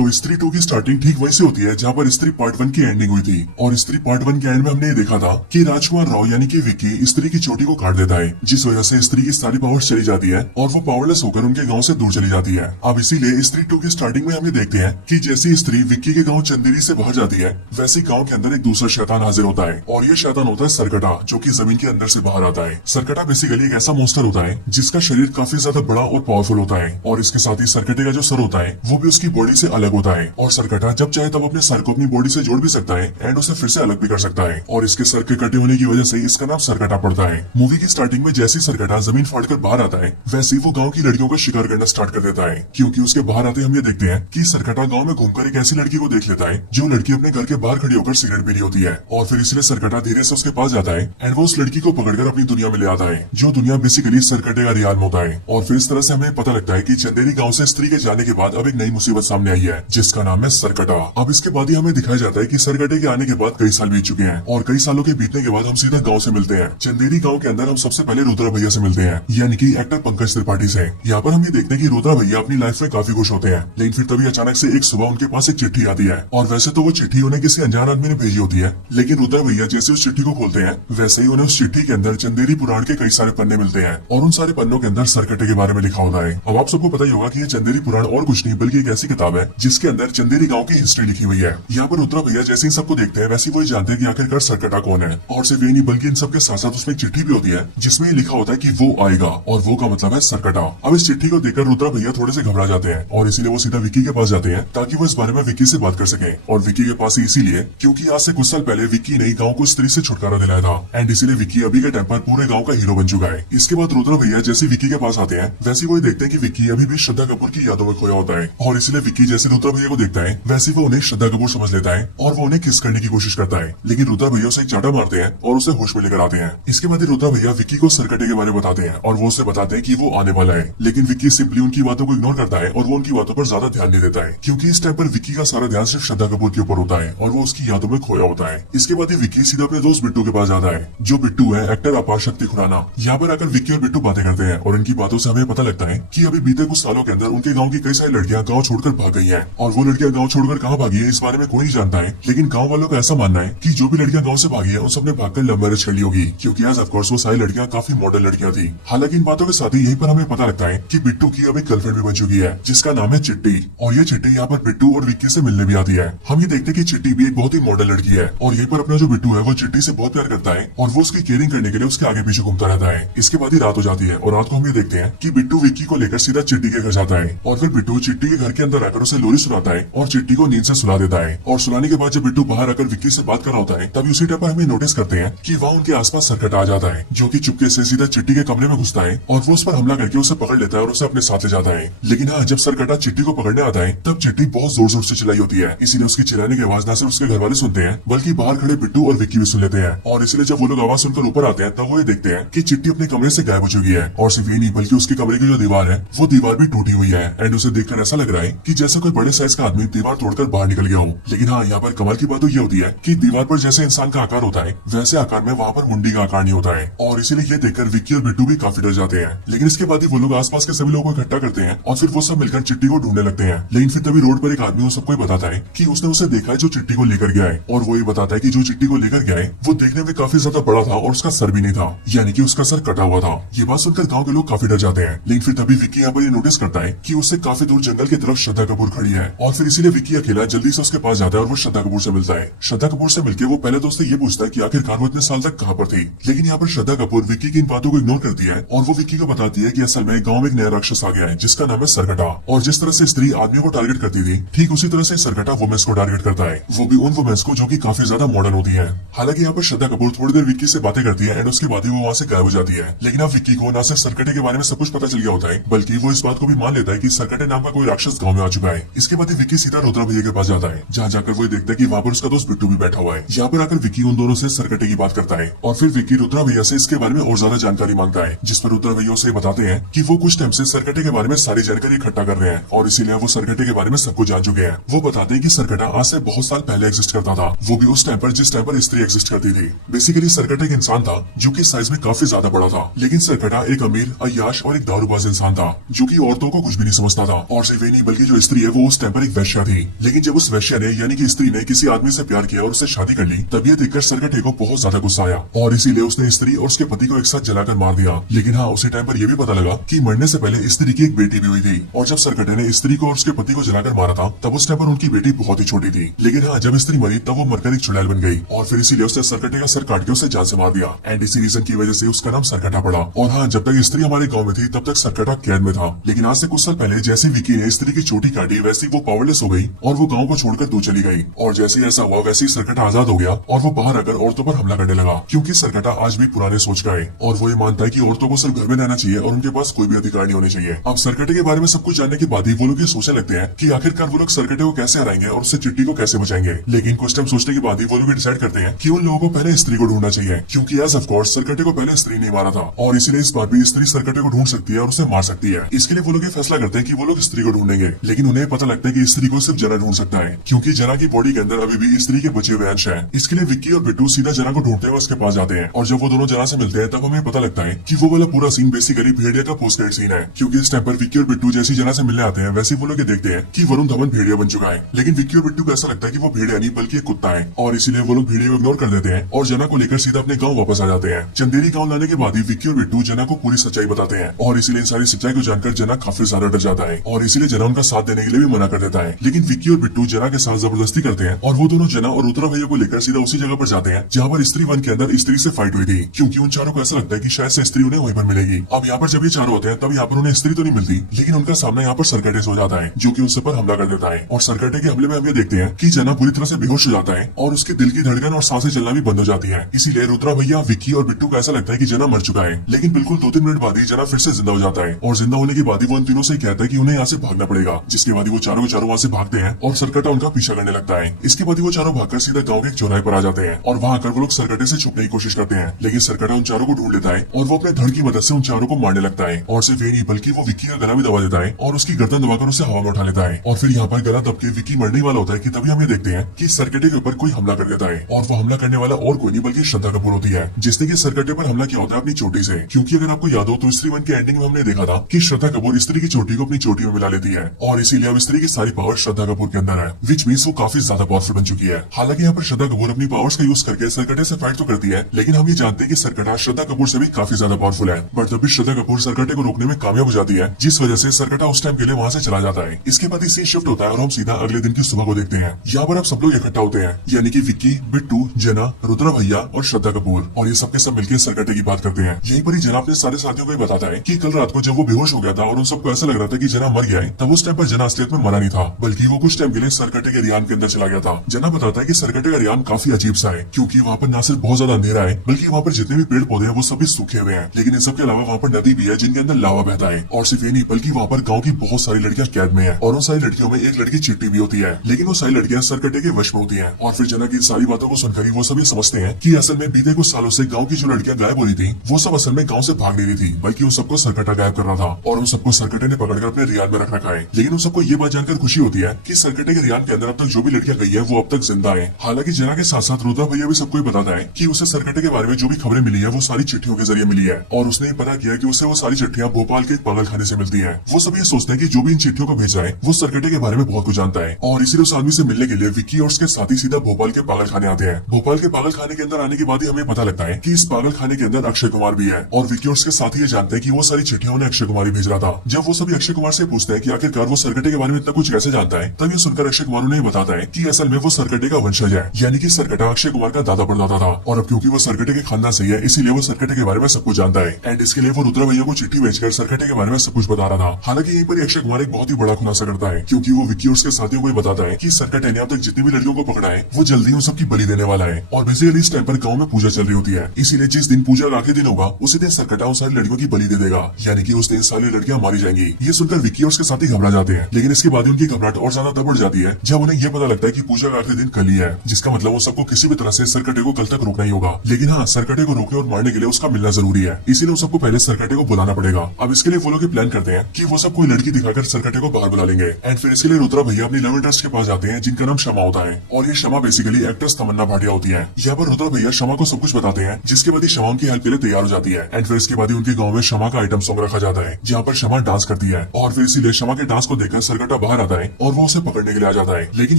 तो स्त्री 2 की स्टार्टिंग ठीक वहीं से होती है जहाँ पर स्त्री पार्ट 1 की एंडिंग हुई थी। और स्त्री पार्ट 1 के एंड में हमने ये देखा था कि राजकुमार राव यानी कि विक्की स्त्री की चोटी को काट देता है, जिस वजह से स्त्री की सारी पावर्स चली जाती है और वो पावरलेस होकर उनके गांव से दूर चली जाती है। अब इसीलिए स्त्री 2 की स्टार्टिंग में हम ये देखते हैं कि जैसी स्त्री विक्की के गाँव चंदेरी से बाहर जाती है, वैसे गाँव के अंदर एक दूसरा शैतान हाजिर होता है और ये शैतान होता है सरकटा, जो की जमीन के अंदर से बाहर आता है। सरकटा बेसिकली एक ऐसा मॉन्स्टर होता है जिसका शरीर काफी ज्यादा बड़ा और पावरफुल होता है और इसके साथ ही सरकटे का जो सर होता है वो भी उसकी बॉडी से अलग होता है और सरकटा जब चाहे तब अपने सर को अपनी बॉडी से जोड़ भी सकता है एंड उसे फिर से अलग भी कर सकता है और इसके सर के कटे होने की वजह से इसका नाम सरकटा पड़ता है। मूवी की स्टार्टिंग में जैसे सरकटा जमीन फाड़कर बाहर आता है, वैसे ही वो गांव की लड़कियों का शिकार करना स्टार्ट कर देता है, क्योंकि उसके बाहर आते हम ये देखते हैं कि सरकटा गांव में घूमकर एक ऐसी लड़की को देख लेता है जो लड़की अपने घर के बाहर खड़ी होकर सिगरेट पी रही होती है और फिर इसलिए सरकटा धीरे से उसके पास जाता है एंड वो उस लड़की को पकड़कर अपनी दुनिया में ले आता है, जो दुनिया बेसिकली सरकटे का रियाल होता है। और फिर इस तरह से हमें पता लगता है कि चंदेरी गांव से स्त्री के जाने के बाद अब एक नई मुसीबत सामने आई है जिसका नाम है सरकटा। अब इसके बाद ही हमें दिखाया जाता है कि सरकटे के आने के बाद कई साल बीत चुके हैं और कई सालों के बीतने के बाद हम सीधा गांव से मिलते हैं। चंदेरी गांव के अंदर हम सबसे पहले रुद्रा भैया से मिलते हैं, यानी कि एक्टर पंकज त्रिपाठी से। यहाँ पर हम ये देखते हैं कि रुद्रा भैया अपनी लाइफ में काफी खुश होते हैं, लेकिन फिर तभी अचानक से एक सुबह उनके पास एक चिट्ठी आती है और वैसे तो वो चिट्ठी उन्हें किसी अनजान आदमी ने भेजी होती है, लेकिन रुद्रा भैया जैसे उस चिट्ठी को खोलते हैं वैसे ही उन्हें उस चिट्ठी के अंदर चंदेरी पुराण के कई सारे पन्ने मिलते हैं और उन सारे पन्नों के अंदर सरकटे के बारे में लिखा होता है। अब आप सबको पता ही होगा कि ये चंदेरी पुराण और कुछ नहीं बल्कि एक ऐसी किताब है जिसके अंदर चंदेरी गांव की हिस्ट्री लिखी हुई है। यहाँ पर रुद्रा भैया जैसे ही सबको देखते हैं वैसे वही जानते हैं कि आखिरकार सरकटा कौन है और सिर्फ ये नहीं बल्कि इन सबके साथ साथ उसमें एक चिट्ठी भी होती है जिसमें ये लिखा होता है कि वो आएगा और वो का मतलब है सरकटा। अब इस चिट्ठी को देखकर रुद्रा भैया थोड़े से घबरा जाते हैं और इसीलिए वो सीधा विक्की के पास जाते हैं ताकि वो इस बारे में विक्की से बात कर सके। और विक्की के पास इसीलिए क्योंकि आज से कुछ साल पहले विक्की ने गाँव को स्त्री से छुटकारा दिलाया था एंड इसीलिए विक्की अभी के टाइम पर पूरे गाँव का हीरो बन चुका है। इसके बाद रुद्रा भैया जैसे विक्की के पास आते हैं वैसे वो देखते हैं कि विक्की अभी भी श्रद्धा कपूर की यादों में खोया होता है और इसलिए विक्की जैसे रुद्रा भैया को देखता है वैसे वो उन्हें श्रद्धा कपूर समझ लेता है और वो उन्हें किस करने की कोशिश करता है, लेकिन रुद्रा भैया उसे एक चाटा मारते हैं और उसे होश में लेकर आते हैं। इसके बाद रुद्रा भैया विक्की को सरकटे के बारे में बताते हैं और वो उसे बताते हैं कि वो आने वाला है, लेकिन विक्की सिंपली उनकी बातों को इग्नोर करता है और वो उनकी बातों पर ज्यादा ध्यान नहीं देता है क्योंकि इस टाइम पर विक्की का सारा ध्यान सिर्फ श्रद्धा कपूर के ऊपर होता है और वो उसकी यादों में खोया होता है। इसके बाद विक्की सीधा अपने दोस्त बिट्टू के पास जाता है, जो बिट्टू है एक्टर अपार शक्ति खुराना। यहाँ पर आकर विक्की और बिट्टू बातें करते हैं और इनकी बातों से हमें पता लगता है कि अभी बीते कुछ सालों के अंदर उनके गाँव की कई सारी लड़कियां गाँव छोड़कर भाग गई है और वो लड़कियां गाँव छोड़कर कहाँ भागी है इस बारे में कोई नहीं जानता है, लेकिन गाँव वालों का ऐसा मानना है कि जो भी लड़कियां गाँव से भागी है उन सबने भागकर लव मैरिज कर ली होगी, क्योंकि आज ऑफकोर्स वो सारी लड़कियां काफी मॉडर्न लड़कियां थी। हालांकि इन बातों के साथ ही यहीं पर हमें पता लगता है कि बिट्टू की अब एक गर्लफ्रेंड भी बन चुकी है जिसका नाम है चिट्टी और ये चिट्टी यहाँ पर बिट्टू और विक्की से मिलने भी आती है। हम ये देखते हैं कि चिट्टी भी एक बहुत ही मॉडर्न लड़की है और यहीं पर अपना जो बिट्टू है वो चिट्टी से बहुत प्यार करता है और वो उसकी केयरिंग करने के लिए उसके आगे पीछे घूमता रहता है। इसके बाद ही रात हो जाती है और रात को हम ये देखते हैं कि बिट्टू विक्की को लेकर सीधा चिट्टी के घर जाता है और फिर बिट्टू चिट्टी के घर के अंदर आकर उसे लोरी सुनाता है और चिट्टी को नींद से सुला देता है। और सुलाने के बाद जब बिट्टू बाहर आकर विक्की से बात कर रहा होता है तभी उसी टाइम पर हमें नोटिस करते हैं कि वहाँ उनके आसपास सरकटा आ जाता है, जो कि चुपके से सीधा चिट्टी के कमरे में घुसता है और वो उस पर हमला करके उसे पकड़ लेता है और उसे अपने साथ ले जाता है। लेकिन हाँ, जब सरकटा चिट्टी को पकड़ने आता है तब चिट्टी बहुत जोर जोर से चिल्लाई होती है, इसीलिए उसकी चिल्लाने की आवाज न सिर्फ उसके घर वाले सुनते हैं बल्कि बाहर खड़े बिट्टू और विक्की भी सुन लेते हैं। और इसलिए जब वो लोग आवाज सुनकर ऊपर आते हैं तब वो ये देखते हैं कि चिट्टी अपने कमरे से गायब हो चुकी है और सिर्फ ये नहीं बल्कि उसके कमरे की जो दीवार है वो दीवार भी टूटी हुई है एंड उसे देखकर ऐसा लग रहा है कि जैसे कोई बड़े साइज का आदमी दीवार तोड़कर बाहर निकल गया हो। लेकिन हाँ, यहाँ पर कमाल की बात तो ये होती है कि दीवार पर जैसे इंसान का आकार होता है वैसे आकार में वहाँ पर मुंडी का आकार नहीं होता है और इसीलिए ये देखकर विक्की और बिट्टू भी काफी डर जाते हैं। लेकिन इसके बाद ही वो लोग आसपास के सभी लोगों को इकट्ठा करते हैं और फिर वो सब मिलकर चिट्टी को ढूंढने लगते हैं। लेकिन फिर तभी रोड पर एक आदमी उन सबको बताता है कि उसने उसे देखा है जो चिट्टी को लेकर गया है और वो ये बताता है कि जो चिट्टी को लेकर गया है वो देखने में काफी ज्यादा बड़ा था और उसका सर भी नहीं था, यानी कि उसका सर कटा हुआ था। ये बात सुनकर गाँव के लोग काफी डर जाते हैं। लेकिन फिर तभी विक्की यहाँ पर ये नोटिस करता है कि उससे काफी दूर जंगल की तरफ श्रद्धा कपूर खड़ी है और फिर इसीलिए विक्की अकेला जल्दी से उसके पास जाता है और वो श्रद्धा कपूर से मिलता है। श्रद्धा कपूर से मिलकर वो पहले तो उससे ये पूछता है कि आखिरकार वो इतने साल तक कहाँ पर थी। लेकिन यहाँ पर श्रद्धा कपूर विक्की की इन बातों को इग्नोर करती है और वो विक्की को बताती है कि असल में गाँव में एक नया राक्षस आ गया है जिसका नाम है सरकटा और जिस तरह से स्त्री आदमियों को टारगेट करती थी ठीक उसी तरह से सरकटा वुमेन्स को टारगेट करता है, वो भी उन वुमेन्स को जो कि काफी ज्यादा मॉडर्न होती है। हालांकि यहाँ पर श्रद्धा कपूर थोड़ी देर विक्की से बातें करती है एंड उसके बाद ही वो वहाँ से गायब हो जाती है। लेकिन अब विक्की को न सिर्फ सरकटे के बारे में सब कुछ पता चल गया होता है बल्कि वो इस बात को भी मान लेता है कि सरकटे नाम का कोई राक्षस गाँव में आ चुका है। इसके बाद विक्की सीधा रुद्रा भैया के पास जाता है जहाँ जाकर वो देखता है कि वहाँ पर उसका दोस्त बिट्टू भी बैठा हुआ है। यहाँ पर आकर विक्की उन दोनों से सरकटे की बात करता है और फिर विक्की रुद्रा भैया से इसके बारे में और ज्यादा जानकारी मांगता है, जिस पर रुद्रा भैया उसे बताते हैं कि वो कुछ टाइम से सरकटे के बारे में सारी जानकारी इकट्ठा कर रहे हैं और इसीलिए वो सरकटे के बारे में सब कुछ जान चुके हैं। वो बताते हैं कि सरकटा आज से बहुत साल पहले एग्जिस्ट करता था, वो भी उस टाइम पर जिस टाइम पर स्त्री एग्जिस्ट करती थी। बेसिकली सरकटा एक इंसान था जो कि साइज में काफी ज्यादा बड़ा था, लेकिन सरकटा एक अमीर, अय्याश और एक दारूबाज इंसान था जो कि औरतों को कुछ भी नहीं समझता था। और सिर्फ नहीं बल्कि जो स्त्री है वो उस टाइम पर एक वैश्या थी। लेकिन जब उस वैश्या ने यानी कि स्त्री ने किसी आदमी से प्यार किया और उससे शादी कर ली, तब ये देखकर सरकटे को बहुत ज्यादा गुस्सा आया और इसीलिए उसने स्त्री और उसके पति को एक साथ जलाकर मार दिया। लेकिन हाँ, उसी टाइम पर यह भी पता लगा कि मरने से पहले स्त्री की एक बेटी भी हुई थी और जब सरकटे ने स्त्री को और उसके पति को जलाकर मारा था तब उस टाइम पर उनकी बेटी बहुत ही छोटी थी। लेकिन हाँ, जब स्त्री मरी तब वो मरकर एक चुड़ैल बन गई और फिर इसीलिए उसने सरकटे का सर काट के उसे जान से मार दिया एंड इसी रीजन की वजह से उसका नाम सरकटा पड़ा। और हाँ, जब तक स्त्री हमारे गाँव में थी तब तक सरकटा कैद में था। लेकिन आज से कुछ साल पहले जैसे विकी ने स्त्री की चोटी काटी वैसे वो पावरलेस हो गई और वो गाँव को छोड़कर दूर चली गई। और जैसे ऐसा हुआ वैसे ही सरकटा आजाद हो गया और वो बाहर आकर औरतों पर हमला करने लगा, क्योंकि सरकटा आज भी पुराने सोच का है और वो ये मानता है कि औरतों को सिर्फ घर में रहना चाहिए और उनके पास कोई भी अधिकार नहीं होने चाहिए। अब सरकटे के बारे में सब कुछ जानने के बाद ही वो लोग ये सोचने लगते हैं कि आखिरकार वो लोग सरकटे को कैसे हराएंगे और उससे चिट्टी को कैसे बचाएंगे। लेकिन कुछ टाइम सोचने के बाद ही वो लोग डिसाइड करते हैं कि उन लोगों को पहले स्त्री को ढूंढना चाहिए, क्योंकि एज ऑफ कोर्स सरकटे को पहले स्त्री नहीं मारा था और इसीलिए इस बार भी स्त्री सरकटे को ढूंढ सकती है और उसे मार सकती है। इसके लिए वो लोग ये फैसला करते हैं कि वो लोग स्त्री को ढूंढेंगे। लेकिन उन्हें पता लगता है कि स्त्री को सिर्फ जना ढूंढ सकता है, क्योंकि जना की बॉडी के अंदर अभी भी स्त्री के बचे हुए अंश है। इसके लिए विक्की और बिट्टू सीधा जना को ढूंढते हुए उसके पास जाते हैं और जब वो दोनों जना से मिलते हैं तब हमें पता लगता है कि वो वाला पूरा सीन बेसिकली भेड़िया का पोस्ट क्रेडिट सीन है, क्योंकि इस टाइम पर विक्की और बिट्टू जैसी जना से मिलने आते हैं वैसे वो लोग देखते हैं कि वरुण धवन भेड़िया बन चुका है। लेकिन विक्की और बिट्टू को ऐसा लगता है कि वो भेड़िया नहीं बल्कि एक कुत्ता है और इसीलिए वो लोग भेड़िया को इग्नोर कर देते हैं और जना को लेकर सीधा अपने गाँव वापस आ जाते हैं। चंदेरी गाँव लाने के बाद ही विक्की और बिट्टू जना को पूरी सच्चाई बताते हैं और इसीलिए सारी सच्चाई को जानकर जना काफी ज्यादा डर जाता है और इसीलिए जना उनका साथ देने के लिए भी मना कर देता है। लेकिन विक्की और बिट्टू जना के साथ जबरदस्ती करते हैं और वो दोनों जना और रुद्रा भैया को लेकर सीधा उसी जगह पर जाते हैं जहाँ पर स्त्री वन के अंदर स्त्री से फाइट हुई थी, क्योंकि उन चारों को ऐसा लगता है कि शायद से स्त्री उन्हें वहीं पर मिलेगी। अब यहाँ पर जब ये चारों होते हैं तब यहाँ पर उन्हें स्त्री तो नहीं मिलती, लेकिन उनका सामना यहाँ पर सरकटे से हो जाता है जो कि उनसे पर हमला कर देता है और सरकटे के हमले में हम ये देखते हैं कि जना पूरी तरह से बेहोश हो जाता है और उसके दिल की धड़कन और सांसें चलना भी बंद हो जाती है। इसीलिए रुद्रा भैया, विक्की और बिट्टू को ऐसा लगता है कि जना मर चुका है। लेकिन बिल्कुल 2-3 मिनट बाद ही जना फिर से जिंदा हो जाता है और जिंदा होने के बाद ही वो उन तीनों से कहता है कि उन्हें यहाँ से भागना पड़ेगा, जिसके बाद वो चारों वहाँ से भागते हैं और सरकटा उनका पीछा करने लगता है। इसके बाद वो चारों भागकर सीधा गाँव के एक चौराहे पर आ जाते हैं और वहाँ आकर वो लोग सरकटे से छुपने की कोशिश करते हैं। लेकिन सरकटा उन चारों को ढूंढ लेता है और वो अपने धड़ की मदद से उन चारों को मारने लगता है और सिर्फ ये नहीं बल्कि वो विक्की का गला भी दबा देता है और उसकी गर्दन दबाकर उसे हवा में उठा लेता है। और फिर यहाँ पर गला दब के विक्की मरने वाला होता है कि तभी हम ये देखते हैं कि सरकटे के ऊपर कोई हमला कर देता है और वो हमला करने वाला और कोई नहीं बल्कि श्रद्धा कपूर होती है, जिसने कि सरकटे पर हमला किया होता है अपनी चोटी से। क्योंकि अगर आपको याद हो तो स्त्री वन के एंडिंग में हमने देखा था कि श्रद्धा कपूर स्त्री की चोटी को अपनी चोटी में मिला लेती है और इसीलिए अब स्त्री की सारी पावर श्रद्धा कपूर के अंदर है, विच मींस वो काफी ज्यादा पावरफुल बन चुकी है। हालांकि यहाँ पर श्रद्धा कपूर अपनी पावर्स का यूज करके सरकटे से फाइट तो करती है, लेकिन हम ये जानते हैं कि सरकटा श्रद्धा कपूर से भी काफी ज्यादा पावरफुल है। बट तभी श्रद्धा कपूर सरकटे को रोकने में कामयाब हो जाती है, जिस वजह से सरकटा उस टाइम के लिए वहाँ से चला जाता है। इसके बाद सीन शिफ्ट होता है और हम सीधा अगले दिन की सुबह को देखते हैं। यहाँ पर अब सब लोग इकट्ठा होते हैं, यानी कि विक्की, बिट्टू, जना, रुद्रा भैया और श्रद्धा कपूर, और ये सबके सब मिलकर सरकटे की बात करते हैं। यहीं पर ही जना अपने सारे साथियों को बताता है कि कल रात को जब वो बेहोश हो गया था और उन सबको ऐसा लग रहा था कि जना मर गया है, तब उस टाइम पर जना असलियत में मरा नहीं था, बल्कि वो कुछ टाइम के लिए सरकटे के रियान के अंदर चला गया था। जना बताता है कि सरकटे का रियान काफी अजीब सा है, क्योंकि वहाँ पर न सिर्फ बहुत ज्यादा अंधेरा है बल्कि वहाँ पर जितने भी पेड़ पौधे हैं वो सभी सूखे हुए हैं। लेकिन इन सबके अलावा वहाँ पर नदी भी है जिनके अंदर लावा बहता है। और सिर्फ ये नहीं बल्कि वहाँ पर गाँव की बहुत सारी लड़कियां कैद में है और उन सारी लड़कियों में एक लड़की चिट्टी भी होती है, लेकिन वो सारी लड़कियां सरकटे के वश में होती है। और फिर जना की सारी बातों को सुनकर वो सभी समझते हैं कि असल में बीते कुछ सालों से गाँव की जो लड़कियां गायब हो रही थी वो सब असल में गाँव से भाग नहीं रही थी, बल्कि उन सबको सरकटा गायब कर रहा था और उन सबको सरकटे ने पकड़कर अपने रियान में रख रखा है। लेकिन उन सबको ये बात जानकर खुशी होती है कि सरकटे के रियान के अंदर अब तक जो भी लड़कियां गई है वो अब तक जिंदा है। हालांकि जना के साथ साथ रुद्रा भैया भी सबको ही बताता है कि उसे सरकटे के बारे में जो भी खबरें मिली है वो सारी चिट्ठियों के जरिए मिली है और उसने ये पता किया कि उसे वो सारी चिट्ठियां भोपाल के एक पागल खाने से मिलती है। वो सब ये सोचते हैं कि जो भी इन चिट्ठियों को भेजा है वो सरकटे के बारे में बहुत कुछ जानता है और इसीलिए उस आदमी से मिलने के लिए विक्की और उसके साथी सीधा भोपाल के पागल खाने आते हैं। भोपाल के पागल खाने के अंदर आने के बाद ही हमें पता लगता है कि इस पागल खाने के अंदर अक्षय कुमार भी है और विक्की और उसके साथी ये जानते हैं कि वो सारी चिट्ठियां उन्हें अक्षय कुमार ही भेज रहा था। जब वो सभी अक्षय कुमार से पूछते हैं कि आखिरकार वो सरकटे के बारे में इतना कुछ कैसे जानता है, तब ये सुनकर अक्षय कुमार उन्हें बताता है कि असल में वो सरकटे का वंशज है, यानी कि सरकटा अक्षय कुमार का दादा परदादा था और अब क्योंकि वो सरकटे के खानदान से है इसीलिए वो सरकटे के बारे में सब कुछ जानता है एंड इसके लिए वो रुद्रा भैया को चिट्ठी भेजकर सरकटे के बारे में सब कुछ बता रहा था। हालांकि यहीं पर अक्षय कुमार एक बहुत ही बड़ा खुलासा करता है, क्योंकि वो विक्की और उसके साथियों को बताता है कि सरकटे ने अब तक जितनी भी लड़कियों को पकड़ा है वो जल्दी उन सबकी बलि देने वाला है और बेसिकली इस टाइम पर गाँव में पूजा चल रही होती है, इसीलिए जिस दिन पूजा का आखिरी दिन होगा उसी दिन सरकटा उन सारी लड़कियों की बलि दे देगा, यानी कि उस दिन सारी लड़कियां मारी जाएंगी। ये सुनकर विक्की और उसके साथी घबरा जाते हैं, लेकिन इसके बाद उनकी घबराहट और ज्यादा तब बढ़ जाती है जब उन्हें यह पता लगता है कि पूजा का आखिरी दिन कल ही है, जिसका मतलब वो सबको किसी भी तरह से सरकटे को कल तक रोकना ही होगा। लेकिन हाँ, सरकटे को रोकने और मारने के लिए उसका मिलना जरूरी है, इसीलिए सबको पहले सरकटे को बुलाना पड़ेगा। अब इसके लिए वो लोग प्लान करते हैं कि वो सब कोई लड़की दिखाकर सरकटे को बाहर बुला लेंगे एंड फिर इसके लिए रुद्रा भैया अपनी लव इंटरेस्ट के पास जाते हैं जिनका नाम शमा होता है और ये शमा बेसिकली एक्ट्रेस तमन्ना भाटिया होती है। यहाँ पर रुद्रा भैया शमा को सब कुछ बताते हैं, जिसके बाद शमा उनकी हेल्प के लिए तैयार हो जाती है एंड फिर इसके बाद उनके गाँव में शमा का आइटम सॉन्ग रखा जाता है जहाँ पर शमा डांस करती है और फिर इसीलिए शमा के डांस को देखकर सरकटा सरकटा बाहर आता है और वो उसे पकड़ने के लिए आ जाता है। लेकिन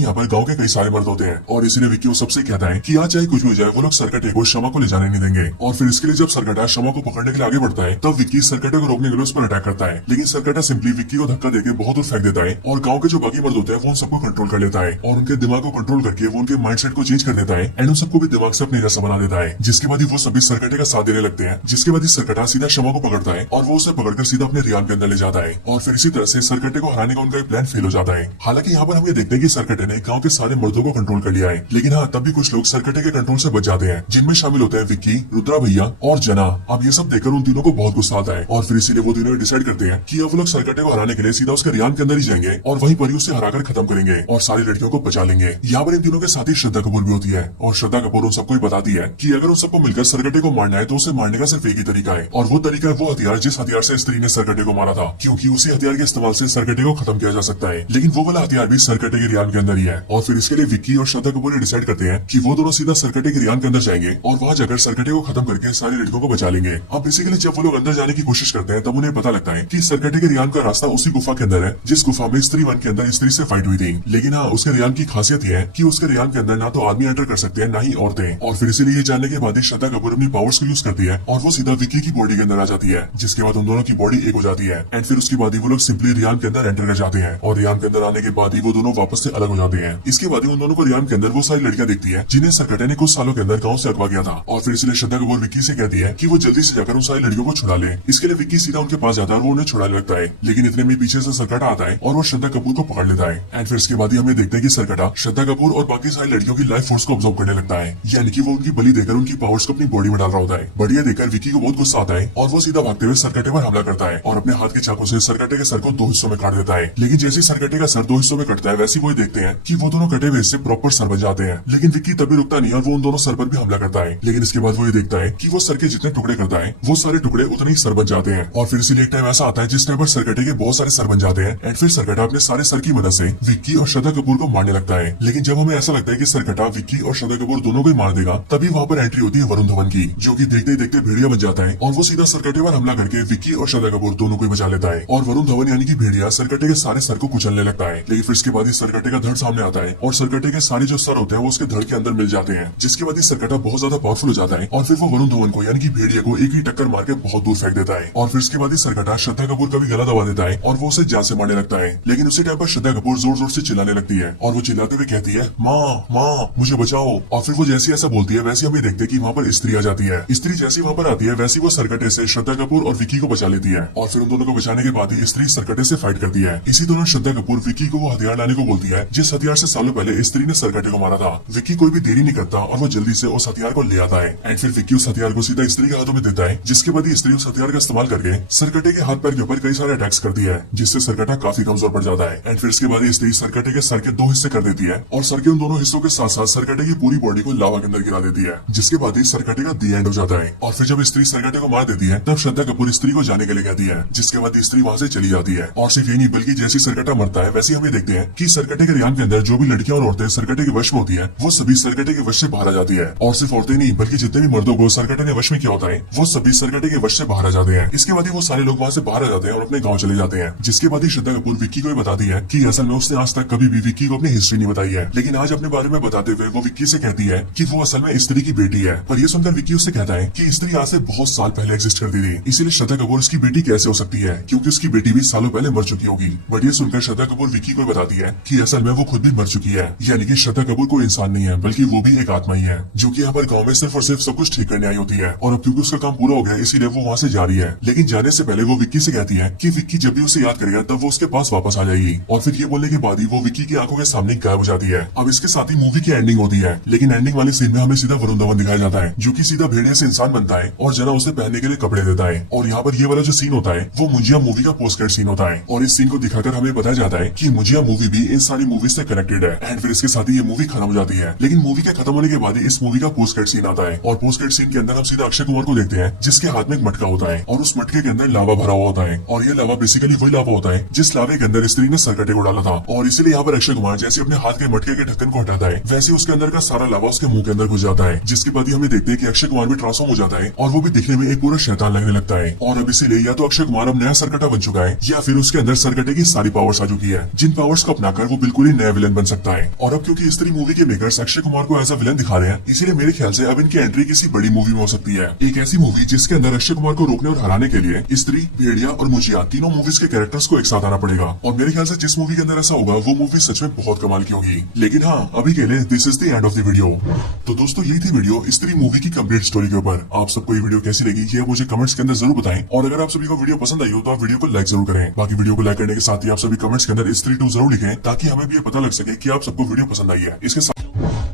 यहाँ पर गाँव के कई सारे मर्द होते हैं और इसीलिए विक्की वो सबसे कहता है कि आज चाहे कुछ भी हो जाए वो लोग सरकटे को शमा को ले जाने नहीं देंगे। और फिर इसके लिए जब सरकटा शमा को पकड़ने के लिए आगे बढ़ता है तब विक्की सरकटे को रोकने के लिए उस पर अटैक करता है। लेकिन सरकटा सिंपली विक्की को धक्का देकर बहुत दूर फेंक देता है और गाँव के जो बाकी मर्द होते हैं वो उन सबको कंट्रोल कर लेता है और उनके दिमाग को कंट्रोल करके वो उनके माइंडसेट को चेंज कर देता है एंड उन सबको भी दिमाग से अपने जैसा बना देता है। जिसके बाद वो सभी सरकटे का साथ देने लगते हैं। जिसके बाद सरकटा सीधा शमा को पकड़ता है और वो उसे पकड़कर सीधा अपने रियान के अंदर ले जाता है और फिर इसी तरह से सरकटे को हराने का उनका प्लान फेल हो जाता है। हालांकि यहाँ पर हम ये देखते हैं कि सरकटे ने गांव के सारे मर्दों को कंट्रोल कर लिया है। लेकिन हाँ, तब भी कुछ लोग सरकटे के कंट्रोल से बच जाते हैं, जिनमें शामिल होते हैं विक्की, रुद्रा भैया और जना। अब ये सब देखकर उन तीनों को बहुत गुस्सा आता है और फिर इसीलिए वो तीनों डिसाइड करते हैं कि अब वो लोग सरकटे को हराने के लिए सीधा उसके रियान के अंदर ही जाएंगे और वहीं पर ही उसे हराकर खत्म करेंगे और सारी लड़कियों को बचा लेंगे। यहाँ पर इन तीनों के साथ ही श्रद्धा कपूर भी होती है और श्रद्धा कपूर उन सबको बताती है कि अगर उन सबको मिलकर सरकटे को मारना है तो उसे मारने का सिर्फ एक ही तरीका है और वो तरीका है वो हथियार जिस हथियार से स्त्री ने सरकटे को मारा था, क्योंकि उसी हथियार के इस्तेमाल से सरकटे को खत्म किया जा सकता है। लेकिन वो वाला हथियार भी सरकटे के रियान के अंदर ही है और फिर इसके लिए विक्की और श्रद्धा कपूर डिसाइड करते हैं कि वो दोनों सीधा सरकटे के रियान के अंदर जाएंगे और वहां जाकर सरकटे को खत्म करके सारी लड़कियों को बचा लेंगे। अब बेसिकली जब वो लोग अंदर जाने की कोशिश करते हैं तब उन्हें पता लगता है कि सरकटे के रियान का रास्ता उसी गुफा के अंदर है जिस गुफा में स्त्री वन के अंदर स्त्री से फाइट हुई थी। लेकिन हाँ, उसके रियान की खासियत यह है कि उसके रियान के अंदर ना तो आदमी एंटर कर सकते हैं ना ही औरतें। और फिर इसीलिए ये जानने के बाद ही श्रद्धा कपूर अपनी पावर्स को यूज करती है और वो सीधा विक्की की बॉडी के अंदर आ जाती है, जिसके बाद उन दोनों की बॉडी एक हो जाती है एंड फिर उसके बाद ही वो लोग सिंपली रियान के अंदर एंटर कर जाते हैं और रियान के अंदर आने के बाद ही वो दोनों वापस से अलग हो जाते हैं। इसके बाद ही उन दोनों को रियान के अंदर वो सारी लड़कियां देखती है जिन्हें सरकटे ने कुछ सालों के अंदर गाँव से अगवा किया था और फिर इसलिए श्रद्धा कपूर विक्की से कहती है कि वो जल्दी से जाकर उन सारी लड़कियों को छुड़ा ले। इसके लिए विक्की सीधा उनके पास जाता है और वो उन्हें छुड़ाने लगता है। लेकिन इतने में पीछे से सरकटा आता है और वो श्रद्धा कपूर को पकड़ लेता है एंड फिर इसके बाद ही हमें देखते हैं कि सरकटा श्रद्धा कपूर और बाकी सारी लड़कियों की लाइफ फोर्स को ऑब्जर्व करने लगता है, यानी कि वो उनकी बलि देकर उनकी पावर्स को अपनी बॉडी में डाल रहा होता है। बढ़िया देखकर विक्की को बहुत गुस्सा आता है और वो सीधा भागते हुए सरकटे पर हमला करता है और अपने हाथ के चाकू से सरकटे के सर को दो हिस्सों में काट देता है। लेकिन जैसे ही सरकटे का सर दो हिस्सों में कटता है वैसे ही वो देखते हैं कि वो दोनों कटे हुए हिस्से प्रॉपर सर बन जाते हैं। लेकिन विक्की तभी रुकता नहीं और वो उन दोनों सर पर भी हमला करता है। लेकिन इसके बाद वो ये देखता है कि वो सर के जितने टुकड़े करता है वो सारे टुकड़े उतने ही सर बन जाते हैं और फिर इसीलिए एक टाइम ऐसा आता है जिस टाइम पर सरकटे के बहुत सारे सर बन जाते हैं एंड फिर सरकटा अपने सारे सर की मदद से विक्की और श्रद्धा कपूर को मारने लगता है। लेकिन जब हमें ऐसा लगता है कि सरकटा विक्की और श्रद्धा कपूर दोनों को ही मार देगा तभी वहाँ पर एंट्री होती है वरुण धवन की, जो कि देखते ही देखते भेड़िया बन जाता है और वो सीधा सरकटे पर हमला करके विक्की और श्रद्धा कपूर दोनों को ही बचा लेता है और वरुण धवन यानी कि भेड़िया सरकटे के सारे सर को कुचलने लगता है। लेकिन फिर इसके बाद ही सरकटे का धड़ सामने आता है और सरकटे के सारे जो सर होते हैं वो उसके धड़ के अंदर मिल जाते हैं, जिसके बाद ही सरकटा बहुत ज्यादा पावरफुल हो जाता है और फिर वो वरुण धवन को यानी कि भेड़िया को एक ही टक्कर मार के बहुत दूर फेंक देता है। और फिर इसके बाद ही सरकटा श्रद्धा कपूर का भी गला दबा देता है और वो उसे जान से मारने लगता है। लेकिन उसी टाइम पर श्रद्धा कपूर जोर जोर से चिल्लाने लगती है और वो चिल्लाते हुए कहती है माँ माँ मुझे बचाओ। और फिर वो जैसे ऐसा बोलती है वैसे हमें देखते कि वहाँ पर स्त्री आ जाती है। स्त्री जैसी वहाँ पर आती है वैसी वो सरकटे से श्रद्धा कपूर और विक्की को बचा लेती है और फिर उन दोनों को बचाने के बाद ही स्त्री सरकटे से फाइट करती है। इसी दौरान श्रद्धा कपूर विक्की को वो हथियार लाने को बोलती है जिस हथियार से सालों पहले स्त्री ने सरकटे को मारा था। विक्की कोई भी देरी नहीं करता और वो जल्दी से उस हथियार को ले आता है एंड फिर विक्की उस हथियार को सीधा स्त्री के हाथों में देता है, जिसके बाद ही स्त्री उस हथियार का इस्तेमाल करके सरकटे के हाथ पैर के ऊपर कई सारे अटैक्स करती है, जिससे सरकटा काफी कमजोर पड़ जाता है। एंड फिर इसके बाद ही स्त्री सरकटे के सर के दो हिस्से कर देती है और सर के उन दोनों हिस्सों के साथ साथ सरकटे की पूरी बॉडी को लावा के अंदर गिरा देती है, जिसके बाद ही सरकटे का दी एंड हो जाता है। और फिर जब स्त्री सरकटे को मार देती है तब श्रद्धा कपूर स्त्री को जाने के लिए कहती है, जिसके बाद स्त्री वहाँ से चली जाती है। और सिर्फ ये नहीं बल्कि जैसी सरकटा मरता है वैसे हमें देखते हैं कि सरकटे के रियान के अंदर जो भी लड़कियां और औरतें सरकटे के वश में होती है वो सभी सरकटे के वश से बाहर आ जाती है। और सिर्फ औरतें नहीं बल्कि जितने भी मर्दों को सरकटे ने वश में किया होता है वो सभी सरकटे के वश से बाहर आ जाते हैं। इसके बाद ही वो सारे लोग वहाँ से बाहर आ जाते हैं और अपने गाँव चले जाते हैं। जिसके बाद ही श्रद्धा कपूर विक्की को बताती है कि असल में उसने आज तक कभी भी विक्की को अपनी हिस्ट्री नहीं बताई है, लेकिन आज अपने बारे में बताते हुए वो विक्की से कहती है कि वो असल में स्त्री की बेटी है। पर ये सुनकर विक्की उससे कहता है कि स्त्री आज से बहुत साल पहले एग्जिस्ट करती थी, इसीलिए श्रद्धा कपूर उसकी बेटी कैसे हो सकती है क्योंकि उसकी बेटी भी सालों पहले मर चुकी होगी। बट ये सुनकर श्रद्धा कपूर विक्की को बताती है कि असल में वो खुद भी मर चुकी है, यानी कि श्रद्धा कपूर कोई इंसान नहीं है बल्कि वो भी एक आत्मा ही है जो कि यहाँ पर गाँव में सिर्फ और सिर्फ सब कुछ ठीक करने आई होती है। और अब क्योंकि उसका काम पूरा हो गया इसीलिए वो वहाँ से जा रही है, लेकिन जाने से पहले वो विक्की से कहती है कि विक्की जब भी उसे याद करेगा तब वो उसके पास वापस आ जाएगी। और फिर ये बोलने के बाद ही वो विक्की की आंखों के सामने गायब हो जाती है। अब इसके साथ ही मूवी की एंडिंग होती है, लेकिन एंडिंग वाले सीन में हमें सीधा वरुण धवन दिखाया जाता है जो कि सीधा भेड़िया से इंसान बनता है और जना उसे पहनने के लिए कपड़े देता है। और यहाँ पर ये वाला जो सीन होता है वो मुजिया मूवी का पोस्ट क्रेडिट सीन होता है और इस सीन को दिखाकर हमें बताया जाता है कि मुजिया मूवी भी इन सारी मूवीज से कनेक्टेड है। एंड फिर इसके साथ ही ये मूवी खत्म हो जाती है। लेकिन मूवी के खत्म होने के बाद इस मूवी का पोस्ट क्रेडिट सीन आता है और पोस्ट क्रेडिट सीन के अंदर हम सीधा अक्षय कुमार को देखते हैं जिसके हाथ में एक मटका होता है और उस मटके के अंदर लावा भरा हुआ होता है और ये लावा बेसिकली वही लावा होता है जिस लावे के अंदर स्त्री ने सरकटे को डाला था। और इसीलिए यहाँ पर अक्षय कुमार जैसे अपने हाथ के मटके के ढक्कन को हटाता है वैसे उसके अंदर का सारा लावा उसके मुंह के अंदर घुस जाता है, जिसके बाद ही हमें देखते हैं कि अक्षय कुमार भी ट्रांसफॉर्म हो जाता है और वो भी दिखने में एक पूरा शैतान लगने लगता है। और अब इसीलिए या तो अक्षय कुमार अब नया सरकटा बन चुका है या फिर उसके अंदर सरकटे की सारी पावर्स आ चुकी है, जिन पावर्स को अपनाकर वो बिल्कुल ही नया विलन बन सकता है। और अब क्योंकि स्त्री मूवी के मेकर्स अक्षय कुमार को एज अ विलन दिखा रहे हैं, इसीलिए मेरे ख्याल से अब इनकी एंट्री किसी बड़ी मूवी में हो सकती है। एक ऐसी मूवी जिसके अंदर अक्षय कुमार को रोकने और हराने के लिए स्त्री, भेड़िया और मुजिया तीनों मूवीज के कैरेक्टर्स को एक साथ आना पड़ेगा। और मेरे ख्याल से जिस मूवी के अंदर ऐसा होगा वो मूवी सच में बहुत कमाल की होगी। लेकिन हाँ, अभी के लिए this is the end of the video. तो दोस्तों यही थी वीडियो स्त्री मूवी की कंप्लीट स्टोरी के ऊपर। आप सबको ये वीडियो कैसी लगी ये मुझे कमेंट्स के अंदर जरूर बताएं। और अगर आप सभी को वीडियो पसंद आई हो तो आप वीडियो को लाइक जरूर करें। बाकी वीडियो को लाइक करने के साथ ही आप सभी कमेंट्स के अंदर स्त्री 2 जरूर लिखें, ताकि हमें भी ये पता लग सके कि आप सबको वीडियो पसंद आई है। इसके साथ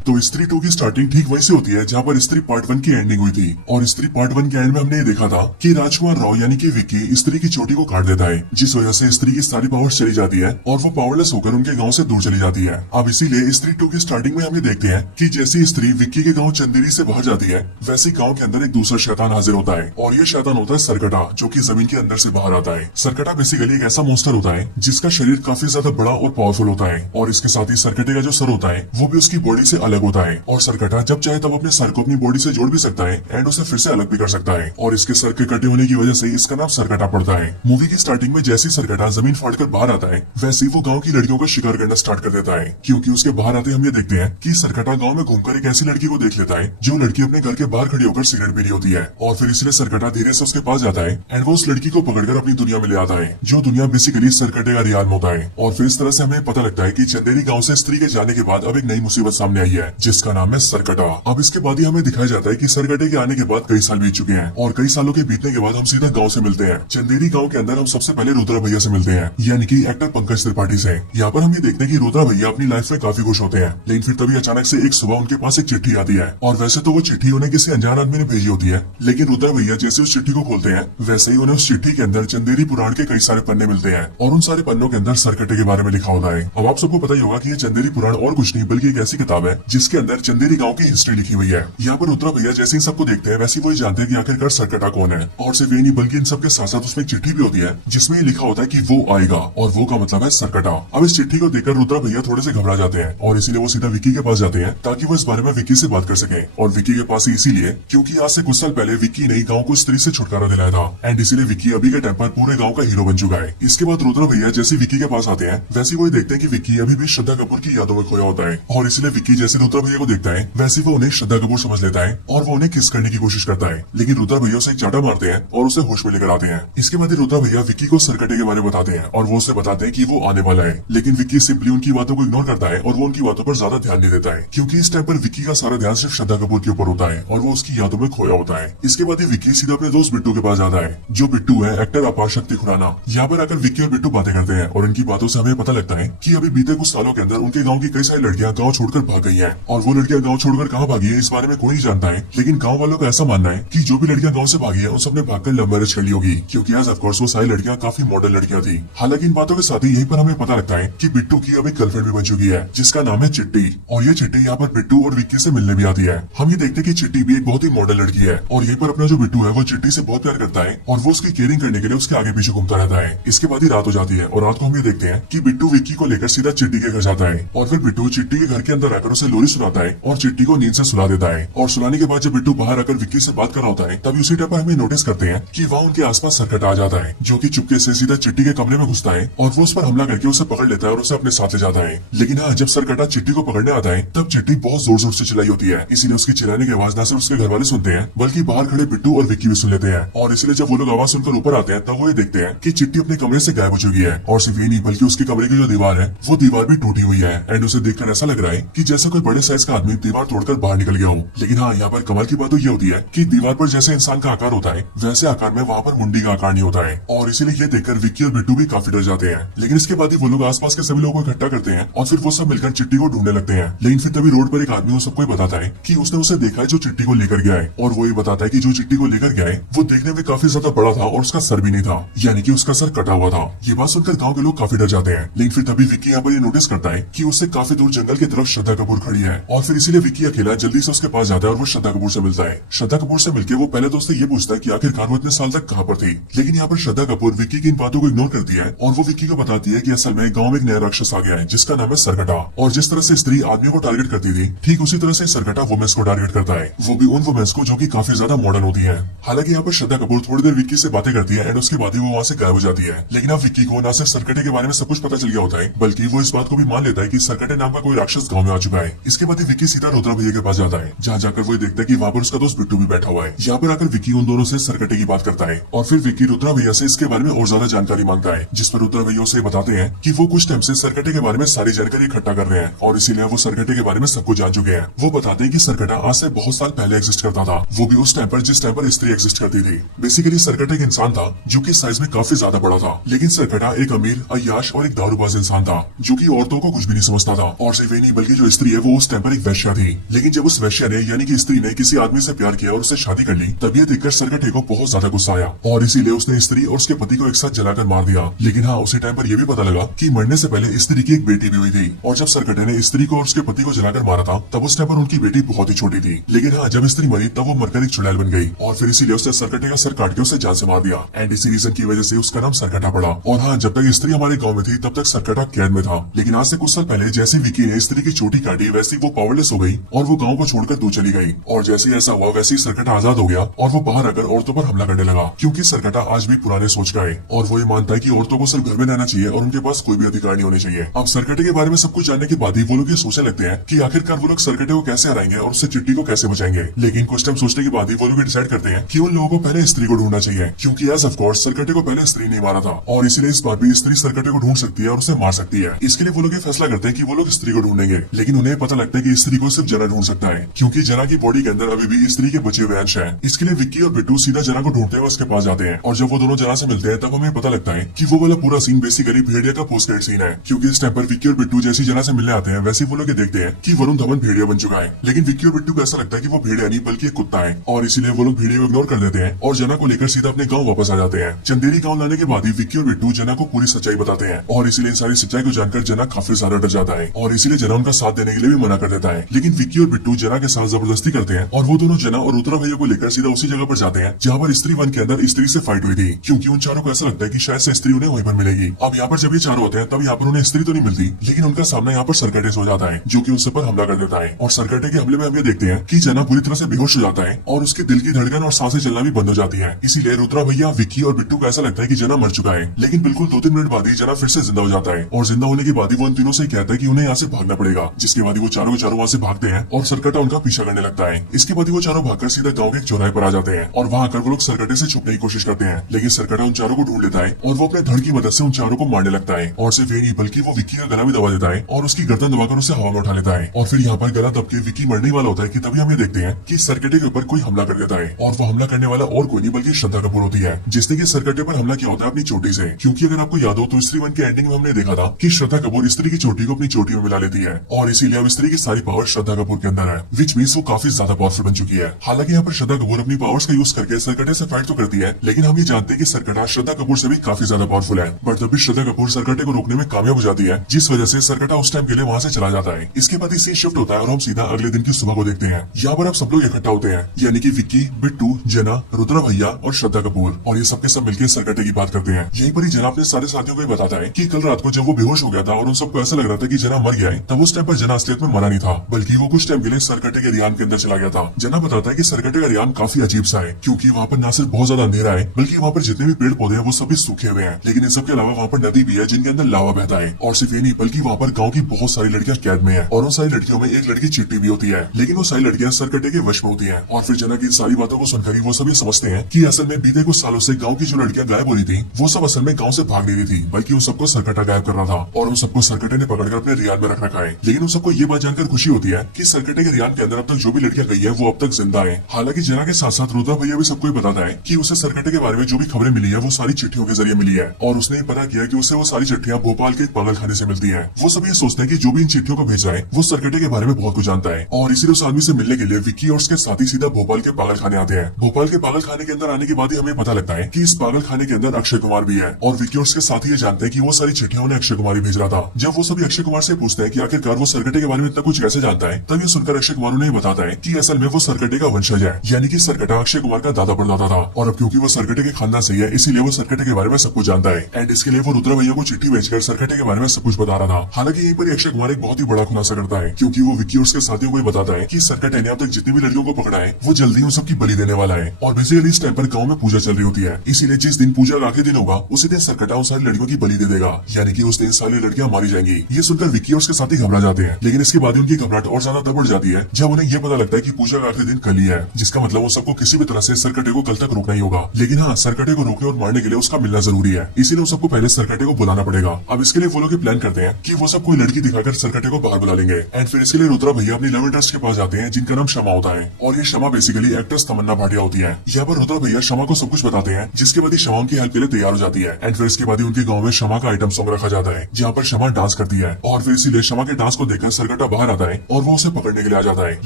तो स्त्री 2 की स्टार्टिंग ठीक वहीं से होती है जहां पर स्त्री पार्ट 1 की एंडिंग हुई थी। और स्त्री पार्ट 1 के एंड में हमने ये देखा था कि राजकुमार राव यानी कि विक्की स्त्री की चोटी को काट देता है, जिस वजह से स्त्री की सारी पावर्स चली जाती है और वो पावरलेस होकर उनके गांव से दूर चली जाती है। अब इसीलिए स्त्री 2 की स्टार्टिंग में हम ये देखते हैं कि जैसी स्त्री विक्की के गाँव चंदेरी से बाहर जाती है, वैसे गाँव के अंदर एक दूसरा शैतान हाजिर होता है। और ये शैतान होता है सरकटा, जो की जमीन के अंदर से बाहर आता है। सरकटा बेसिकली एक ऐसा मॉन्स्टर होता है जिसका शरीर काफी ज्यादा बड़ा और पावरफुल होता है। और इसके साथ ही सरकटे का जो सर होता है वो भी उसकी बॉडी से अलग होता है। और सरकटा जब चाहे तब अपने सर को अपनी बॉडी से जोड़ भी सकता है एंड उसे फिर से अलग भी कर सकता है। और इसके सर के कटे होने की वजह से इसका नाम सरकटा पड़ता है। मूवी की स्टार्टिंग में जैसी सरकटा जमीन फाड़कर बाहर आता है, वैसे ही वो गांव की लड़कियों का शिकार करना स्टार्ट कर देता है। क्योंकि उसके बाहर आते हम ये देखते हैं कि सरकटा गांव में घूमकर एक ऐसी लड़की को देख लेता है जो लड़की अपने घर के बाहर खड़ी होकर सिगरेट पी रही होती है। और फिर इसलिए सरकटा धीरे से उसके पास जाता है एंड वो उस लड़की को पकड़कर अपनी दुनिया में ले आता है, जो दुनिया बेसिकली सरकटे का रियाल होता है। और फिर इस तरह से हमें पता लगता है कि चंदेरी गांव से स्त्री के जाने के बाद अब एक नई मुसीबत सामने आई है, जिसका नाम है सरकटा। अब इसके बाद ही हमें दिखाया जाता है कि सरकटे के आने के बाद कई साल बीत चुके हैं और कई सालों के बीतने के बाद हम सीधा गांव से मिलते हैं। चंदेरी गांव के अंदर हम सबसे पहले रुद्रा भैया से मिलते हैं, यानी कि एक्टर पंकज त्रिपाठी से। यहाँ पर हम ये देखते हैं कि रुद्रा भैया अपनी लाइफ में काफी खुश होते हैं, लेकिन फिर तभी अचानक से एक सुबह उनके पास एक चिट्ठी आती है। और वैसे तो वो चिट्ठी उन्हें किसी अनजान आदमी ने भेजी होती है, लेकिन रुद्रा भैया जैसे उस चिट्ठी को खोलते हैं वैसे ही उन्हें उस चिट्ठी के अंदर चंदेरी पुराण के कई सारे पन्ने मिलते हैं। और उन सारे पन्नों के अंदर सरकटे के बारे में लिखा होता है। अब आप सबको पता ही होगा कि ये चंदेरी पुराण और कुछ नहीं बल्कि एक ऐसी किताब है जिसके अंदर चंदेरी गांव की हिस्ट्री लिखी हुई है। यहाँ पर रुद्रा भैया जैसे ही सबको देखते हैं वैसे वही जानते हैं कि आखिरकार सरकटा कौन है। और सिर्फ ये नहीं बल्कि इन सबके साथ साथ उसमें एक चिट्ठी भी होती है जिसमें लिखा होता है कि वो आएगा, और वो का मतलब है सरकटा। अब इस चिट्ठी को देखकर रुद्रा भैया थोड़े से घबरा जाते हैं और इसीलिए वो सीधा विक्की के पास जाते हैं ताकि वो इस बारे में विक्की से बात कर सके। और विक्की के पास इसीलिए क्योंकि आज से कुछ साल पहले विक्की ने गाँव को स्त्री से छुटकारा दिलाया था एंड इसीलिए विक्की अभी के टाइम पर पूरे गाँव का हीरो बन चुका है। इसके बाद रुद्रा भैया जैसे विक्की के पास आते हैं वैसे वही देखते हैं कि विक्की अभी भी श्रद्धा कपूर की यादों में खोया होता है। और इसलिए विक्की जैसे रुद्रा भैया को देखता है वैसे वो उन्हें श्रद्धा कपूर समझ लेता है और वो उन्हें किस करने की कोशिश करता है। लेकिन रुद्रा भैया उसे एक चाटा मारते हैं और उसे होश में लेकर आते हैं। इसके बाद रुद्रा भैया विक्की को सरकटे के बारे में बताते हैं और वो उसे बताते हैं कि वो आने वाला है। लेकिन विक्की सिंपली उनकी बातों को इग्नोर करता है और वो उनकी बातों पर ज्यादा ध्यान नहीं देता है, क्योंकि इस टाइम पर विक्की का सारा ध्यान सिर्फ श्रद्धा कपूर के ऊपर होता है और वो उसकी यादों में खोया होता है। इसके बाद विक्की सीधा अपने दोस्त बिट्टू के पास जाता है, जो बिट्टू है एक्टर अपार शक्ति खुराना। यहाँ पर आकर विक्की और बिट्टू बातें करते हैं और इनकी बातों से हमें पता लगता है कि अभी बीते कुछ सालों के अंदर उनके गाँव की कई सारी लड़कियां गाँव छोड़कर भाग गई है। और वो लड़कियां गाँव छोड़कर कहाँ भागी है इस बारे में कोई नहीं जानता है, लेकिन गाँव वालों का ऐसा मानना है कि जो भी लड़कियां गाँव से भागी है उन सबने भागकर लव मैरिज कर ली होगी, क्योंकि आज ऑफकोर्स वो सारी लड़कियां काफी मॉडर्न लड़कियां थी। हालांकि इन बातों के साथ ही यहीं पर हमें पता लगता है कि बिट्टू की अब एक गर्लफ्रेंड भी बन चुकी है जिसका नाम है चिट्टी। और ये चिट्टी यहाँ पर बिट्टू और विक्की से मिलने भी आती है। हम ये देखते हैं कि चिट्टी भी एक बहुत ही मॉडर्न लड़की है और यहीं पर अपना जो बिट्टू है वो चिट्टी से बहुत प्यार करता है और वो उसकी केयरिंग करने के लिए उसके आगे पीछे घूमता रहता है। इसके बाद ही रात हो जाती है और रात को हम ये देखते हैं कि बिट्टू विक्की को लेकर सीधा चिट्टी के घर जाता है और फिर बिट्टू चिट्टी के घर के अंदर आकर उसे लोरी सुनाता है और चिट्टी को नींद से सुला देता है। और सुलाने के बाद जब बिट्टू बाहर आकर विक्की से बात कर रहा होता है तभी उसी टाइम पर हमें नोटिस करते हैं कि वहाँ उनके आसपास सरकटा आ जाता है, जो कि चुपके से सीधा चिट्टी के कमरे में घुसता है और वो उस पर हमला करके उसे पकड़ लेता है और उसे अपने साथ ले जाता है। लेकिन हाँ, जब सरकटा चिट्टी को पकड़ने आता है तब चिट्टी बहुत जोर जोर से चिल्लाई होती है, इसीलिए उसकी चिल्लाने की आवाज न सिर्फ उसके घर वाले सुनते हैं बल्कि बाहर खड़े बिट्टू और विक्की भी सुन लेते हैं। और इसलिए जब वो लोग आवाज सुनकर ऊपर आते हैं तब वो ये देखते हैं कि चिट्टी अपने कमरे से गायब हो चुकी है। और सिर्फ ये नहीं बल्कि उसके कमरे की जो दीवार है वो दीवार भी टूटी हुई है एंड उसे देखकर ऐसा लग रहा है कि जैसे कोई बड़े साइज का आदमी दीवार तोड़कर बाहर निकल गया हो। लेकिन हाँ, यहाँ पर कमाल की बात तो ये होती है कि दीवार पर जैसे इंसान का आकार होता है वैसे आकार में वहाँ पर मुंडी का आकार नहीं होता है। और इसीलिए ये देखकर विक्की और बिट्टू भी काफी डर जाते हैं। लेकिन इसके बाद ही वो लोग आसपास के सभी लोगों को इकट्ठा करते हैं और फिर वो सब मिलकर चिट्टी को ढूंढने लगते हैं। लेकिन फिर तभी रोड पर एक आदमी उन सबको बताता है कि उसने उसे देखा है जो चिट्टी को लेकर गया है। और वो ये बताता है कि जो चिट्टी को लेकर गया है वो देखने में काफी ज्यादा बड़ा था और उसका सर भी नहीं था, यानी कि उसका सर कटा हुआ था। ये बात सुनकर गाँव के लोग काफी डर जाते हैं। लेकिन फिर तभी विक्की यहाँ पर ये नोटिस करता है कि उससे काफी दूर जंगल की तरफ श्रद्धा कपूर खड़ी पड़ी है। और फिर इसीलिए विक्की अकेला जल्दी से उसके पास जाता है और वो श्रद्धा कपूर से मिलता है। श्रद्धा कपूर से मिलकर वो पहले तो उससे ये पूछता है कि आखिरकार वो इतने साल तक कहाँ पर थी। लेकिन यहाँ पर श्रद्धा कपूर विक्की की इन बातों को इग्नोर करती है और वो विक्की को बताती है कि असल में गांव में एक नया राक्षस आ गया है जिसका नाम है सरकटा। और जिस तरह से स्त्री आदमियों को टारगेट करती थी, ठीक उसी तरह से सरकटा वुमेन्स को टारगेट करता है, वो भी उन वुमेन्स को जो कि काफी ज्यादा मॉडर्न होती है। हालांकि यहाँ पर श्रद्धा कपूर थोड़ी देर विक्की से बातें करती है एंड उसके बाद ही वो वहाँ से गायब हो जाती है। लेकिन अब विक्की को न सिर्फ सरकटे के बारे में सब कुछ पता चल गया होता है, बल्कि वो इस बात को भी मान लेता है कि सरकटे नाम का कोई राक्षस गाँव में आ चुका है। इसके बाद विक्की सीधा रुद्रा भैया के पास जाता है, जहाँ जाकर वो देखता है कि वहाँ पर उसका दोस्त बिट्टू भी बैठा हुआ है। यहाँ पर आकर विक्की उन दोनों से सरकटे की बात करता है और फिर विक्की रुद्रा भैया से इसके बारे में और ज्यादा जानकारी मांगता है, जिस पर रुद्रा भैया उसे बताते हैं कि वो कुछ टाइम से सरकटे के बारे में सारी जानकारी इकट्ठा कर रहे हैं और इसीलिए वो सरकटे के बारे में सब कुछ जान चुके हैं। वो बताते हैं कि सरकटा आज से बहुत साल पहले एग्जिस्ट करता था, वो भी उस टाइम पर जिस टाइम पर स्त्री एग्जिस्ट करती थी। बेसिकली सरकटा एक इंसान था जो कि साइज में काफी ज्यादा बड़ा था, लेकिन सरकटा एक अमीर, अय्याश और एक दारूबाज इंसान था जो कि औरतों को कुछ भी नहीं समझता था। और सिर्फ ही नहीं बल्कि जो स्त्री है वो उस टाइम पर एक वैश्या थी। लेकिन जब उस वैश्या ने यानी कि स्त्री ने किसी आदमी से प्यार किया और उससे शादी कर ली, तब ये देखकर सरकटे को बहुत ज्यादा गुस्सा आया और इसीलिए उसने स्त्री और उसके पति को एक साथ जलाकर मार दिया। लेकिन हाँ, उसी टाइम पर यह भी पता लगा कि मरने से पहले स्त्री की एक बेटी भी हुई थी और जब सरकटे ने स्त्री को और उसके पति को जलाकर मारा था तब उस टाइम पर उनकी बेटी बहुत ही छोटी थी। लेकिन हाँ, जब स्त्री मरी तब वो मरकर एक चुड़ैल बन गई और फिर इसीलिए उसने सरकटे का सर काट के उसे जान से मार दिया एंड इसी रीजन की वजह से उसका नाम सरकटा पड़ा। और हाँ, जब तक स्त्री हमारे गाँव में थी तब तक सरकटा कैद में था। लेकिन आज से कुछ साल पहले जैसे विकी ने स्त्री की चोटी काटी वैसे वो पावरलेस हो गई और वो गाँव को छोड़कर दूर चली गई। और जैसे ऐसा हुआ वैसे ही सरकटा आजाद हो गया और वो बाहर आकर औरतों पर हमला करने लगा, क्योंकि सरकटा आज भी पुराने सोच का है और वो ये मानता है कि औरतों को सिर्फ घर में रहना चाहिए और उनके पास कोई भी अधिकार नहीं होने चाहिए। अब सरकटे के बारे में सब कुछ जानने के बाद ही वो लोग ये सोचने लगते हैं कि आखिरकार वो लोग सरकटे को कैसे हराएंगे और उससे चिट्टी को कैसे बचाएंगे। लेकिन कुछ टाइम सोचने के बाद ही वो लोग डिसाइड करते हैं कि उन लोगों को पहले स्त्री को ढूंढना चाहिए, क्योंकि एज ऑफ कोर्स सरकटे को पहले स्त्री नहीं मारा था और इसीलिए इस बार भी स्त्री सरकटे को ढूंढ सकती है और उसे मार सकती है। इसके लिए वो लोग ये फैसला करते हैं कि वो लोग स्त्री को ढूंढेंगे। लेकिन उन्हें पता लगता है कि स्त्री को सिर्फ जना ढूंढ सकता है, क्योंकि जना की बॉडी के अंदर अभी भी स्त्री के बचे हुए अंश है। इसके लिए विक्की और बिट्टू सीधा जना को ढूंढते हुए उसके पास जाते हैं और जब वो दोनों जना से मिलते हैं तब हमें पता लगता है कि वो वाला पूरा सीन बेसिकली भेड़िया का पोस्ट क्रेडिट सीन है, क्योंकि इस टाइम पर विक्की और बिट्टू जैसी जना से मिलने आते हैं वैसे वो लोग देखते हैं कि वरुण धवन भेड़िया बन चुका है। लेकिन विक्की और बिट्टू को ऐसा लगता है कि वो भेड़िया नहीं बल्कि एक कुत्ता है और इसीलिए वो लोग भेड़िया को इग्नोर कर देते हैं और जना को लेकर सीधा अपने गाँव वापस आ जाते हैं। चंदेरी गाँव लाने के बाद ही विक्की और बिट्टू जना को पूरी सच्चाई बताते हैं और इसीलिए सारी सच्चाई को जानकर जना काफी ज्यादा डर जाता है और इसीलिए जना उनका साथ देने के लिए भी मना कर देता है। लेकिन विक्की और बिट्टू जना के साथ जबरदस्ती करते हैं और वो दोनों जना और रुद्रा भैया को लेकर सीधा उसी जगह पर जाते हैं जहाँ पर स्त्री वन के अंदर स्त्री से फाइट हुई थी, क्योंकि उन चारों को ऐसा लगता है कि शायद से स्त्री उन्हें वहीं पर मिलेगी। अब यहाँ पर जब ये चारों होते हैं तब यहाँ पर उन्हें स्त्री तो नहीं मिलती, लेकिन उनका सामना यहाँ पर सरकटे से हो जाता है जो कि उनसे पर हमला कर देता है। और सरकटे के हमले में हम ये देखते हैं कि जना पूरी तरह से बेहोश हो जाता है और उसके दिल की धड़कन और सांसें चलना भी बंद हो जाती है। इसीलिए रुद्रा भैया, विक्की और बिट्टू को ऐसा लगता है कि जना मर चुका है। लेकिन बिल्कुल 2-3 मिनट बाद ही जना फिर से जिंदा हो जाता है और जिंदा होने के बाद ही वो उन तीनों से कहता है कि उन्हें यहाँ से भागना पड़ेगा, जिसके बाद वो चारों के चारों वहाँ से भागते हैं और सरकटा उनका पीछा करने लगता है। इसके बाद वो चारों भागकर सीधा गाँव के एक चौराहे पर आ जाते हैं और वहाँ आकर वो लोग सरकटे से छुपने की कोशिश करते हैं। लेकिन सरकटा उन चारों को ढूंढ लेता है और वो अपने धड़ की मदद से उन चारों को मारने लगता है और सिर्फ ये नहीं बल्कि वो विक्की का गला भी दबा देता है और उसकी गर्दन दबाकर उसे हवा में उठा लेता है। और फिर यहाँ पर गला दब के विक्की मरने वाला होता है कि तभी हम ये देखते हैं कि सरकटे के ऊपर कोई हमला कर देता है और वो हमला करने वाला और कोई नहीं बल्कि श्रद्धा कपूर होती है, जिसने कि सरकटे पर हमला किया होता है अपनी चोटी से। क्योंकि अगर आपको याद हो तो स्त्री वन के एंडिंग में हमने देखा था कि श्रद्धा कपूर स्त्री की चोटी को अपनी चोटी में मिला लेती है और इसीलिए अब स्त्री की सारी पावर श्रद्धा कपूर के अंदर है, विच मींस वो काफी ज्यादा पावरफुल बन चुकी है। हालांकि यहाँ पर श्रद्धा कपूर अपनी पावर्स का यूज करके सरकटे से फाइट तो करती है, लेकिन हम ये जानते हैं कि सरकटा श्रद्धा कपूर से भी काफी ज्यादा पावरफुल है। बट तब भी श्रद्धा कपूर सरकटे को रोकने में कामयाब हो जाती है, जिस वजह से सरकटा उस टाइम के लिए वहाँ से चला जाता है। इसके बाद सीन शिफ्ट होता है और हम सीधा अगले दिन की सुबह को देखते हैं। यहाँ पर अब सब लोग इकट्ठा होते हैं, यानी कि विक्की, बिट्टू, जना, रुद्रा भैया और श्रद्धा कपूर, और ये सबके सब मिलकर सरकटे की बात करते हैं। यहीं पर ही जना अपने सारे साथियों को बताता है कि कल रात को जब वो बेहोश हो गया था और उन सबको ऐसा लग रहा था कि जना मर गया है, तब उस टाइम पर जना असलियत में मरा नहीं था, बल्कि वो कुछ टाइम के लिए सरकटे के रियान के अंदर चला गया था। जना बताता है कि सरकटे का रियान काफी अजीब सा है, क्योंकि वहाँ पर न सिर्फ बहुत ज्यादा अंधेरा है बल्कि वहाँ पर जितने भी पेड़ पौधे हैं वो सभी सूखे हुए हैं। लेकिन इन सबके अलावा वहाँ पर नदी भी है जिनके अंदर लावा बहता है। और सिर्फ ये नहीं बल्कि वहाँ पर गाँव की बहुत सारी लड़कियां कैद में है और उन सारी लड़कियों में एक लड़की चिट्टी भी होती है, लेकिन वो सारी लड़कियां सरकटे के वश में होती है। और फिर जना की सारी बातों को सुनकर ही वो सभी समझते हैं कि असल में बीते कुछ सालों से गाँव की जो लड़कियां गायब हो रही थी वो सब असल में गाँव से भाग नहीं रही थी, बल्कि उन सबको सरकटा गायब कर रहा था और उन सबको सरकटे ने पकड़कर अपने रियान में रख रखा है। लेकिन उन सबको ये बात जानकर खुशी होती है कि सरकटे के रियान के अंदर अब तक जो भी लड़कियां गई है वो अब तक जिंदा है। हालांकि जना के साथ साथ रुद्रा भैया भी सबको बताता है कि उसे सरकटे के बारे में जो भी खबरें मिली है वो सारी चिट्ठियों के जरिए मिली है और उसने पता किया कि उसे वो सारी चिट्ठियां भोपाल के एक पागल खाने से मिलती है। वो सब ये सोचते हैं कि जो भी इन चिट्ठियों को भेज रहा है वो सरकटे के बारे में बहुत कुछ जानता है और इसीलिए उस आदमी से मिलने के लिए विक्की और उसके साथी सीधा भोपाल के पागल खाने आते हैं। भोपाल के पागल खाने के अंदर आने के बाद ही हमें पता लगता है कि इस पागल खाने के अंदर अक्षय कुमार भी है और विक्की और उसके साथी ये जानते हैं कि वो सारी चिट्ठियां उन्हें अक्षय कुमार ही भेज रहा था। जब वो सभी अक्षय कुमार से पूछते हैं कि आखिरकार वो सरकटे के बारे में इतना कुछ कैसे जानता है। तब ये सुनकर अक्षय कुमार उन्हें बताता है कि असल में वो सरकटे का वंशज है, यानी कि सरकटा अक्षय कुमार का दादा परदादा था, और अब क्योंकि वो सरकटे के खानदान से है इसीलिए वो सरकटे के बारे में सब कुछ जानता है। एंड इसके लिए वो रुद्रा भैया को चिट्ठी भेजकर सरकटे के बारे में सब कुछ बता रहा था। हालांकि यहीं पर अक्षय कुमार एक बहुत ही बड़ा खुलासा करता है, क्योंकि वो विक्की और उसके साथियों को बताता है कि सरकटे ने अब तक जितनी भी लड़कियों को पकड़ा है वो जल्दी उन सबकी बलि देने वाला है। और बेसिकली इस टाइम पर गाँव में पूजा चल रही होती है, इसीलिए जिस दिन पूजा का आखिरी दिन होगा उसी दिन सरकटा उन सारी लड़कियों की बलि दे देगा, यानी कि उस दिन सारी लड़कियां मारी जाएंगी। ये सुनकर विक्की और उसके साथी घबरा जाते हैं, लेकिन इसके बाद उनकी घबराहट और ज्यादा तब बढ़ जाती है जब उन्हें यह पता लगता है कि पूजा का आखिरी दिन कल ही है, जिसका मतलब वो सबको किसी भी तरह से सरकटे को कल तक रोकना ही होगा। लेकिन हाँ, सरकटे को रोकने और मारने के लिए उसका मिलना जरूरी है, इसीलिए उन सबको पहले सरकटे को बुलाना पड़ेगा। अब इसके लिए वो लोग प्लान करते हैं कि वो सब कोई लड़की दिखाकर सरकटे को बाहर बुला लेंगे। एंड फिर इसके लिए रुद्रा भैया अपनी लव इंटरेस्ट के पास जाते हैं, जिनका नाम शमा होता है, और ये शमा बेसिकली एक्ट्रेस तमन्ना भाटिया होती है। यहाँ पर रुद्रा भैया शमा को सब कुछ बताते हैं, जिसके बाद शमा उनकी हेल्प के लिए तैयार हो जाती है। एंड फिर इसके बाद उनके गाँव में शमा का आइटम सॉन्ग रखा जाता है, जहाँ पर शमा डांस करती है, और फिर इसीलिए शमा के डांस को देखकर सरकटा बाहर आता है और वो उसे पकड़ने के लिए आ जाता है।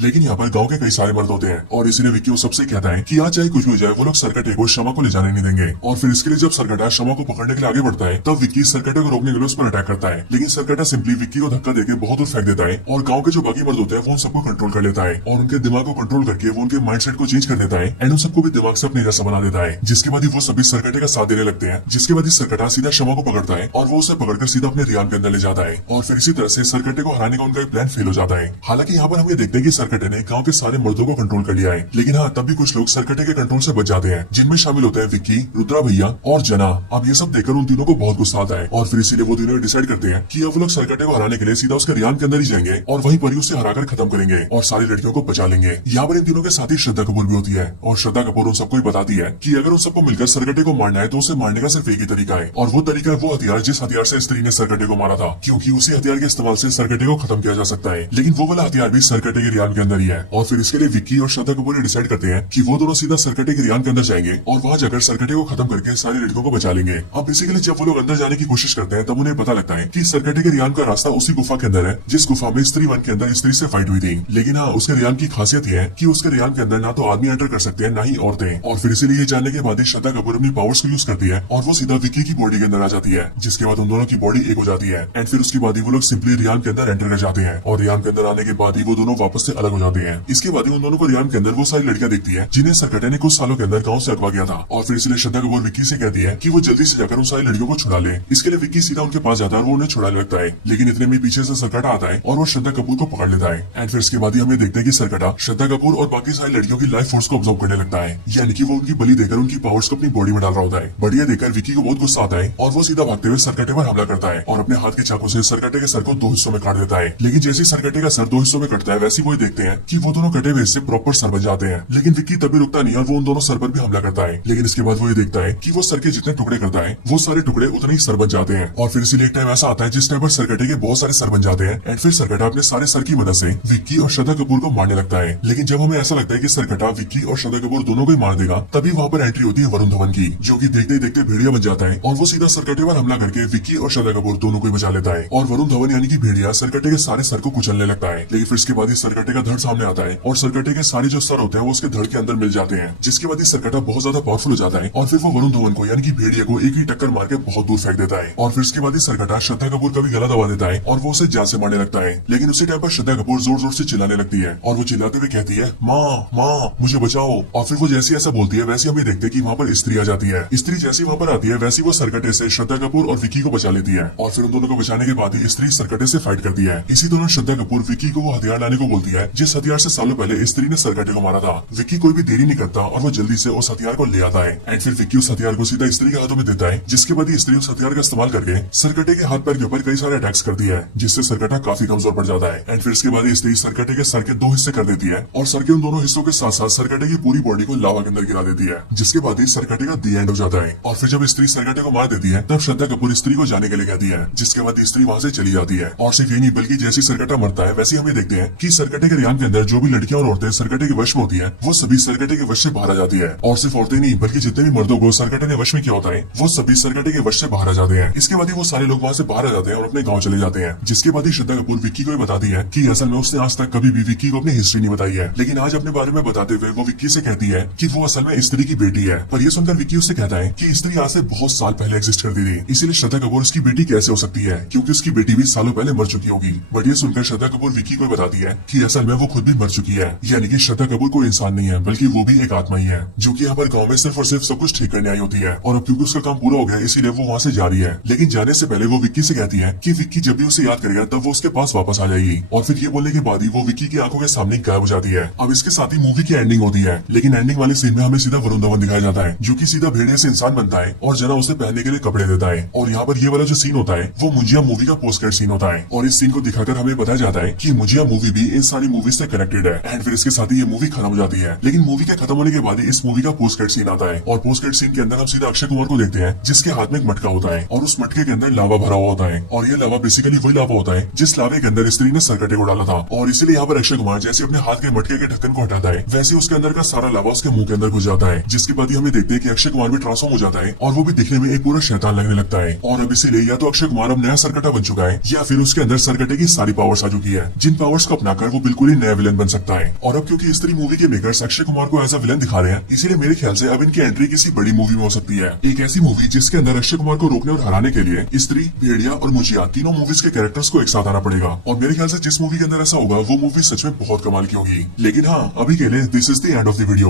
लेकिन यहाँ पर गाँव के कई सारे मर्द होते हैं, और इसीलिए विक्की वो सबसे कहता है कि आज चाहे कुछ भी हो जाए वो लोग सरकटे को शमा को ले जाने नहीं देंगे। और फिर इसके लिए जब सरकटा शमा को पकड़ने के लिए आगे बढ़ता है तब विक्की सरकटे को रोकने के लिए उस पर अटैक करता है, लेकिन सरकटा सिंपली विक्की को धक्का देकर बहुत दूर फेंक देता है, और गाँव के जो बाकी मर्द होते हैं वो उन सबको कंट्रोल कर लेता है, और उनके दिमाग को कंट्रोल करके वो उनके माइंडसेट को चेंज कर देता है, एंड उन सबको भी दिमाग से अपने जैसा बना देता है। जिसके बाद वो सभी सरकटे का साथ देने लगते हैं, जिसके बाद सरकटा सीधा शमा को पकड़ता है और वो उसे पकड़कर सीधा अपने रियान के अंदर ले जाता है, और फिर इसी तरह से सरकटे को हराने का उनका प्लान फेल हो जाता है। हालांकि यहाँ पर हम ये देखते हैं कि सरकटे ने गाँव के सारे मर्दों को कंट्रोल कर लिया है, लेकिन हाँ तब भी कुछ लोग सरकटे के कंट्रोल से बच जाते हैं, जिनमें शामिल होते हैं विक्की, रुद्रा भैया और जना। अब ये सब देखकर उन तीनों को बहुत गुस्सा आता है, और फिर इसीलिए वो तीनों डिसाइड करते हैं कि अब वो लोग सरकटे को हराने के लिए सीधा उसके रियान के अंदर ही जाएंगे और वहीं पर ही उसे हराकर खत्म करेंगे और सारी लड़कियों को बचा लेंगे। यहाँ पर इन तीनों के साथ ही श्रद्धा कपूर भी होती है, और श्रद्धा कपूर उन सबको बताती है कि अगर उन सबको मिलकर सरकटे को मारना है तो उसे मारने का सिर्फ एक ही तरीका है, और वो तरीका है वो हथियार जिस हथियार से स्त्री ने सरकटे को मारा था, क्योंकि उसी हथियार के इस्तेमाल से सरकटे को खत्म किया जा सकता है। लेकिन वो वाला हथियार भी सरकटे के रियान के अंदर ही है, और फिर इसके लिए विक्की और श्रद्धा कपूर डिसाइड करते हैं कि वो दोनों सीधा सरकटे के रियान के अंदर जाएंगे और वहां जाकर सरकटे को खत्म करके सारी लड़कियों को बचा लेंगे। अब बेसिकली जब वो लोग अंदर जाने की कोशिश करते हैं तब उन्हें पता लगता है कि सरकटे के रियान का रास्ता उसी गुफा के अंदर है जिस गुफा में स्त्री वन के अंदर स्त्री से फाइट हुई थी। लेकिन हाँ, उसके रियान की खासियत यह है कि उसके रियान के अंदर ना तो आदमी एंटर कर सकते हैं ना ही औरतें, और फिर इसीलिए ये जानने के बाद ही श्रद्धा कपूर अपनी पावर्स को यूज करती है और वो सीधा विक्की की बॉडी के अंदर आ जाती है, जिसके बाद उन दोनों की बॉडी एक हो जाती है। एंड फिर उसके बाद ही वो लोग सिंपली रियान के अंदर एंटर कर जाते हैं, और रियान के अंदर आने के बाद ही वो दोनों वापस से अलग हो जाते हैं। इसके बाद ही उन दोनों को रियान के अंदर वो सारी लड़कियां दिखती है जिन्हें सरकटे ने कुछ सालों के अंदर गाँव से अगवा किया था, और फिर इसलिए श्रद्धा कपूर विक्की से कहती है कि वो जल्दी से जाकर उन सारी लड़कियों को छुड़ा ले। इसके लिए विक्की सीधा उनके पास जाता है और वो उन्हें छुड़ाने लगता है, लेकिन इतने में पीछे से सरकटा आता है और वो श्रद्धा कपूर को पकड़ लेता है। एंड फिर इसके बाद ही हमें देखते हैं कि सरकटा श्रद्धा कपूर और बाकी सारी लड़कियों की लाइफ फोर्स को ऑब्जर्व करने लगता है, यानी कि वो उनकी बलि देकर उनकी पावर्स को अपनी बॉडी में डाल रहा होता है। बढ़िया देखकर विक्की को बहुत गुस्सा आता है और वो सीधा भागते हुए सरकटे पर हमला करता है और अपने हाथ के चाकू से सरकटे के सर को दो हिस्सों में काट देता है। लेकिन जैसे सरकटे का सर दो हिस्सों में कटता है वैसे वो देखते हैं कि वो दोनों कटे हुए हिस्से प्रॉपर सर बन जाते हैं, लेकिन विक्की तभी रुकता नहीं और वो उन दोनों सर पर भी हमला करता है। लेकिन इसके बाद वो ये देखता है कि वो सर के जितने टुकड़े करता है वो सारे टुकड़े उतने ही सर बन जाते हैं, और फिर इसीलिए एक टाइम ऐसा आता है जिस टाइम पर सरकटे के बहुत सारे सर बन जाते हैं। एंड फिर सरकटा अपने सारे सर की मदद से विक्की और श्रद्धा कपूर को मारने लगता है। लेकिन जब हमें ऐसा लगता है कि सरकटा विक्की और श्रद्धा कपूर दोनों को ही मार देगा, तभी वहाँ पर एंट्री होती है वरुण धवन की, जो कि देखते ही देखते भेड़िया बन जाता है और वो सीधा सरकटे पर हमला करके विक्की और श्रद्धा कपूर दोनों को ही बचा लेता है, और वरुण धवन यानी कि भेड़िया सरकटे के सारे सर को कुचलने लगता है। लेकिन फिर इसके बाद ही सरकटे का धड़ सामने आता है और सरकटे के सारे जो सर होते हैं वो उसके धड़ के अंदर मिल जाते हैं, जिसके बाद ही सरकटा बहुत ज्यादा पावरफुल हो जाता है और फिर वो वरुण धवन को यानी कि भेड़िया को एक ही टक्कर मार के बहुत दूर फेंक देता है। और फिर इसके बाद ही सरकटा श्रद्धा कपूर का भी गला दबा देता है और वो उसे जान से मारने लगता है। लेकिन उसी टाइम पर श्रद्धा कपूर जोर जोर से चिल्लाने लगती है और वो चिल्लाते हुए कहती है, माँ माँ मुझे बचाओ। और फिर वो जैसी ऐसा बोलती है वैसे हमें देखते हैं कि वहाँ पर स्त्री आ जाती है। स्त्री जैसी वहाँ पर आती है वैसी वो सरकटे से श्रद्धा कपूर और विक्की को बचा लेती है, और फिर उन दोनों को बचाने के बाद ही स्त्री सरकटे से फाइट करती है। इसी दौरान श्रद्धा कपूर विक्की को वो हथियार लाने को बोलती है जिस हथियार से सालों पहले स्त्री ने सरकटे को मारा था। विक्की कोई भी देरी नहीं करता और वो जल्दी से उस हथियार को ले आता है, एंड फिर विक्की उस हथियार को सीधा स्त्री के हाथों में देता है, जिसके बाद स्त्री उस हथियार का इस्तेमाल करके सरकटे के हाथ पैर के ऊपर कई सारे अटैक्स करती है, जिससे सरकटा काफी कमजोर पड़ जाता है। एंड फिर इसके बाद स्त्री सरकटे के सर के दो हिस्से कर देती है और सर के उन दोनों हिस्सों के साथ साथ सरकटे की पूरी बॉडी को लावा के अंदर गिरा देती है, जिसके बाद ही सरकटे का दी एंड हो जाता है। और फिर जब स्त्री सरकटे को मार देती है तब श्रद्धा कपूर स्त्री को जाने के लिए कहती है, जिसके बाद स्त्री वहाँ से चली जाती है। और सिर्फ ये नहीं बल्कि जैसी सरकटा मरता है वैसे हमें देखते हैं कि सरकटे के रियान के अंदर जो भी लड़कियां और औरतें सरकटे के वश में होती है वो सभी सरकटे के वश से बाहर आ जाती है, और सिर्फ औरतें नहीं बल्कि जितने भी मर्दों को सरकटे ने वश में किया होता है वो सभी सरकटे के वश से बाहर आ जाते हैं। इसके बाद ही वो सारे लोग वहाँ से बाहर आ जाते हैं और अपने गाँव चले जाते हैं, जिसके बाद ही श्रद्धा कपूर विक्की को बताती है कि असल में उसने आज तक कभी भी विक्की को अपनी हिस्ट्री नहीं बताई है, लेकिन आज अपने बारे में बताते हुए वो विक्की से कहती है कि वो असल में स्त्री की बेटी है। पर ये सुनकर विक्की उससे कहता है कि स्त्री आज से बहुत साल पहले एग्जिस्ट करती थी, इसीलिए श्रद्धा कपूर उसकी बेटी कैसे हो सकती है, क्योंकि उसकी बेटी भी सालों पहले मर चुकी होगी। बट ये सुनकर श्रद्धा कपूर विक्की को बताती है कि असल में वो खुद भी मर चुकी है, यानी कि श्रद्धा कपूर कोई इंसान नहीं है बल्कि वो भी एक आत्मा ही है जो कि यहाँ पर गांव में सिर्फ और सिर्फ सब कुछ ठीक करने आई होती है। और अब क्योंकि उसका काम पूरा हो गया इसीलिए वो वहाँ से जा रही है, लेकिन जाने से पहले वो विक्की से कहती है कि विक्की जब भी उसे याद करेगा तब वो उसके पास वापस आ जाएगी। और फिर ये बोलने के बाद ही वो विक्की की आंखों के सामने गायब हो जाती है। अब इसके साथ ही मूवी की एंडिंग होती है, लेकिन एंडिंग वाले सीन में हमें सीधा वरुण धवन दिखाया जाता है जो कि सीधा भेड़िए से इंसान बनता है और जना उसे पहनने के लिए कपड़े देता है। और यहाँ पर ये वाला जो सीन होता है वो मुंजिया मूवी का पोस्ट क्रेडिट सीन होता है और इस सीन को दिखाकर हमें बताया जाता है कि मुंजिया मूवी भी इन सारी मूवी से कनेक्टेड है। एंड फिर इसके साथ ही ये मूवी खत्म हो जाती है, लेकिन मूवी के खत्म होने के बाद इस मूवी का पोस्ट क्रेडिट सीन आता है और पोस्ट क्रेडिट सीन के अंदर हम सीधा अक्षय कुमार को देखते हैं जिसके हाथ में एक मटका होता है और उस मटके के अंदर लावा भरा हुआ होता है और ये लावा बेसिकली वही लावा होता है जिस लावे के अंदर स्त्री ने सरकटे को डाला था। और इसीलिए यहाँ पर अक्षय कुमार जैसे अपने हाथ के मटके के ढक्कन को हटाता है वैसे उसके अंदर का सारा लावा उसके मुंह के अंदर घुस जाता है, जिसके बाद ही हमें देखते हैं कि अक्षय कुमार भी ट्रांसफॉर्म हो जाता है और वो भी दिखने में एक पूरा शैतान लगने लगता है। और अब इसीलिए या तो अक्षय कुमार अब नया सरकटा बन चुका है या फिर उसके अंदर सरकटे की सारी पावर्स आ चुकी है जिन पावर्स को अपनाकर वो बिल्कुल ही नया विलन बन सकता है। और अब क्योंकि स्त्री मूवी के मेकर्स अक्षय कुमार को एज अ विलन दिखा रहे हैं इसीलिए मेरे ख्याल से अब इनकी एंट्री किसी बड़ी मूवी में हो सकती है, एक ऐसी मूवी जिसके अंदर अक्षय कुमार को रोकने और हराने के लिए स्त्री, भेड़िया और मुजिया तीनों मूवीज के कैरेक्टर्स को एक साथ आना पड़ेगा। और मेरे ख्याल से जिस मूवी के अंदर ऐसा होगा वो मूवी सच में बहुत कमाल की होगी। लेकिन हाँ, अभी के लिए this is the end of the video.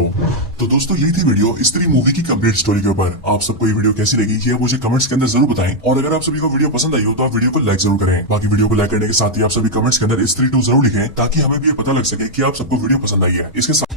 तो दोस्तों यही थी वीडियो स्त्री मूवी की कंप्लीट स्टोरी के ऊपर। आप सबको ये वीडियो कैसी लगी ये मुझे कमेंट्स के अंदर जरूर बताएं और अगर आप सभी को वीडियो पसंद आई हो तो आप वीडियो को लाइक जरूर करें। बाकी वीडियो को लाइक करने के साथ ही आप सभी कमेंट्स के अंदर स्त्री 2 जरूर लिखें ताकि हमें भी ये पता लग सके कि आप सबको वीडियो पसंद आई है। इसके साथ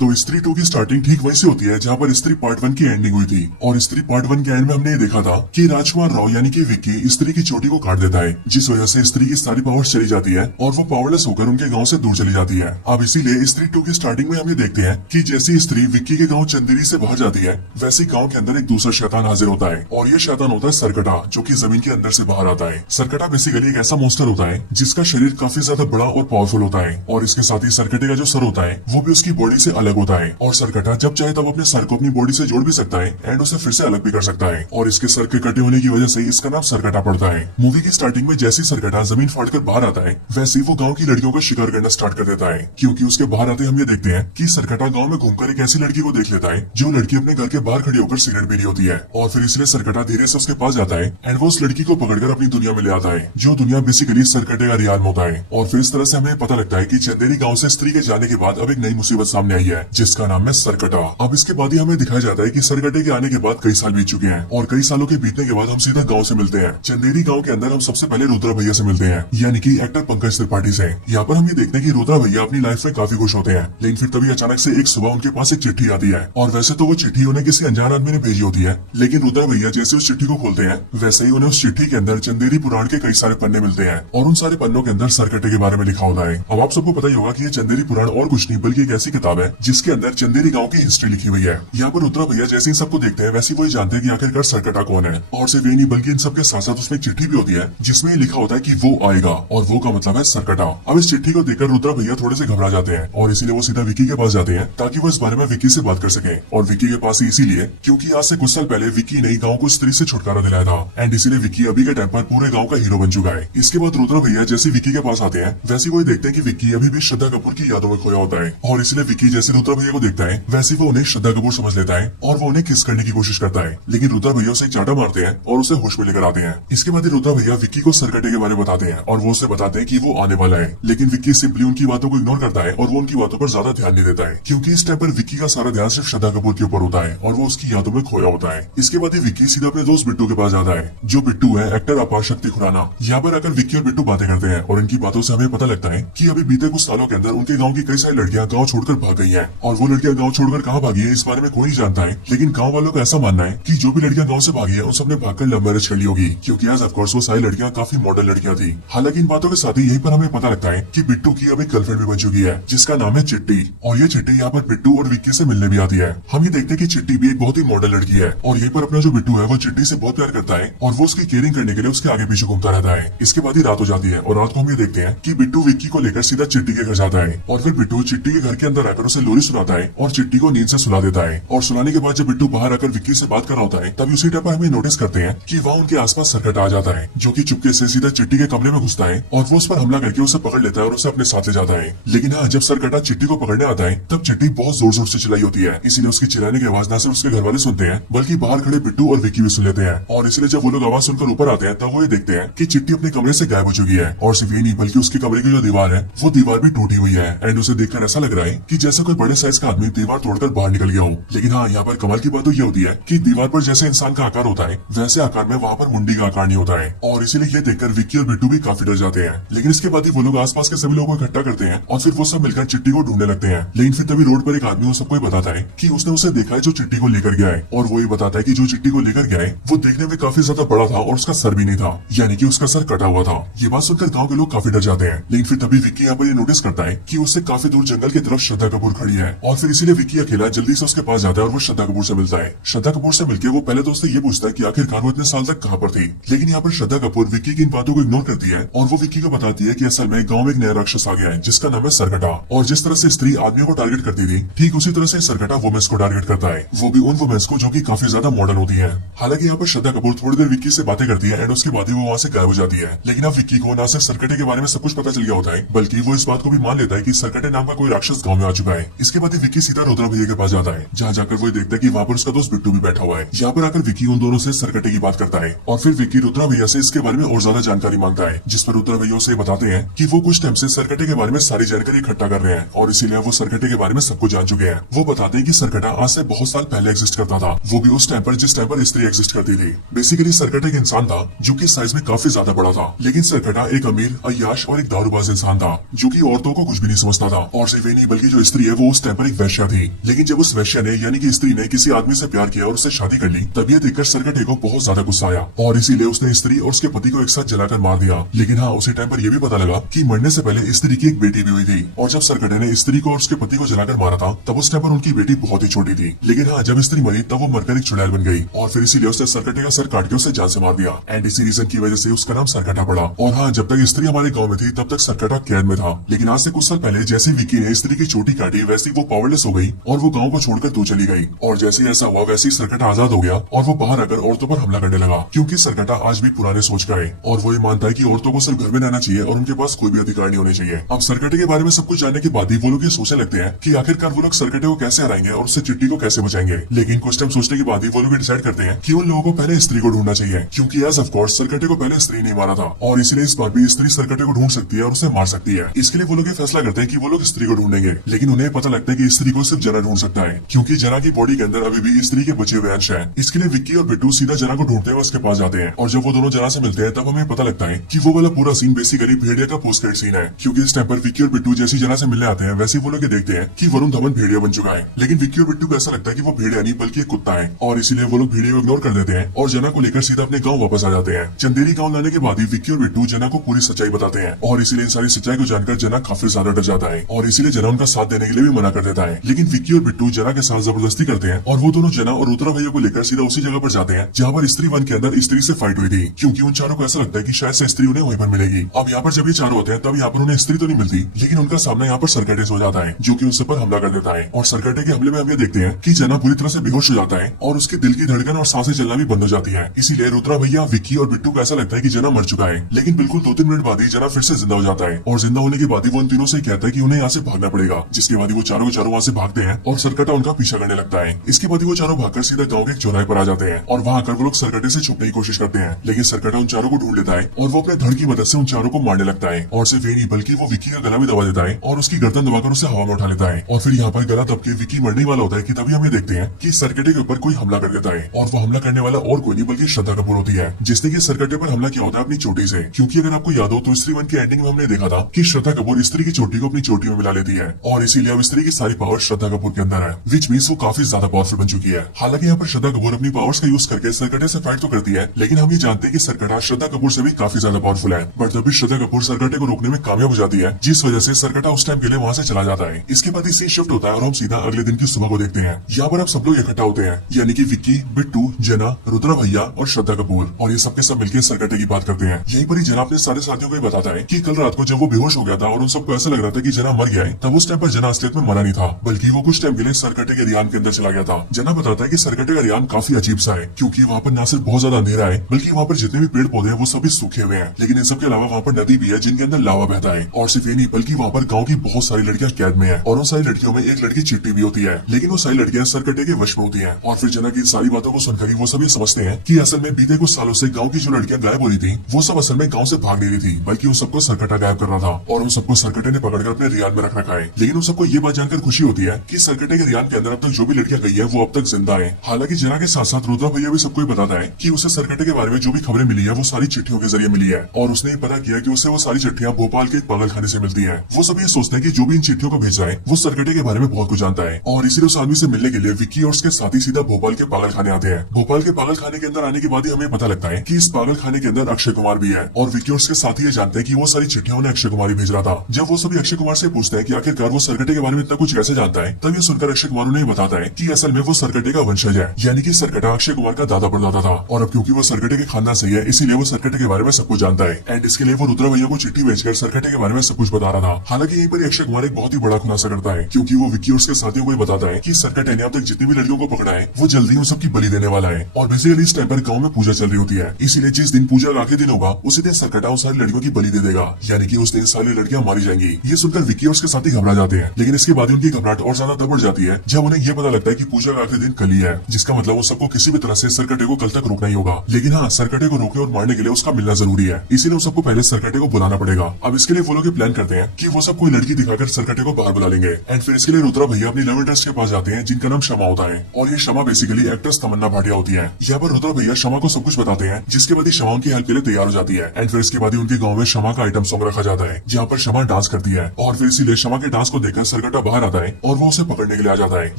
तो स्त्री 2 की स्टार्टिंग ठीक वहीं से होती है जहाँ पर स्त्री पार्ट 1 की एंडिंग हुई थी और स्त्री पार्ट 1 के एंड में हमने ये देखा था कि राजकुमार राव यानी कि विक्की स्त्री की चोटी को काट देता है जिस वजह से स्त्री की सारी पावर्स चली जाती है और वो पावरलेस होकर उनके गांव से दूर चली जाती है। अब इसीलिए स्त्री 2 की स्टार्टिंग में हम ये देखते हैं कि जैसी स्त्री विक्की के गाँव चंदेरी से बाहर जाती है वैसे गाँव के अंदर एक दूसरा शैतान हाजिर होता है और ये शैतान होता है सरकटा जो की जमीन के अंदर से बाहर आता है। सरकटा बेसिकली एक ऐसा मॉन्स्टर होता है जिसका शरीर काफी ज्यादा बड़ा और पावरफुल होता है और इसके साथ ही सरकटे का जो सर होता है वो भी उसकी बॉडी से अलग होता है और सरकटा जब चाहे तब अपने सर को अपनी बॉडी से जोड़ भी सकता है एंड उसे फिर से अलग भी कर सकता है और इसके सर के कटे होने की वजह से इसका नाम सरकटा पड़ता है। मूवी की स्टार्टिंग में जैसी सरकटा जमीन फाड़कर बाहर आता है वैसे ही वो गांव की लड़कियों का शिकार करना स्टार्ट कर देता है क्योंकि उसके बाहर आते हम ये देखते हैं कि सरकटा गांव में घूमकर एक ऐसी लड़की को देख लेता है जो लड़की अपने घर के बाहर खड़ी होकर सिगरेट पी रही होती है और फिर इसलिए सरकटा धीरे से उसके पास जाता है एंड वो उस लड़की को पकड़कर अपनी दुनिया में ले आता है जो दुनिया बेसिकली सरकटे का रियाल होता है। और फिर इस तरह से हमें पता लगता है कि चंदेरी गांव से स्त्री के जाने के बाद अब एक नई मुसीबत सामने आई है जिसका नाम है सरकटा। अब इसके बाद ही हमें दिखाया जाता है कि सरकटे के आने के बाद कई साल बीत चुके हैं और कई सालों के बीतने के बाद हम सीधा गांव से मिलते हैं। चंदेरी गांव के अंदर हम सबसे पहले रुद्रा भैया से मिलते हैं यानी कि एक्टर पंकज त्रिपाठी से। यहाँ पर हम ये देखते हैं कि रुद्रा भैया अपनी लाइफ में काफी खुश होते हैं लेकिन फिर तभी अचानक से एक सुबह उनके पास एक चिट्ठी आती है और वैसे तो वो चिट्ठी उन्हें किसी अनजान आदमी ने भेजी होती है लेकिन रुद्रा भैया जैसे उस चिट्ठी को खोलते हैं वैसे ही उन्हें उस चिट्ठी के अंदर चंदेरी पुराण के कई सारे पन्ने मिलते हैं और उन सारे पन्नों के अंदर सरकटे के बारे में लिखा होता है। अब आप सबको पता ही होगा कि ये चंदेरी पुराण और कुछ नहीं बल्कि एक ऐसी किताब है जिसके अंदर चंदेरी गांव की हिस्ट्री लिखी हुई है। यहाँ पर रुद्रा भैया जैसे ही सबको देखते हैं वैसे वही जानते हैं कि आखिरकार सरकटा कौन है और सिर्फ ये नहीं बल्कि इन सबके साथ साथ उसमें एक चिट्ठी भी होती है जिसमें लिखा होता है कि वो आएगा और वो का मतलब है सरकटा। अब इस चिट्ठी को देखकर रुद्रा भैया थोड़े से घबरा जाते हैं और इसीलिए वो सीधा विक्की के पास जाते हैं ताकि वो इस बारे में विक्की से बात कर सके और विक्की के पास ही इसीलिए क्योंकि आज से कुछ साल पहले विक्की ने गाँव को स्त्री से छुटकारा दिलाया था एंड इसीलिए विक्की अभी के टाइम पर पूरे गाँव का हीरो बन चुका है। इसके बाद रुद्रा भैया जैसे विक्की के पास आते हैं वैसे वही देखते हैं कि विक्की अभी भी श्रद्धा कपूर की यादों में खोया होता है और इसलिए विक्की जैसे रुद्रा भैया को देखता है वैसे वो उन्हें श्रद्धा कपूर समझ लेता है और वो उन्हें किस करने की कोशिश करता है लेकिन रुद्रा भैया उसे एक चांटा मारते हैं और उसे होश में लेकर आते हैं। इसके बाद रुद्रा भैया विक्की को सरकटे के बारे में बताते हैं और वो उसे बताते हैं कि वो आने वाला है लेकिन विक्की सिंपली उनकी बातों को इग्नोर करता है और वो उनकी बातों पर ज्यादा ध्यान नहीं देता है क्योंकि इस टाइम पर विक्की का सारा ध्यान सिर्फ श्रद्धा कपूर के ऊपर होता है और वो उसकी यादों में खोया होता है। इसके बाद ही विक्की सीधा अपने दोस्त बिट्टू के पास जाता है जो बिट्टू है एक्टर अपार शक्ति खुराना। यहाँ पर आकर विक्की और बिट्टू बातें करते हैं और इनकी बातों से हमें पता लगता है कि अभी बीते कुछ सालों के अंदर उनके गाँव की कई सारी लड़कियां गाँव छोड़कर भाग गई है और वो लड़कियां गाँव छोड़कर कहाँ भागी है इस बारे में कोई नहीं जानता है लेकिन गाँव वालों का ऐसा मानना है कि जो भी लड़कियां गाँव से भागी है उन सबने भागकर लव मैरिज कर ली होगी क्योंकि आज ऑफकोर्स वो सारी लड़कियां काफी मॉडल लड़कियां थी। हालांकि इन बातों के साथ ही यहीं पर हमें पता लगता है कि बिट्टू की अब एक गर्लफ्रेंड भी बन चुकी है जिसका नाम है चिट्टी और ये चिट्टी यहाँ पर बिट्टू और विक्की से मिलने भी आती है। हम ये देखते हैं कि चिट्टी भी एक बहुत ही मॉडल लड़की है और यहीं पर अपना जो बिट्टू है वो चिट्टी से बहुत प्यार करता है और वो उसकी केयरिंग करने के लिए उसके आगे पीछे घूमता रहता है। इसके बाद ही रात हो जाती है और रात को हम ये देखते हैं कि बिट्टू विक्की को लेकर सीधा चिट्टी के घर जाता है और फिर बिट्टू चिट्टी के घर के अंदर आकर उसे लोरी सुनाता है और चिट्टी को नींद से सुला देता है। और सुलाने के बाद जब बिट्टू बाहर आकर विक्की से बात कर रहा होता है तभी उसी टाइम पर हमें नोटिस करते हैं कि वहाँ उनके आसपास सरकटा आ जाता है, जो कि चुपके से सीधा चिट्टी के कमरे में घुसता है और वो उस पर हमला करके उसे पकड़ लेता है और उसे अपने साथ ले जाता है। लेकिन हाँ, जब सरकटा चिट्टी को पकड़ने आता है तब चिट्टी बहुत जोर जोर से चिल्लाई होती है, इसीलिए उसकी चिल्लाने की आवाज न सिर्फ उसके घर वाले सुनते हैं बल्कि बाहर खड़े बिट्टू और विक्की भी सुन लेते हैं। और इसलिए जब वो लोग आवाज सुनकर ऊपर आते हैं तब वो ये देखते हैं कि चिट्टी अपने कमरे से गायब हो चुकी है। और सिर्फ ये नहीं बल्कि उसके कमरे की जो दीवार है वो दीवार भी टूटी हुई है एंड उसे देखकर ऐसा लग रहा है कि जैसे कोई बड़े साइज का आदमी दीवार तोड़कर बाहर निकल गया हो। लेकिन हाँ, यहाँ पर कमाल की बात तो ये होती है कि दीवार पर जैसे इंसान का आकार होता है वैसे आकार में वहाँ पर मुंडी का आकार नहीं होता है। और इसीलिए ये देखकर विक्की और बिट्टू भी काफी डर जाते हैं। लेकिन इसके बाद ही वो लोग आसपास के सभी लोगों को इकट्ठा करते हैं और फिर वो सब मिलकर चिट्टी को ढूंढने लगते हैं। लेकिन फिर तभी रोड पर एक आदमी उन सबको बताता है कि उसने उसे देखा है जो चिट्टी को लेकर गया है। और वो ये बताता है कि जो चिट्टी को लेकर गया है वो देखने में काफी ज्यादा बड़ा था और उसका सर भी नहीं था, यानी कि उसका सर कटा हुआ था। ये बात सुनकर गाँव के लोग काफी डर जाते हैं। लेकिन फिर तभी विक्की यहाँ पर ये नोटिस करता है कि उससे काफी दूर जंगल की तरफ श्रद्धा कपूर खड़ी है। और फिर इसीलिए विक्की अकेला जल्दी से उसके पास जाता है और वो श्रद्धा कपूर से मिलता है। श्रद्धा कपूर से मिलकर वो पहले तो उससे ये पूछता है कि आखिरकार वो इतने साल तक कहाँ पर थी। लेकिन यहाँ पर श्रद्धा कपूर विक्की की इन बातों को इग्नोर करती है और वो विक्की को बताती है कि असल में गांव में एक नया राक्षस आ गया है जिसका नाम है सरकटा। और जिस तरह से स्त्री आदमियों को टारगेट करती थी ठीक उसी तरह से सरकटा वुमेन्स को टारगेट करता है, वो भी उन वुमेन्स को जो कि काफी ज्यादा मॉडर्न होती है। हालांकि यहाँ पर श्रद्धा कपूर थोड़ी देर विक्की से बातें करती है एंड उसके बाद ही वो वहाँ से गायब हो जाती है। लेकिन अब विक्की को न सिर्फ सरकटे के बारे में सब कुछ पता चल गया होता है बल्कि वो इस बात को भी मान लेता है कि सरकटे नाम का कोई राक्षस गाँव में आ चुका है। इसके बाद विक्की सीधा रुद्रा भैया के पास जाता है, जहाँ जाकर वो देखता है कि वहाँ पर उसका दोस्त बिट्टू भी बैठा हुआ है। यहाँ पर आकर विक्की उन दोनों से सरकटे की बात करता है और फिर विक्की रुद्रा भैया से इसके बारे में और ज्यादा जानकारी मांगता है, जिस पर रुद्रा भैया उसे बताते हैं कि वो कुछ टाइम से सरकटे के बारे में सारी जानकारी इकट्ठा कर रहे हैं और इसीलिए वो सरकटे के बारे में सब कुछ जान चुके हैं। वो बताते हैं कि सरकटा आज से बहुत साल पहले एग्जिस्ट करता था, वो भी उस टाइम पर जिस टाइम पर स्त्री एग्जिस्ट करती थी। बेसिकली सरकटा एक इंसान था जो कि साइज में काफी ज्यादा बड़ा था, लेकिन सरकटा एक अमीर, अय्याश और एक दारूबाज इंसान था जो कि औरतों को कुछ भी नहीं समझता था। और सिर्फ ये नहीं बल्कि जो स्त्री है वो उस टाइम पर एक वैश्या थी। लेकिन जब उस वैश्या ने यानी कि स्त्री ने किसी आदमी से प्यार किया और उससे शादी कर ली तब ये देखकर सरकटे को बहुत ज्यादा गुस्सा आया और इसीलिए उसने स्त्री और उसके पति को एक साथ जलाकर मार दिया। लेकिन हाँ, उसी टाइम पर यह भी पता लगा कि मरने से पहले स्त्री की एक बेटी भी हुई थी और जब सरकटे ने स्त्री को और उसके पति को जलाकर मारा था तब उस टाइम पर उनकी बेटी बहुत ही छोटी थी। लेकिन हाँ, जब स्त्री मरी तब वो मरकर एक चुड़ैल बन गई और फिर इसीलिए उसने सरकटे का सर काट के उसे जान से मार दिया एंड इसी रीजन की वजह से उसका नाम सरकटा पड़ा। और हाँ, जब तक स्त्री हमारे गाँव में थी तब तक सरकटा कैद में था। लेकिन आज से कुछ साल पहले जैसे विक्की ने स्त्री की चोटी काटी वैसे वो पावरलेस हो गई और वो गाँव को छोड़कर दूर चली गई। और जैसे ऐसा हुआ वैसे ही सरकटा आजाद हो गया और वो बाहर आकर औरतों पर हमला करने लगा, क्योंकि सरकटा आज भी पुराने सोच का है और वो ये मानता है कि औरतों को सिर्फ घर में रहना चाहिए और उनके पास कोई भी अधिकार नहीं होने चाहिए। अब सरकटे के बारे में सब कुछ जानने के बाद ही वो लोग ये सोचने लगते हैं कि आखिरकार वो लोग सरकटे को कैसे हराएंगे और उससे चिट्टी को कैसे बचाएंगे। लेकिन कुछ टाइम सोचने के बाद ही वो लोग डिसाइड करते हैं कि उन लोगों को पहले स्त्री को ढूंढना चाहिए, क्योंकि एज ऑफ कोर्स सरकटे को पहले स्त्री नहीं मारा था और इसलिए इस बार भी स्त्री सरकटे को ढूंढ सकती है और उसे मार सकती है। इसके लिए वो लोग ये फैसला करते हैं कि वो लोग स्त्री को ढूंढेंगे। लेकिन उन्हें पता लगता है कि स्त्री को सिर्फ जना ढूंढ सकता है, क्योंकि जना की बॉडी के अंदर अभी भी स्त्री के बचे हुए अंश है। इसके लिए विक्की और बिट्टू सीधा जना को ढूंढते हुए उसके पास जाते हैं और जब वो दोनों जना से मिलते हैं तब हमें पता लगता है कि वो वाला पूरा सीन बेसिकली भेड़िया का पोस्ट क्रेडिट सीन है, क्योंकि इस टाइम पर विक्की और बिट्टू जैसी जना से मिलने आते हैं वैसे वो लोग देखते हैं कि वरुण धवन भेड़िया बन चुका है। लेकिन विक्की और बिट्टू को ऐसा लगता है कि वो भेड़िया नहीं बल्कि एक कुत्ता है और इसीलिए वो लोग भेड़िया को इग्नोर कर देते हैं और जना को लेकर सीधा अपने गाँव वापस आ जाते हैं। चंदेरी गाँव लाने के बाद ही विक्की और बिट्टू जना को पूरी सच्चाई बताते हैं और इसीलिए इन सारी सच्चाई को जानकर जना काफी ज्यादा डर जाता है और इसीलिए जना उनका साथ देने के लिए भी मना कर देता है। लेकिन विक्की और बिट्टू जना के साथ जबरदस्ती करते हैं और वो दोनों जना और रुद्रा भैया को लेकर सीधा उसी जगह पर जाते हैं जहाँ पर स्त्री वन के अंदर स्त्री से फाइट हुई थी, क्योंकि उन चारों को ऐसा लगता है कि शायद से स्त्री उन्हें वहीं पर मिलेगी। अब यहाँ पर जब ये चारों होते हैं तब यहाँ पर उन्हें स्त्री तो नहीं मिलती, लेकिन उनका सामना यहाँ पर सरकटे से हो जाता है जो कि उनसे पर हमला कर देता है। और सरकटे के हमले में हम ये देखते हैं कि जना पूरी तरह से बेहोश हो जाता है और उसके दिल की धड़कन और सांसें चलना भी बंद हो जाती है। इसीलिए रुद्रा भैया, विक्की और बिट्टू को ऐसा लगता है कि जना मर चुका है। लेकिन बिल्कुल 2-3 मिनट बाद ही जना फिर से जिंदा हो जाता है और जिंदा होने के बाद ही वो उन तीनों से कहता है कि उन्हें यहाँ से भागना पड़ेगा, जिसके बाद वो चारों वहाँ से भागते हैं और सरकटा उनका पीछा करने लगता है। इसके बाद वो चारों भागकर सीधा गाँव के चौराहे पर आ जाते हैं और वहाँ आकर वो लोग सरकटे से छुपने की कोशिश करते हैं। लेकिन सरकटा उन चारों को ढूंढ लेता है और वो अपने धड़ की मदद से उन चारों को मारने लगता है और सिर्फ ये नहीं बल्कि वो विक्की का गला भी दबा देता है और उसकी गर्दन दबाकर उसे हवा में उठा लेता है। और फिर यहाँ पर गला दब के विक्की मरने वाला होता है कि तभी हम ये देखते हैं कि सरकटे के ऊपर कोई हमला कर देता है और वो हमला करने वाला और कोई नहीं बल्कि श्रद्धा कपूर होती है, जिसने कि सरकटे पर हमला किया होता है अपनी चोटी से। क्योंकि अगर आपको याद हो तो स्त्री वन की एंडिंग में हमने देखा था कि श्रद्धा कपूर स्त्री की चोटी को अपनी चोटी में मिला लेती है और इसीलिए अब स्त्री की सारी पावर श्रद्धा कपूर के अंदर है, विच मींस वो काफी ज्यादा पावरफुल बन चुकी है। हालांकि यहाँ पर श्रद्धा कपूर अपनी पावर्स का यूज करके सरकटे से फाइट तो करती है, लेकिन हम ये जानते हैं कि सरकटा श्रद्धा कपूर से भी काफी ज्यादा पावरफुल है। बट तभी श्रद्धा कपूर सरकटे को रोकने में कामयाब हो जाती है, जिस वजह से सरकटा उस टाइम के लिए वहाँ से चला जाता है। इसके बाद सीन शिफ्ट होता है और हम सीधा अगले दिन की सुबह को देखते हैं। यहाँ पर अब सब लोग इकट्ठा होते हैं, यानी कि विक्की, बिट्टू, जना, रुद्रा भैया और श्रद्धा कपूर, और ये सबके सब मिलकर सरकटे की बात करते हैं। यहीं पर ही जना अपने सारे साथियों को बताता है कि कल रात को जब वो बेहोश हो गया था और उन सबको ऐसा लग रहा था कि जना मर गया है, तब उस टाइम पर जना असलियत में में मरा नहीं था, बल्कि वो कुछ टाइम के लिए सरकटे के रियान के अंदर चला गया था। जना बताता है कि सरकटे का रियान काफी अजीब सा है, क्योंकि वहाँ पर न सिर्फ बहुत ज्यादा अंधेरा है, बल्कि वहाँ पर जितने भी पेड़ पौधे हैं वो सभी सूखे हुए हैं। लेकिन इन सब के अलावा वहाँ पर नदी भी है जिनके अंदर लावा बहता है। और सिर्फ ये नहीं, बल्कि वहाँ पर गाँव की बहुत सारी लड़कियां कैद में है, और उन सारी लड़कियों में एक लड़की चिट्टी भी होती है। लेकिन वो सारी लड़कियां सरकटे के वश में होती है। और फिर जना की सारी बातों को सुनकर वो सब ये समझते हैं कि असल में बीते कुछ सालों से गाँव की जो लड़कियां गायब हो रही थी, वो सब असल में गाँव से भाग नहीं रही थी, बल्कि उन सबको सरकटा गायब कर रहा था, और उन सबको सरकटे ने पकड़कर अपने रियान में रख रखा है। लेकिन उन सबको ये बात जानकर खुशी होती है कि सरकटे के रियान के अंदर अब तक जो भी लड़कियां गई है वो अब तक जिंदा है। हालांकि जना के साथ साथ रुद्रा भैया भी सबको बताता है कि उसे सरकटे के बारे में जो भी खबरें मिली है वो सारी चिट्ठियों के जरिए मिली है, और उसने पता किया कि उसे वो सारी चिट्ठियां भोपाल के एक पागल खाने से मिलती है। वो सब ये सोचते हैं कि जो भी इन चिट्ठियों को भेज रहा है वो सरकटे के बारे में बहुत कुछ जानता है, और इसीलिए उस आदमी से मिलने के लिए विक्की और उसके साथी सीधा भोपाल के पागल खाने आते हैं। भोपाल के पागल खाने के अंदर आने के बाद ही हमें पता लगता है कि इस पागल खाने के अंदर अक्षय कुमार भी है, और विक्की और उसके साथी ये जानते हैं कि वो सारी चिट्ठियां उन्हें अक्षय कुमार ही भेज रहा था। जब वो सभी अक्षय कुमार से पूछते हैं कि आखिरकार वो सरकटे के बारे में इतना कुछ कैसे जानता है, तब ये सुनकर अक्षय कुमार उन्हें बताता है कि असल में वो सरकटे का वंशज है, यानी कि सरकटा अक्षय कुमार का दादा परदादा था, और अब क्योंकि वो सरकटे के खानदान से है इसीलिए वो सरकटे के बारे में सब कुछ जानता है। एंड इसके लिए वो रुद्रा भैया को चिट्ठी भेजकर सरकटे के बारे में सब कुछ बता रहा था। हालांकि यहीं पर अक्षय कुमार एक बहुत ही बड़ा खुलासा करता है, क्योंकि वो विक्की और उसके साथियों को बताता है कि सरकटे ने अब तक जितनी भी लड़कियों को पकड़ा है वो जल्दी उन सबकी बलि देने वाला है। और बेसिकली इस टाइम पर गाँव में पूजा चल रही होती है, इसीलिए जिस दिन पूजा का आखिरी दिन होगा उसी दिन सरकटा उन सारी लड़कियों की बलि दे देगा, यानी कि उस दिन सारी लड़कियां मारी जाएंगी। ये सुनकर विक्की और उसके साथी घबरा जाते हैं, लेकिन इसके बाद उनकी घबराहट और ज्यादा तब बढ़ जाती है जब उन्हें यह पता लगता है कि पूजा का आखिरी दिन कल ही है, जिसका मतलब वो सबको किसी भी तरह से सरकटे को कल तक रोकना ही होगा। लेकिन हाँ, सरकटे को रोकने और मारने के लिए उसका मिलना जरूरी है, इसीलिए उन सबको पहले सरकटे को बुलाना पड़ेगा। अब इसके लिए वो लोग प्लान करते हैं कि वो सब कोई लड़की दिखाकर सरकटे को बाहर बुला लेंगे। एंड फिर इसके लिए रुद्रा भैया अपनी लव इंटरेस्ट के पास जाते हैं जिनका नाम शमा होता है, और ये शमा बेसिकली एक्ट्रेस तमन्ना भाटिया होती है। यहाँ पर रुद्रा भैया शमा को सब कुछ बताते हैं, जिसके बाद शमा उनकी हेल्प के लिए तैयार हो जाती है। एंड फिर इसके बाद उनके गाँव में शमा का आइटम सॉन्ग रखा जाता है, जहाँ पर शमा डांस करती है, और फिर इसीलिए शमा के डांस को देखकर सरकटा बाहर आता है और वो उसे पकड़ने के लिए आ जाता है।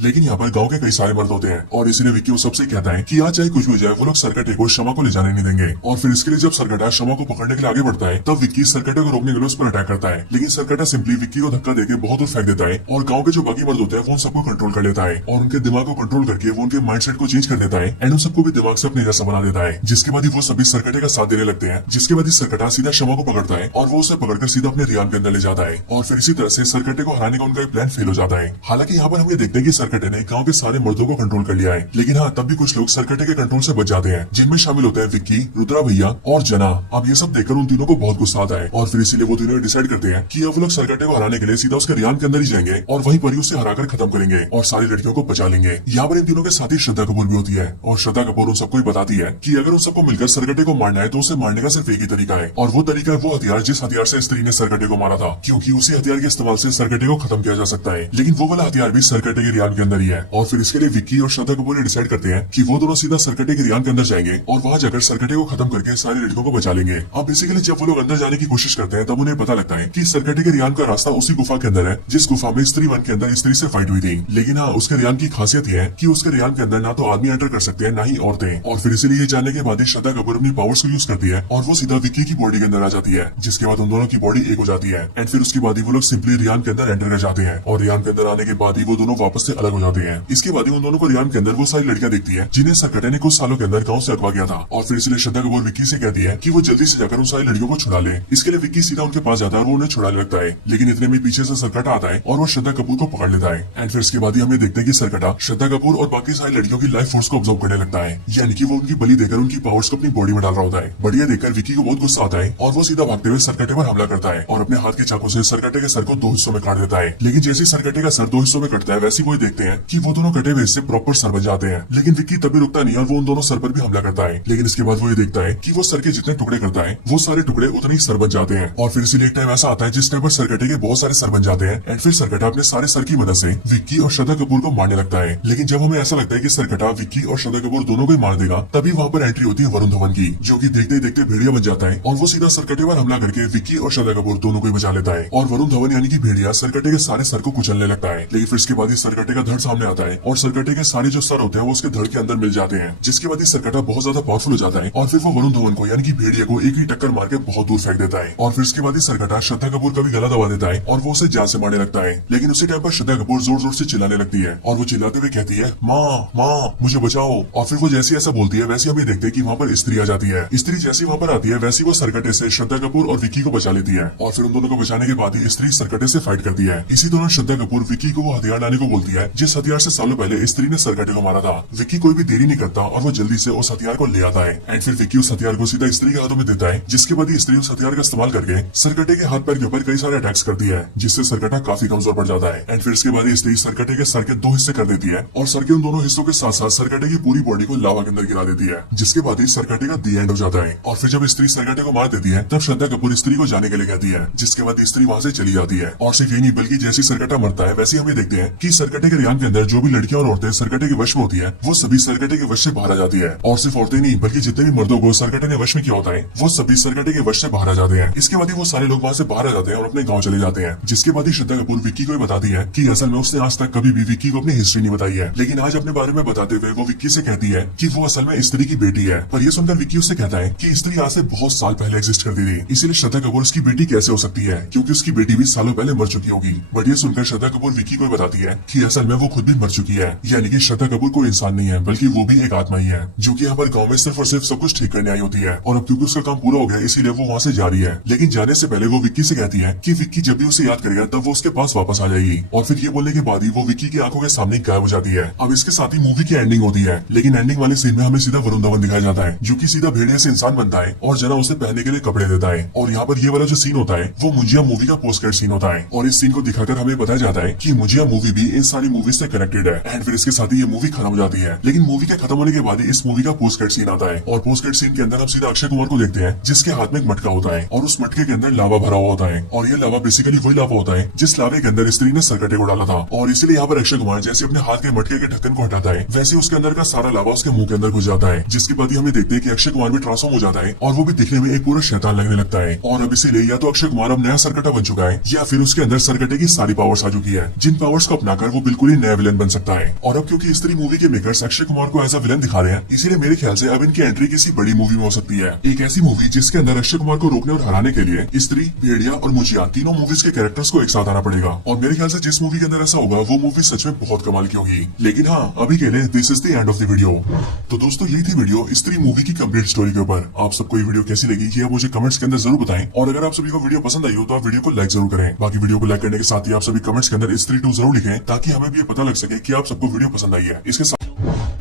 लेकिन यहाँ पर गाँव के कई सारे मर्द होते हैं, और इसीलिए विक्की सबसे कहता है कि आज चाहे कुछ भी हो जाए वो लोग सरकटे को शमा को ले जाने नहीं देंगे। और फिर इसके लिए जब सरकटा शमा को पकड़ने के लिए आगे बढ़ता है, तब विक्की सरकटे को रोकने के लिए उस पर अटैक करता है, लेकिन सरकटा सिंपली विक्की को धक्का देकर बहुत दूर फेंक देता है, और गाँव के जो बाकी मर्द होते हैं वो उन सबको कंट्रोल कर लेता है, और उनके दिमाग को कंट्रोल करके वो उनके माइंडसेट को चेंज कर देता है, एंड उन सबको भी दिमाग से अपने जैसा बना देता है। जिसके बाद वो सभी सरकटे का साथ देने लगते हैं, जिसके बाद सरकटा सीधा शमा को पकड़ता है और वो उसे पकड़कर सीधा अपने रियान के अंदर ले जाता है, और फिर इसी तरह से सरकटे को हराने का उनका प्लान फेल हो जाता है। हालांकि यहाँ पर हम ये देखते हैं कि सरकटे ने गाँव के सारे मर्दों को कंट्रोल कर लिया है, लेकिन हाँ, तब भी कुछ लोग सरकटे के कंट्रोल से बच जाते हैं, जिनमें शामिल होते हैं विक्की, रुद्रा भैया और जना। अब ये सब देखकर उन तीनों को बहुत गुस्सा आता है, और फिर इसीलिए वो तीनों डिसाइड करते हैं कि अब वो लोग सरकटे को हराने के लिए सीधा उसके रियान के अंदर ही जाएंगे, और वहीं पर ही उसे हराकर खत्म करेंगे और सारी लड़कियों को बचा लेंगे। यहाँ पर इन तीनों के साथ ही श्रद्धा कपूर भी होती है, और श्रद्धा कपूर उन सबको बताती है कि अगर उन सबको मिलकर सरकटे को मारना है तो उसे मारने का सिर्फ एक ही तरीका है, और वो तरीका है वो हथियार जिस हथियार से स्त्री ने सरकटे को मारा था, क्योंकि उसी हथियार के इस्तेमाल से सरकटे को खत्म किया जा सकता है। लेकिन वो वाला हथियार भी सरकटे के रियान के अंदर ही है, और फिर इसके लिए विक्की और श्रद्धा कपूर डिसाइड करते हैं कि वो दोनों सीधा सरकटे के रियान के अंदर जाएंगे और वहां जाकर सरकटे को खत्म करके सारी लड़कियों को बचा लेंगे। अब बेसिकली जब वो लोग अंदर जाने की कोशिश करते हैं, तब उन्हें पता लगता है कि सरकटे के रियान का रास्ता उसी गुफा के अंदर है जिस गुफा में स्त्री वन के अंदर स्त्री से फाइट हुई थी। लेकिन हाँ, उसके रियान की खासियत यह है कि उसके रियान के अंदर ना तो आदमी एंटर कर सकते हैं ना ही औरतें, और फिर इसीलिए ये जानने के बाद ही श्रद्धा कपूर अपनी पावर्स को यूज करती है और वो सीधा विक्की की बॉडी के अंदर आ जाती है, जिसके बाद उन दोनों की बॉडी एक हो जाती है। एंड फिर उसके बाद ही वो लोग सिंपली रियान के अंदर एंटर कर जाते हैं, और रियान के अंदर आने के बाद ही वो दोनों वापस से अलग हो जाते हैं। इसके बाद ही उन दोनों को रियान के अंदर वो सारी लड़कियां दिखती है जिन्हें सरकटे ने कुछ सालों के अंदर गाँव से अगवा किया था, और फिर इसलिए श्रद्धा कपूर विक्की से कहती है कि वो जल्दी से जाकर उन सारी लड़कियों को छुड़ा ले। इसके लिए विक्की सीधा उनके पास जाता है और वो उन्हें छुड़ाने लगता है, लेकिन इतने में पीछे से सरकटा आता है और वो श्रद्धा कपूर को पकड़ लेता है। एंड फिर इसके बाद ही हमें देखते हैं कि सरकटा श्रद्धा कपूर और बाकी सारी लड़कियों की लाइफ फोर्स को ऑब्जर्व करने लगता है, यानी कि वो उनकी बलि देकर उनकी पावर्स को अपनी बॉडी में डाल रहा होता है। बढ़िया देखकर विक्की को बहुत गुस्सा आता है और वो सीधा भागते हुए सरकटे पर हमला करता है और अपने हाथ के चाकू से सरकटे के सर को दो हिस्सों में काट देता है। लेकिन जैसे सरकटे का सर दो हिस्सों में कटता है, वैसे वो देखते हैं कि वो दोनों कटे हुए हिस्से प्रॉपर सर बन जाते हैं। लेकिन विक्की तभी रुकता नहीं और वो उन दोनों सर पर भी हमला करता है। लेकिन इसके बाद वो ये देखता है कि वो सर के जितने टुकड़े करता है वो सारे टुकड़े उतने ही सर बन जाते हैं, और फिर इसीलिए एक टाइम ऐसा आता है जिस टाइम पर सरकटे के बहुत सारे सर बन जाते हैं। एंड फिर सरकटा अपने सारे सर की मदद से विक्की और श्रद्धा कपूर को मारने लगता है। लेकिन जब हमें ऐसा लगता है कि सरकटा विक्की और श्रद्धा कपूर दोनों को ही मार देगा, तभी वहाँ पर एंट्री होती है वरुण धवन की, जो कि देखते ही देखते भेड़िया बन जाता है और वो सीधा सरकटे पर हमला करके विक्की और श्रद्धा कपूर दोनों को ही बचा लेता है। और वरुण धवन यानी कि भेड़िया सरकटे के सारे सर को कुचलने लगता है। लेकिन फिर इसके बाद ही सरकटे का धड़ सामने आता है और सरकटे के सारे जो सर होते हैं वो उसके धड़ के अंदर मिल जाते हैं, जिसके बाद ही सरकटा बहुत ज्यादा पावरफुल हो जाता है और फिर वो वरुण धवन को यानी कि भेड़िया को एक ही टक्कर मार के बहुत दूर फेंक देता है। और फिर इसके बाद ही सरकटा श्रद्धा कपूर का भी गला दबा देता है और वो उसे जान से मारने लगता है। लेकिन उसी टाइम पर श्रद्धा कपूर जोर जोर से चिल्लाने लगती है और वो चिल्लाते हुए कहती है, माँ माँ मुझे बचाओ। और फिर वो जैसी ऐसा बोलती है वैसे हमें देखते हैं कि वहाँ पर स्त्री आ जाती है। स्त्री जैसी वहाँ पर आती है वैसी वो सरकटे से श्रद्धा कपूर और विक्की को बचा लेती है और फिर उन दोनों को बचाने के बाद ही स्त्री सरकटे से फाइट करती है। इसी दौरान श्रद्धा कपूर विक्की को वो हथियार लाने को बोलती है जिस हथियार से सालों पहले स्त्री ने सरकटे को मारा था। विक्की कोई भी देरी नहीं करता और वो जल्दी से उस हथियार को ले आता है एंड फिर विक्की उस हथियार को सीधा स्त्री के हाथों में देता है, जिसके बाद स्त्री उस हथियार का इस्तेमाल करके सरकटे के हाथ पैर के ऊपर कई सारे अटैक्स करती है, जिससे सरकटा काफी कमजोर पड़ जाता है। एंड फिर इसके बाद स्त्री सरकटे के सर के 2 हिस्से कर देती है और सर के उन दोनों हिस्सों के साथ साथ सरकटे की पूरी बॉडी को लावा के अंदर गिरा देती है, जिसके बाद ही सरकटे का दी एंड हो जाता है। और फिर जब स्त्री सरकटे को मार देती है तब श्रद्धा कपूर स्त्री को जाने के लिए कहती है, जिसके बाद स्त्री वहाँ से चली जाती है। और सिर्फ ये नहीं बल्कि जैसी सरकटा मरता है वैसे हमें देखते हैं कि सरकटे के रियान के अंदर जो भी लड़कियां और औरतें सरकटे के वश में होती है वो सभी सरकटे के वश से बाहर आ जाती है। और सिर्फ औरतें नहीं बल्कि जितने भी मर्दों को सरकटे ने वश में किया होता है वो सभी सरकटे के वश से बाहर आ जाते हैं। इसके बाद ही वो सारे लोग वहाँ से बाहर आ जाते हैं और अपने गाँव चले जाते हैं, जिसके बाद ही श्रद्धा कपूर विक्की को बताती है कि असल में उसने आज तक कभी भी विक्की को अपनी हिस्ट्री नहीं बताई है, लेकिन आज अपने बारे में बताते हुए वो विक्की से कहती है कि वो असल में स्त्री की बेटी है। पर यह सुनकर विक्की उससे कहता है कि स्त्री आज से बहुत साल पहले एग्जिस्ट करती थी, इसीलिए श्रद्धा कपूर उसकी बेटी कैसे हो सकती है क्योंकि उसकी बेटी भी सालों पहले मर चुकी होगी। बट ये सुनकर श्रद्धा कपूर विक्की को बताती है कि असल में वो खुद भी मर चुकी है, यानी कि श्रद्धा कपूर कोई इंसान नहीं है बल्कि वो भी एक आत्मा ही है जो कि यहाँ पर गाँव में सिर्फ और सिर्फ सब कुछ ठीक करने आई होती है। और अब क्योंकि उसका काम पूरा हो गया इसीलिए वो वहाँ से जा रही है, लेकिन जाने से पहले वो विक्की से कहती है कि विक्की जब भी उसे याद करेगा तब वो उसके पास वापस आ जाएगी। और फिर ये बोलने के बाद ही वो विक्की की आंखों के सामने गायब हो जाती है। अब इसके साथ ही मूवी की एंडिंग होती है, लेकिन एंडिंग वाले सीन में हमें सीधा वरुण धवन दिखाया जाता है जो कि सीधा भेड़िया से इंसान बनता है और जना उसे पहनने के लिए कपड़े देता है। और यहाँ पर ये वाला जो सीन होता है वो मुंजिया मूवी का पोस्ट क्रेडिट सीन होता है और इस सीन को दिखाकर हमें बताया जाता है कि मुंजिया मूवी भी इन सारी मूवी से कनेक्टेड है। एंड फिर इसके साथ ही ये मूवी खत्म हो जाती है, लेकिन मूवी के खत्म होने के बाद इस मूवी का पोस्ट क्रेडिट सीन आता है और पोस्ट क्रेडिट सीन के अंदर हम सीधा अक्षय कुमार को देखते हैं जिसके हाथ में एक मटका होता है और उस मटके के अंदर लावा भरा हुआ होता है और ये लावा बेसिकली वही लावा होता है जिस लावे के अंदर स्त्री ने सरकटे को डाला था। और इसीलिए यहाँ पर अक्षय कुमार जैसे अपने हाथ के मटके के ढक्कन को हटाता है वैसे उसके अंदर का सारा लावा उसके मुंह के अंदर घुस जाता है, जिसके बाद ही हमें देखते हैं कि अक्षय कुमार भी ट्रांसफॉर्म हो जाता है और वो भी दिखने में एक पूरा शैतान लगने लगता है। और अब इसीलिए या तो अक्षय कुमार अब नया सरकटा बन चुका है या फिर उसके अंदर सरकटे की सारी पावर्स आ चुकी है जिन पावर्स को अपनाकर वो बिल्कुल ही नया विलन बन सकता है। और अब क्योंकि स्त्री मूवी के मेकर्स अक्षय कुमार को एज अ विलन दिखा रहे हैं इसीलिए मेरे ख्याल से अब इनकी एंट्री किसी बड़ी मूवी में हो सकती है, एक ऐसी मूवी जिसके अंदर अक्षय कुमार को रोकने और हराने के लिए स्त्री, भेड़िया और मुंजिया तीनों मूवीज के कैरेक्टर्स को एक साथ आना पड़ेगा। और मेरे ख्याल से जिस मूवी के अंदर ऐसा होगा वो मूवी सच में बहुत कमाल की होगी। लेकिन हाँ, अभी के लिए this is the end of the video. तो दोस्तों यही थी वीडियो स्त्री मूवी की कंप्लीट स्टोरी के ऊपर। आप सबको ये वीडियो कैसी लगी ये मुझे कमेंट्स के अंदर जरूर बताएं और अगर आप सभी को वीडियो पसंद आई हो तो आप वीडियो को लाइक जरूर करें। बाकी वीडियो को लाइक करने के साथ ही आप सभी कमेंट्स के अंदर स्त्री 2 जरूर लिखें ताकि हमें भी ये पता लग सके कि आप सबको वीडियो पसंद आई है। इसके साथ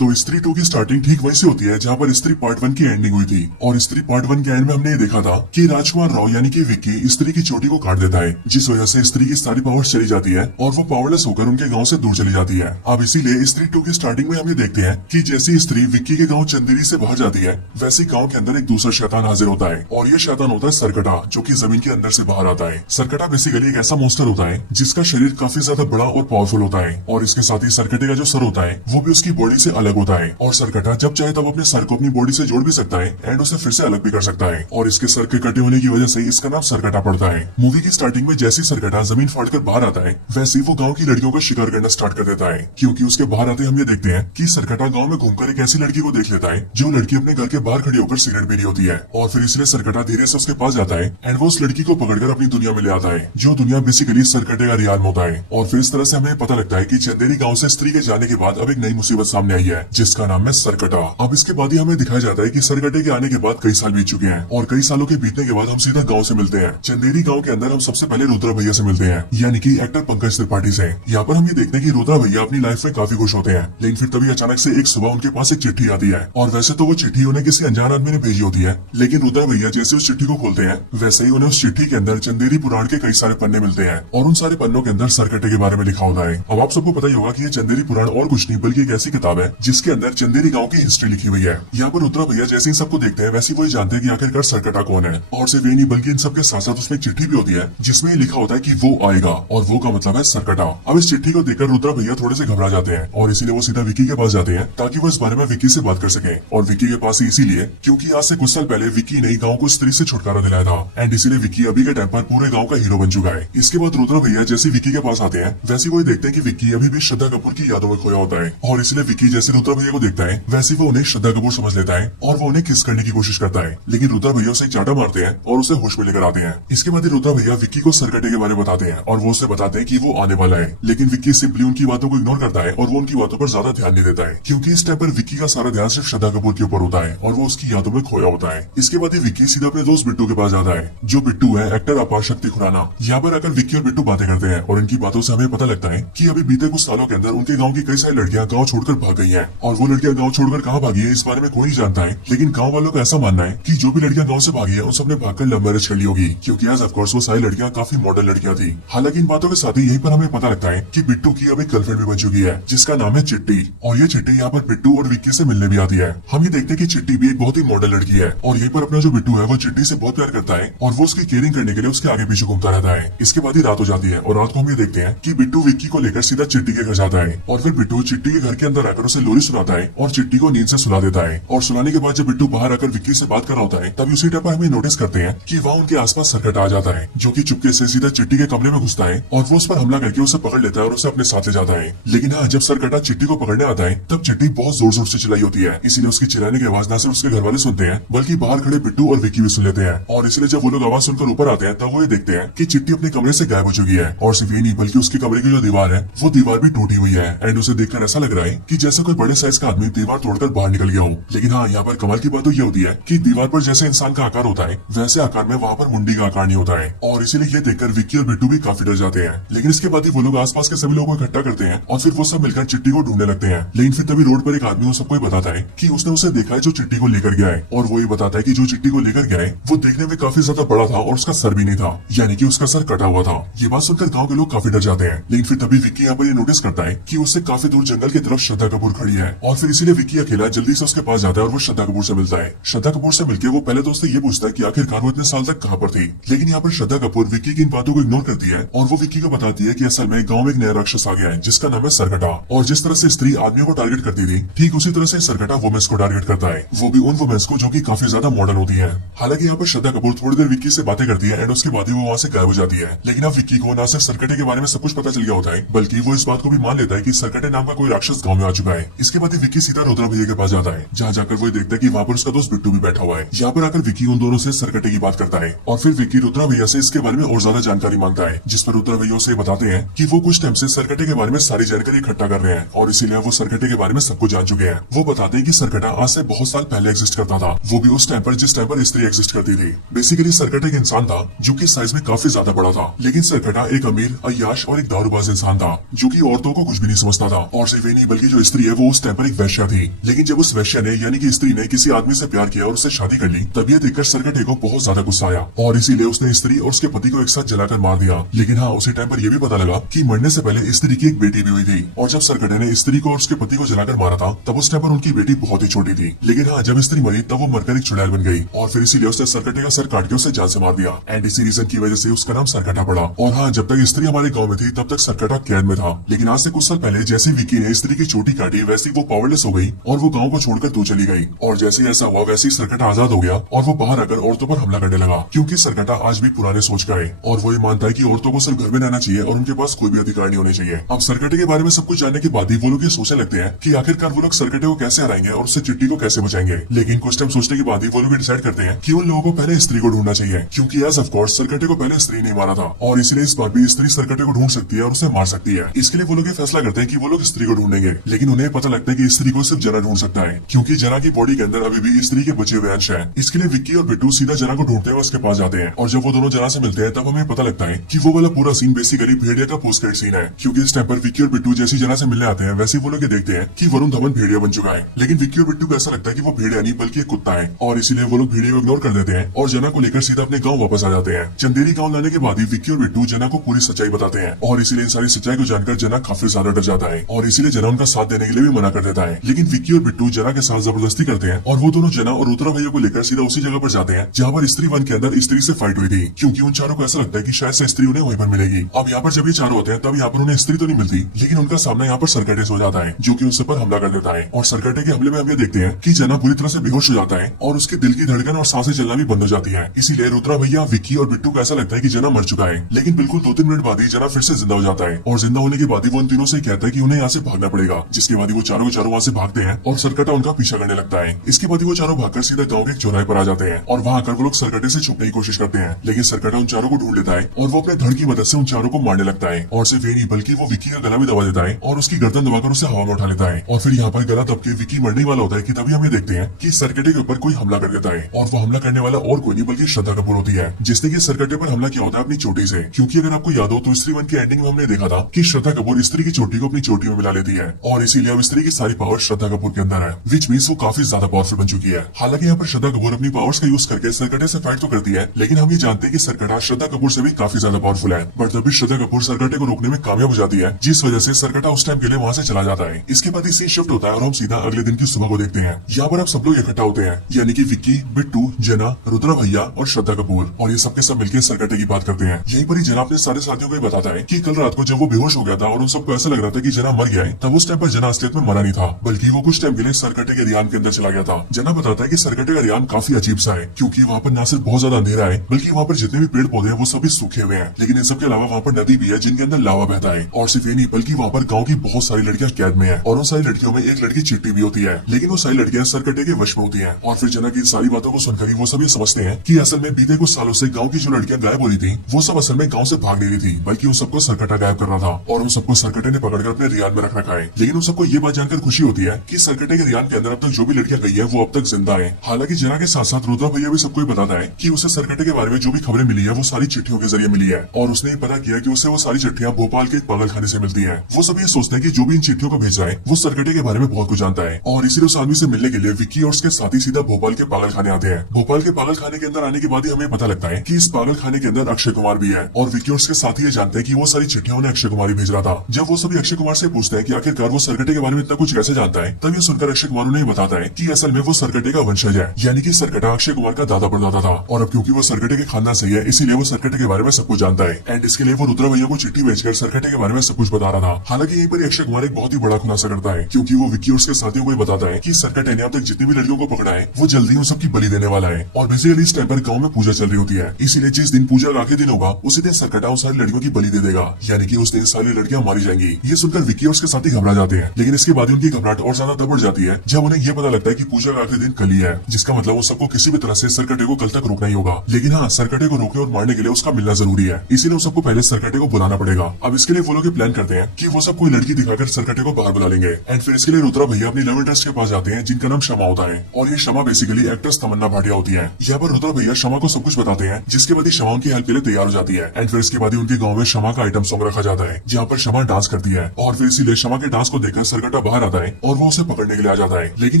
तो स्त्री 2 की स्टार्टिंग ठीक वैसे होती है जहाँ पर स्त्री पार्ट 1 की एंडिंग हुई थी और स्त्री पार्ट 1 के एंड में हमने ये देखा था कि राजकुमार राव यानी कि विक्की स्त्री की चोटी को काट देता है, जिस वजह से स्त्री की सारी पावर्स चली जाती है और वो पावरलेस होकर उनके गांव से दूर चली जाती है। अब इसीलिए स्त्री 2 की स्टार्टिंग में हम ये देखते हैं कि जैसी स्त्री विक्की के गाँव चंदेरी से बाहर जाती है वैसे गाँव के अंदर एक दूसरा शैतान हाजिर होता है और ये शैतान होता है सरकटा, जो की जमीन के अंदर से बाहर आता है। सरकटा बेसिकली एक ऐसा मॉन्स्टर होता है जिसका शरीर काफी ज्यादा बड़ा और पावरफुल होता है और इसके साथ ही सरकटे का जो सर होता है वो भी उसकी बॉडी से अलग होता है और सरकटा जब चाहे तब अपने सर को अपनी बॉडी से जोड़ भी सकता है एंड उसे फिर से अलग भी कर सकता है और इसके सर के कटे होने की वजह से इसका नाम सरकटा पड़ता है। मूवी की स्टार्टिंग में जैसी सरकटा जमीन फाड़कर बाहर आता है वैसे वो गांव की लड़कियों का शिकार करना स्टार्ट कर देता है, क्योंकि उसके बाहर आते हम ये देखते हैं कि सरकटा गांव में घूमकर एक ऐसी लड़की को देख लेता है जो लड़की अपने घर के बाहर खड़ी होकर सिगरेट पी रही होती है और फिर इसलिए सरकटा धीरे से उसके पास जाता है एंड वो उस लड़की को पकड़कर अपनी दुनिया में ले आता है, जो दुनिया बेसिकली सरकटे का रियाल होता है। और फिर इस तरह से हमें पता लगता है कि चंदेरी गांव से स्त्री के जाने के बाद अब एक नई मुसीबत सामने आई है जिसका नाम है सरकटा। अब इसके बाद ही हमें दिखाया जाता है कि सरकटे के आने के बाद कई साल बीत चुके हैं और कई सालों के बीतने के बाद हम सीधा गांव से मिलते हैं। चंदेरी गांव के अंदर हम सबसे पहले रुद्रा भैया से मिलते हैं, यानी कि एक्टर पंकज त्रिपाठी से। यहाँ पर हम ये देखते हैं कि रुद्रा भैया अपनी लाइफ में काफी खुश होते हैं, लेकिन फिर तभी अचानक से एक सुबह उनके पास एक चिट्ठी आती है और वैसे तो वो चिट्ठी उन्हें किसी अनजान आदमी ने भेजी होती है, लेकिन रुद्रा भैया जैसे उस चिट्ठी को खोलते हैं वैसे ही उन्हें उस चिट्ठी के अंदर चंदेरी पुराण के कई सारे पन्ने मिलते हैं और उन सारे पन्नों के अंदर सरकटे के बारे में लिखा होता है। अब आप सबको पता ही होगा कि ये चंदेरी पुराण और कुछ नहीं बल्कि एक ऐसी किताब है जिसके अंदर चंदेरी गाँव की हिस्ट्री लिखी हुई है। यहाँ पर रुद्रा भैया जैसे ही सबको देखते हैं वैसे वही जानते हैं कि आखिरकार सरकटा कौन है और सिर्फ ये नहीं बल्कि इन सबके साथ साथ उसमें चिट्ठी भी होती है जिसमें लिखा होता है कि वो आएगा और वो का मतलब है सरकटा। अब इस चिट्ठी को देखकर रुद्रा भैया थोड़े से घबरा जाते हैं और इसीलिए वो सीधा विक्की के पास जाते हैं ताकि वो इस बारे में विक्की से बात कर सके। और विक्की के पास ही इसीलिए क्योंकि आज से कुछ साल पहले विक्की ने गाँव को स्त्री से छुटकारा दिलाया था एंड इसीलिए विक्की अभी के टाइम पर पूरे गाँव का हीरो बन चुका है। इसके बाद रुद्रा भैया जैसे विक्की के पास आते हैं वैसे वही देखते हैं कि विक्की अभी भी श्रद्धा कपूर की यादों में खोया होता है और इसलिए विक्की जैसे रुद्रा भैया को देखता है वैसे वो उन्हें श्रद्धा कपूर समझ लेता है और वो उन्हें किस करने की कोशिश करता है, लेकिन रुद्रा भैया उसे चाटा मारते हैं और उसे होश में लेकर आते हैं। इसके बाद रुद्रा भैया विक्की को सरकटे के बारे में बताते हैं और वो उसे बताते हैं कि वो आने वाला है, लेकिन विक्की सिंपली उनकी बातों को इग्नोर करता है और वो उनकी बातों पर ज्यादा ध्यान नहीं देता है, क्योंकि इस टाइम पर विक्की का सारा ध्यान सिर्फ श्रद्धा कपूर के ऊपर होता है और वो उसकी यादों में खोया होता है। इसके बाद विक्की सीधा अपने दोस्त बिट्टू के पास जाता है, जो बिट्टू है एक्टर अपार शक्ति खुराना। यहाँ पर आकर विक्की और बिट्टू बातें करते हैं और इनकी बातों से हमें पता लगता है कि अभी बीते कुछ सालों के अंदर उनके गांव की कई सारी लड़कियां गांव छोड़कर भाग गई हैं और वो लड़कियां गांव छोड़कर कहां भागी है इस बारे में कोई नहीं जानता है, लेकिन गांव वालों का ऐसा मानना है कि जो भी लड़कियां गांव से भागी है उन सबने भागकर लव मैरिज कर ली होगी, क्योंकि आज ऑफ कोर्स वो सारी लड़कियां काफी मॉडर्न लड़कियां थी। हालांकि इन बातों के साथ ही यहीं पर हमें पता लगता है कि बिट्टू की अब एक गर्लफ्रेंड भी बन चुकी है जिसका नाम है चिट्टी, और ये चिट्टी यहाँ पर बिट्टू और विक्की से मिलने भी आती है। हम ये देखते हैं कि चिट्टी भी एक बहुत ही मॉडर्न लड़की है और यहीं पर अपना जो बिट्टू है वो चिट्टी से बहुत प्यार करता है और वो उसकी केयरिंग करने के लिए उसके आगे पीछे घूमता रहता है। इसके बाद ही रात हो जाती है और रात को हम ये देखते हैं कि बिट्टू विक्की को लेकर सीधा चिट्टी के घर जाता है और फिर बिट्टू चिट्टी के घर के अंदर आकर उसे लोरी सुनाता है और चिट्टी को नींद से सुला देता है। और सुलाने के बाद जब बिट्टू बाहर आकर विक्की से बात कर रहा होता है तभी उसी टाइम पर हमें नोटिस करते हैं कि वहाँ उनके आसपास सरकटा आ जाता है, जो कि चुपके से सीधा चिट्टी के कमरे में घुसता है और वो उस पर हमला करके उसे पकड़ लेता है और उसे अपने साथ ले जाता है। लेकिन हाँ, जब सरकटा चिट्टी को पकड़ने आता है तब चिट्टी बहुत जोर जोर से चिल्लाई होती है, इसीलिए उसकी चिल्लाने की आवाज न सिर्फ उसके घर वाले सुनते हैं बल्कि बाहर खड़े बिट्टू और विक्की भी सुन लेते हैं। और इसलिए जब वो लोग आवाज सुनकर ऊपर आते हैं तब वो ये देखते हैं कि चिट्टी अपने कमरे से गायब हो चुकी है और सिर्फ ये नहीं बल्कि उसके कमरे की जो दीवार है वो दीवार भी टूटी हुई है एंड उसे देखकर ऐसा लग रहा है कि जैसे कोई बड़े साइज का आदमी दीवार तोड़कर बाहर निकल गया हो। लेकिन हाँ, यहाँ पर कमाल की बात तो ये होती है कि दीवार पर जैसे इंसान का आकार होता है वैसे आकार में वहाँ पर मुंडी का आकार नहीं होता है और इसीलिए ये देखकर विक्की और बिट्टू भी काफी डर जाते हैं। लेकिन इसके बाद ही वो लोग आसपास के सभी लोगों को इकट्ठा करते हैं और फिर वो सब मिलकर चिट्टी को ढूंढने लगते हैं। लेकिन फिर तभी रोड पर एक आदमी उन सबको बताता है कि उसने उसे देखा है जो चिट्टी को लेकर गया है और वो ये बताता है कि जो चिट्टी को लेकर गया है वो देखने में काफी ज्यादा बड़ा था और उसका सर भी नहीं था, यानी कि उसका सर कटा हुआ था। ये बात सुनकर गाँव के लोग काफी डर जाते हैं। लेकिन फिर तभी विक्की यहाँ पर नोटिस करता है कि उससे काफी दूर जंगल की तरफ श्रद्धा कपूर खड़ी है और फिर इसीलिए विक्की अकेला जल्दी से उसके पास जाता है और वो श्रद्धा कपूर से मिलता है। श्रद्धा कपूर से मिलकर वो पहले तो उससे ये पूछता है कि आखिरकार वो इतने साल तक कहाँ पर थी, लेकिन यहाँ पर श्रद्धा कपूर विक्की की इन बातों को इग्नोर करती है और वो विक्की को बताती है कि असल में गाँव में एक नया राक्षस आ गया है जिसका नाम है सरकटा, और जिस तरह से स्त्री आदमियों को टारगेट करती थी ठीक उसी तरह से सरकटा वुमेन्स को टारगेट करता है, वो भी उन वुमेन्स को जो कि काफी ज्यादा मॉडर्न होती है। हालांकि यहाँ पर श्रद्धा कपूर थोड़ी देर विक्की से बातें करती है एंड उसके बाद ही वो वहाँ से गायब हो जाती है। लेकिन अब विक्की को न सिर्फ सरकटे के बारे में सब कुछ पता चल गया होता है बल्कि वो इस बात को भी मान लेता है कि सरकटे नाम का कोई राक्षस गाँव में आ चुका है। इसके बाद विक्की सीधा रुद्रा भैया के पास जाता है, जहाँ जाकर वो देखता है कि वहाँ पर उसका दोस्त बिट्टू भी बैठा हुआ है। यहाँ पर आकर विक्की उन दोनों से सरकटे की बात करता है और फिर विक्की रुद्रा भैया से इसके बारे में और ज्यादा जानकारी मांगता है, जिस पर रुद्रा भैया उसे बताते हैं कि वो कुछ टाइम से सरकटे के बारे में सारी जानकारी इकट्ठा कर रहे हैं और इसीलिए वो सरकटे के बारे में सब कुछ जान चुके हैं। वो बताते हैं कि सरकटा आज से बहुत साल पहले एग्जिस्ट करता था, वो भी उस टाइम पर जिस टाइम पर स्त्री एग्जिस्ट करती थी। बेसिकली सरकटा एक इंसान था जो कि साइज में काफी ज्यादा बड़ा था, लेकिन सरकटा एक अमीर, अय्याश और एक दारूबाज इंसान था जो कि औरतों को कुछ भी नहीं समझता था। और सिर्फ ये नहीं बल्कि जो स्त्री है वो उस टाइम पर एक वैश्या थी। लेकिन जब उस वैश्या ने यानी कि स्त्री ने किसी आदमी से प्यार किया और उससे शादी कर ली तब ये देखकर सरकटे को बहुत ज्यादा गुस्सा आया और इसीलिए उसने स्त्री और उसके पति को एक साथ जलाकर मार दिया। लेकिन हाँ, उसी टाइम पर यह भी पता लगा कि मरने से पहले स्त्री की एक बेटी भी हुई थी और जब सरकटे ने स्त्री को और उसके पति को जलाकर मारा था तब उस टाइम पर उनकी बेटी बहुत ही छोटी थी। लेकिन हाँ, जब स्त्री मरी तब वो मरकर एक चुड़ैल बन गई और फिर इसीलिए उसने सरकटे का सर काट के उसे जान से मार दिया एंड इसी रीजन की वजह से उसका नाम सरकटा पड़ा। और हाँ, जब तक स्त्री हमारे गाँव में थी तब तक सरकटा कैद में था। लेकिन आज से कुछ साल पहले जैसे विक्की ने स्त्री की चोटी काटी वैसे वो पावरलेस हो गई और वो गाँव को छोड़कर दूर चली गई। और जैसे ऐसा हुआ वैसे ही सरकटा आजाद हो गया और वो बाहर आकर औरतों पर हमला करने लगा, क्योंकि सरकटा आज भी पुराने सोच का है और वो ये मानता है कि औरतों को सिर्फ घर में रहना चाहिए और उनके पास कोई भी अधिकार नहीं होने चाहिए। अब सरकटे के बारे में सब कुछ जानने के बाद ही वो लोग ये सोचने लगते हैं कि आखिरकार वो लोग सरकटे को कैसे हराएंगे और उससे चिट्टी को कैसे बचाएंगे। लेकिन कुछ टाइम सोचने के बाद ही वो लोग डिसाइड करते हैं कि उन लोगों को पहले स्त्री को ढूंढना चाहिए, क्योंकि एज ऑफ कोर्स सरकटे को पहले स्त्री नहीं मारा था और इसलिए इस बार भी स्त्री सरकटे को ढूंढ सकती है और उसे मार सकती है। इसके लिए वो लोग ये फैसला करते हैं कि वो लोग स्त्री को ढूंढेंगे। लेकिन उन्हें पता लगता है कि स्त्री को सिर्फ जना ढूंढ सकता है, क्योंकि जना की बॉडी के अंदर अभी भी स्त्री के बचे हुए अंश है। इसके लिए विक्की और बिट्टू सीधा जना को ढूंढते हैं और उसके पास जाते हैं और जब वो दोनों जना से मिलते हैं तब हमें पता लगता है कि वो वाला पूरा सीन बेसिकली भेड़िया का पोस्ट क्रेडिट सीन है, क्योंकि इस टाइम पर विक्की और बिट्टू जैसी जना से मिलने आते हैं वैसे वो लोग ये देखते हैं कि वरुण धवन भेड़िया बन चुका है। लेकिन विक्की और बिट्टू को ऐसा लगता है कि वो भेड़िया नहीं बल्कि एक कुत्ता है और इसीलिए वो लोग भेड़िया को इग्नोर कर देते हैं और जना को लेकर सीधा अपने गाँव वापस आ जाते हैं। चंदेरी गाँव लाने के बाद ही विक्की और बिट्टू जना को पूरी सच्चाई बताते हैं और इसीलिए इन सारी सच्चाई को जानकर जना काफी ज्यादा डर जाता है और इसीलिए जना उनका साथ देने के लिए भी मना कर देता है। लेकिन विक्की और बिट्टू जना के साथ जबरदस्ती करते हैं और वो दोनों जना और रुद्रा भैया को लेकर सीधा उसी जगह पर जाते हैं जहाँ पर स्त्री वन के अंदर स्त्री से फाइट हुई थी, क्योंकि उन चारों को ऐसा लगता है कि शायद से स्त्री उन्हें वहीं पर मिलेगी। अब यहाँ पर जब ये चारों होते हैं तब यहाँ पर उन्हें स्त्री तो नहीं मिलती, लेकिन उनका सामना यहाँ पर सरकटे से हो जाता है जो कि उससे पर हमला कर देता है और सरकटे के हमले में हम ये देखते हैं कि जना बुरी तरह से बेहोश हो जाता है और उसके दिल की धड़कन और सांसें चलना भी बंद हो जाती है। इसीलिए रुद्रा भैया, विक्की और बिट्टू को ऐसा लगता है कि जना मर चुका है, लेकिन बिल्कुल 2-3 मिनट बाद ही जना फिर से जिंदा हो जाता है और जिंदा होने के बाद ही वो उन तीनों से कहता है कि उन्हें यहाँ से भागना पड़ेगा, जिसके बाद वो चारों के चारों वहाँ से भागते हैं और सरकटा उनका पीछा करने लगता है। इसके बाद वो चारों भागकर सीधा गाँव के एक चौराहे पर आ जाते हैं और वहाँ आकर वो लोग सरकटे से छुपने की कोशिश करते हैं, लेकिन सरकटा उन चारों को ढूंढ लेता है और वो अपने धड़ की मदद से उन चारों को मारने लगता है। और सिर्फ ये नहीं बल्कि वो विक्की का गला भी दबा देता है और उसकी गर्दन दबाकर उसे हवा में उठा लेता है। और फिर यहाँ पर गला दब के विक्की मरने वाला होता है कि तभी हमें देखते हैं कि सरकटे के ऊपर कोई हमला कर देता है और वो हमला करने वाला और कोई नहीं बल्कि श्रद्धा कपूर होती है, जिसने कि सरकटे पर हमला किया होता है अपनी चोटी से। क्योंकि अगर आपको याद हो तो स्त्री 1 की एंडिंग में हमने देखा था कि श्रद्धा कपूर स्त्री की चोटी को अपनी चोटी में मिला लेती है और इसीलिए अब स्त्री की सारी पावर श्रद्धा कपूर के अंदर है, विच मींस वो काफी ज्यादा पावरफुल बन चुकी है। हालांकि यहाँ पर श्रद्धा कपूर अपनी पावर्स का यूज करके सरकटे से फाइट तो करती है, लेकिन हम ये जानते हैं कि सरकटा श्रद्धा कपूर से भी काफी ज्यादा पावरफुल है। बट तभी श्रद्धा कपूर सरकटे को रोकने में कामयाब हो जाती है, जिस वजह से सरकटा उस टाइम के लिए वहाँ से चला जाता है। इसके बाद सीन शिफ्ट होता है और हम सीधा अगले दिन की सुबह को देखते हैं। यहाँ पर अब सब लोग इकट्ठा होते हैं, यानी कि विक्की, बिट्टू, जना, रुद्रा भैया और श्रद्धा कपूर, और ये सबके सब मिलकर सरकटे की बात करते हैं। यहीं पर ही जना अपने सारे साथियों को ये बताता है कि कल रात को जब वो बेहोश हो गया था और उन सबको ऐसा लग रहा था कि जना मर गया है, तब उस टाइम पर जना असलियत में मरा नहीं था, बल्कि वो कुछ टाइम के लिए सरकटे के रियान के अंदर चला गया था। जना बताता है कि सरकटे का रियान काफी अजीब सा है, क्योंकि वहाँ पर न सिर्फ बहुत ज्यादा अंधेरा है बल्कि वहाँ पर जितने भी पेड़ पौधे हैं वो सभी सूखे हुए हैं, लेकिन इन सबके अलावा वहाँ पर नदी भी है जिनके अंदर लावा बहता है। और सिर्फ ये नहीं बल्कि वहाँ पर गाँव की बहुत सारी लड़कियां कैद में है और उन सारी लड़कियों में एक लड़की चिट्टी भी होती है, लेकिन वो सारी लड़कियां सरकटे के वश में होती है। और फिर जना की सारी बातों को सुनकर वो सभी समझते हैं कि असल में बीते कुछ सालों से गाँव की जो लड़कियां गायब हो रही थी वो सब असल में गाँव से भाग नहीं रही थी, बल्कि उन सबको सरकटा गायब कर रहा था और उन सबको सरकटे ने पकड़कर अपने रियान में रख रखा है। लेकिन उन सबको ये बात जानकर खुशी होती है कि सरकटे के रियान के अंदर अब तक जो भी लड़कियां गई है वो अब तक जिंदा है। हालांकि जना के साथ साथ रुद्रा भैया भी सबको बताता है कि उसे सरकटे के बारे में जो भी खबरें मिली है वो सारी चिट्ठियों के जरिए मिली है और उसने पता किया कि उसे वो सारी चिट्ठियां भोपाल के एक पागल खाने से मिलती है। वो सब ये सोचते हैं कि जो भी इन चिट्ठियों को भेज रहा है वो सरकटे के बारे में बहुत कुछ जानता है और इसीलिए उस आदमी से मिलने के लिए विक्की और उसके साथी सीधा भोपाल के पागल खाने आते हैं। भोपाल के पागल खाने के अंदर आने के बाद ही हमें पता लगता है कि इस पागल खाने के अंदर अक्षय कुमार भी है और विक्की और उसके साथी ये जानते हैं कि वो सारी चिट्ठियां उन्हें अक्षय कुमार ही भेज रहा था। जब वो सभी अक्षय कुमार से पूछते हैं कि आखिरकार वो सरकटे के बारे में इतना कुछ कैसे जानता है, तब ये सुनकर अक्षय कुमार उन्हें बताता है कि असल में वो सरकटे का वंशज है, यानी कि सरकटा अक्षय कुमार का दादा परदादा था और अब क्योंकि वो सरकटे के खानदान से है इसीलिए वो सरकटे के बारे में सब कुछ जानता है। एंड इसके लिए वो रुद्रा भैया को चिट्ठी भेजकर सरकटे के बारे में सब कुछ बता रहा था। हालांकि यहीं पर अक्षय कुमार एक बहुत ही बड़ा खुलासा करता है, क्योंकि वो विक्की और उसके साथियों को बताता है कि सरकटे ने अब तक जितनी भी लड़कियों को पकड़ा है वो जल्दी उन सबकी बलि देने वाला है और बेसिकली इस टाइम पर गाँव में पूजा चल रही होती है, इसीलिए जिस दिन पूजा का आखिरी दिन होगा उसी दिन सरकटा उन सारी लड़कियों की बलि दे देगा, यानी कि उस दिन सारी लड़कियां मारी जाएंगी। ये सुनकर विक्की और उसके साथी घबरा जाते हैं, लेकिन इसके बाद उनकी घबराहट और ज्यादा तब बढ़ जाती है जब उन्हें यह पता लगता है कि पूजा का आखिरी दिन कल ही है, जिसका मतलब वो सबको किसी भी तरह से सरकटे को कल तक रोकना ही होगा। लेकिन हाँ, सरकटे को रोकने और मारने के लिए उसका मिलना जरूरी है, इसीलिए उन सबको पहले सरकटे को बुलाना पड़ेगा। अब इसके लिए वो लोग प्लान करते हैं कि वो सब कोई लड़की दिखाकर सरकटे को बाहर बुला लेंगे एंड फिर इसके लिए रुद्रा भैया अपनी लव इंटरेस्ट के पास जाते हैं जिनका नाम शमा होता है और ये शमा बेसिकली एक्ट्रेस तमन्ना भाटिया होती है। यहाँ पर रुद्रा भैया शमा को सब कुछ बताते हैं, जिसके बाद शमा उनकी हेल्प के लिए तैयार हो जाती है एंड फिर इसके बाद उनके गाँव में शमा का आइटम सॉन्ग रखा जाता है जहाँ पर शमा डांस करती है और फिर इसीलिए शमा के डांस को देखकर सरकटा बाहर आता है और वो उसे पकड़ने के लिए आ जाता है। लेकिन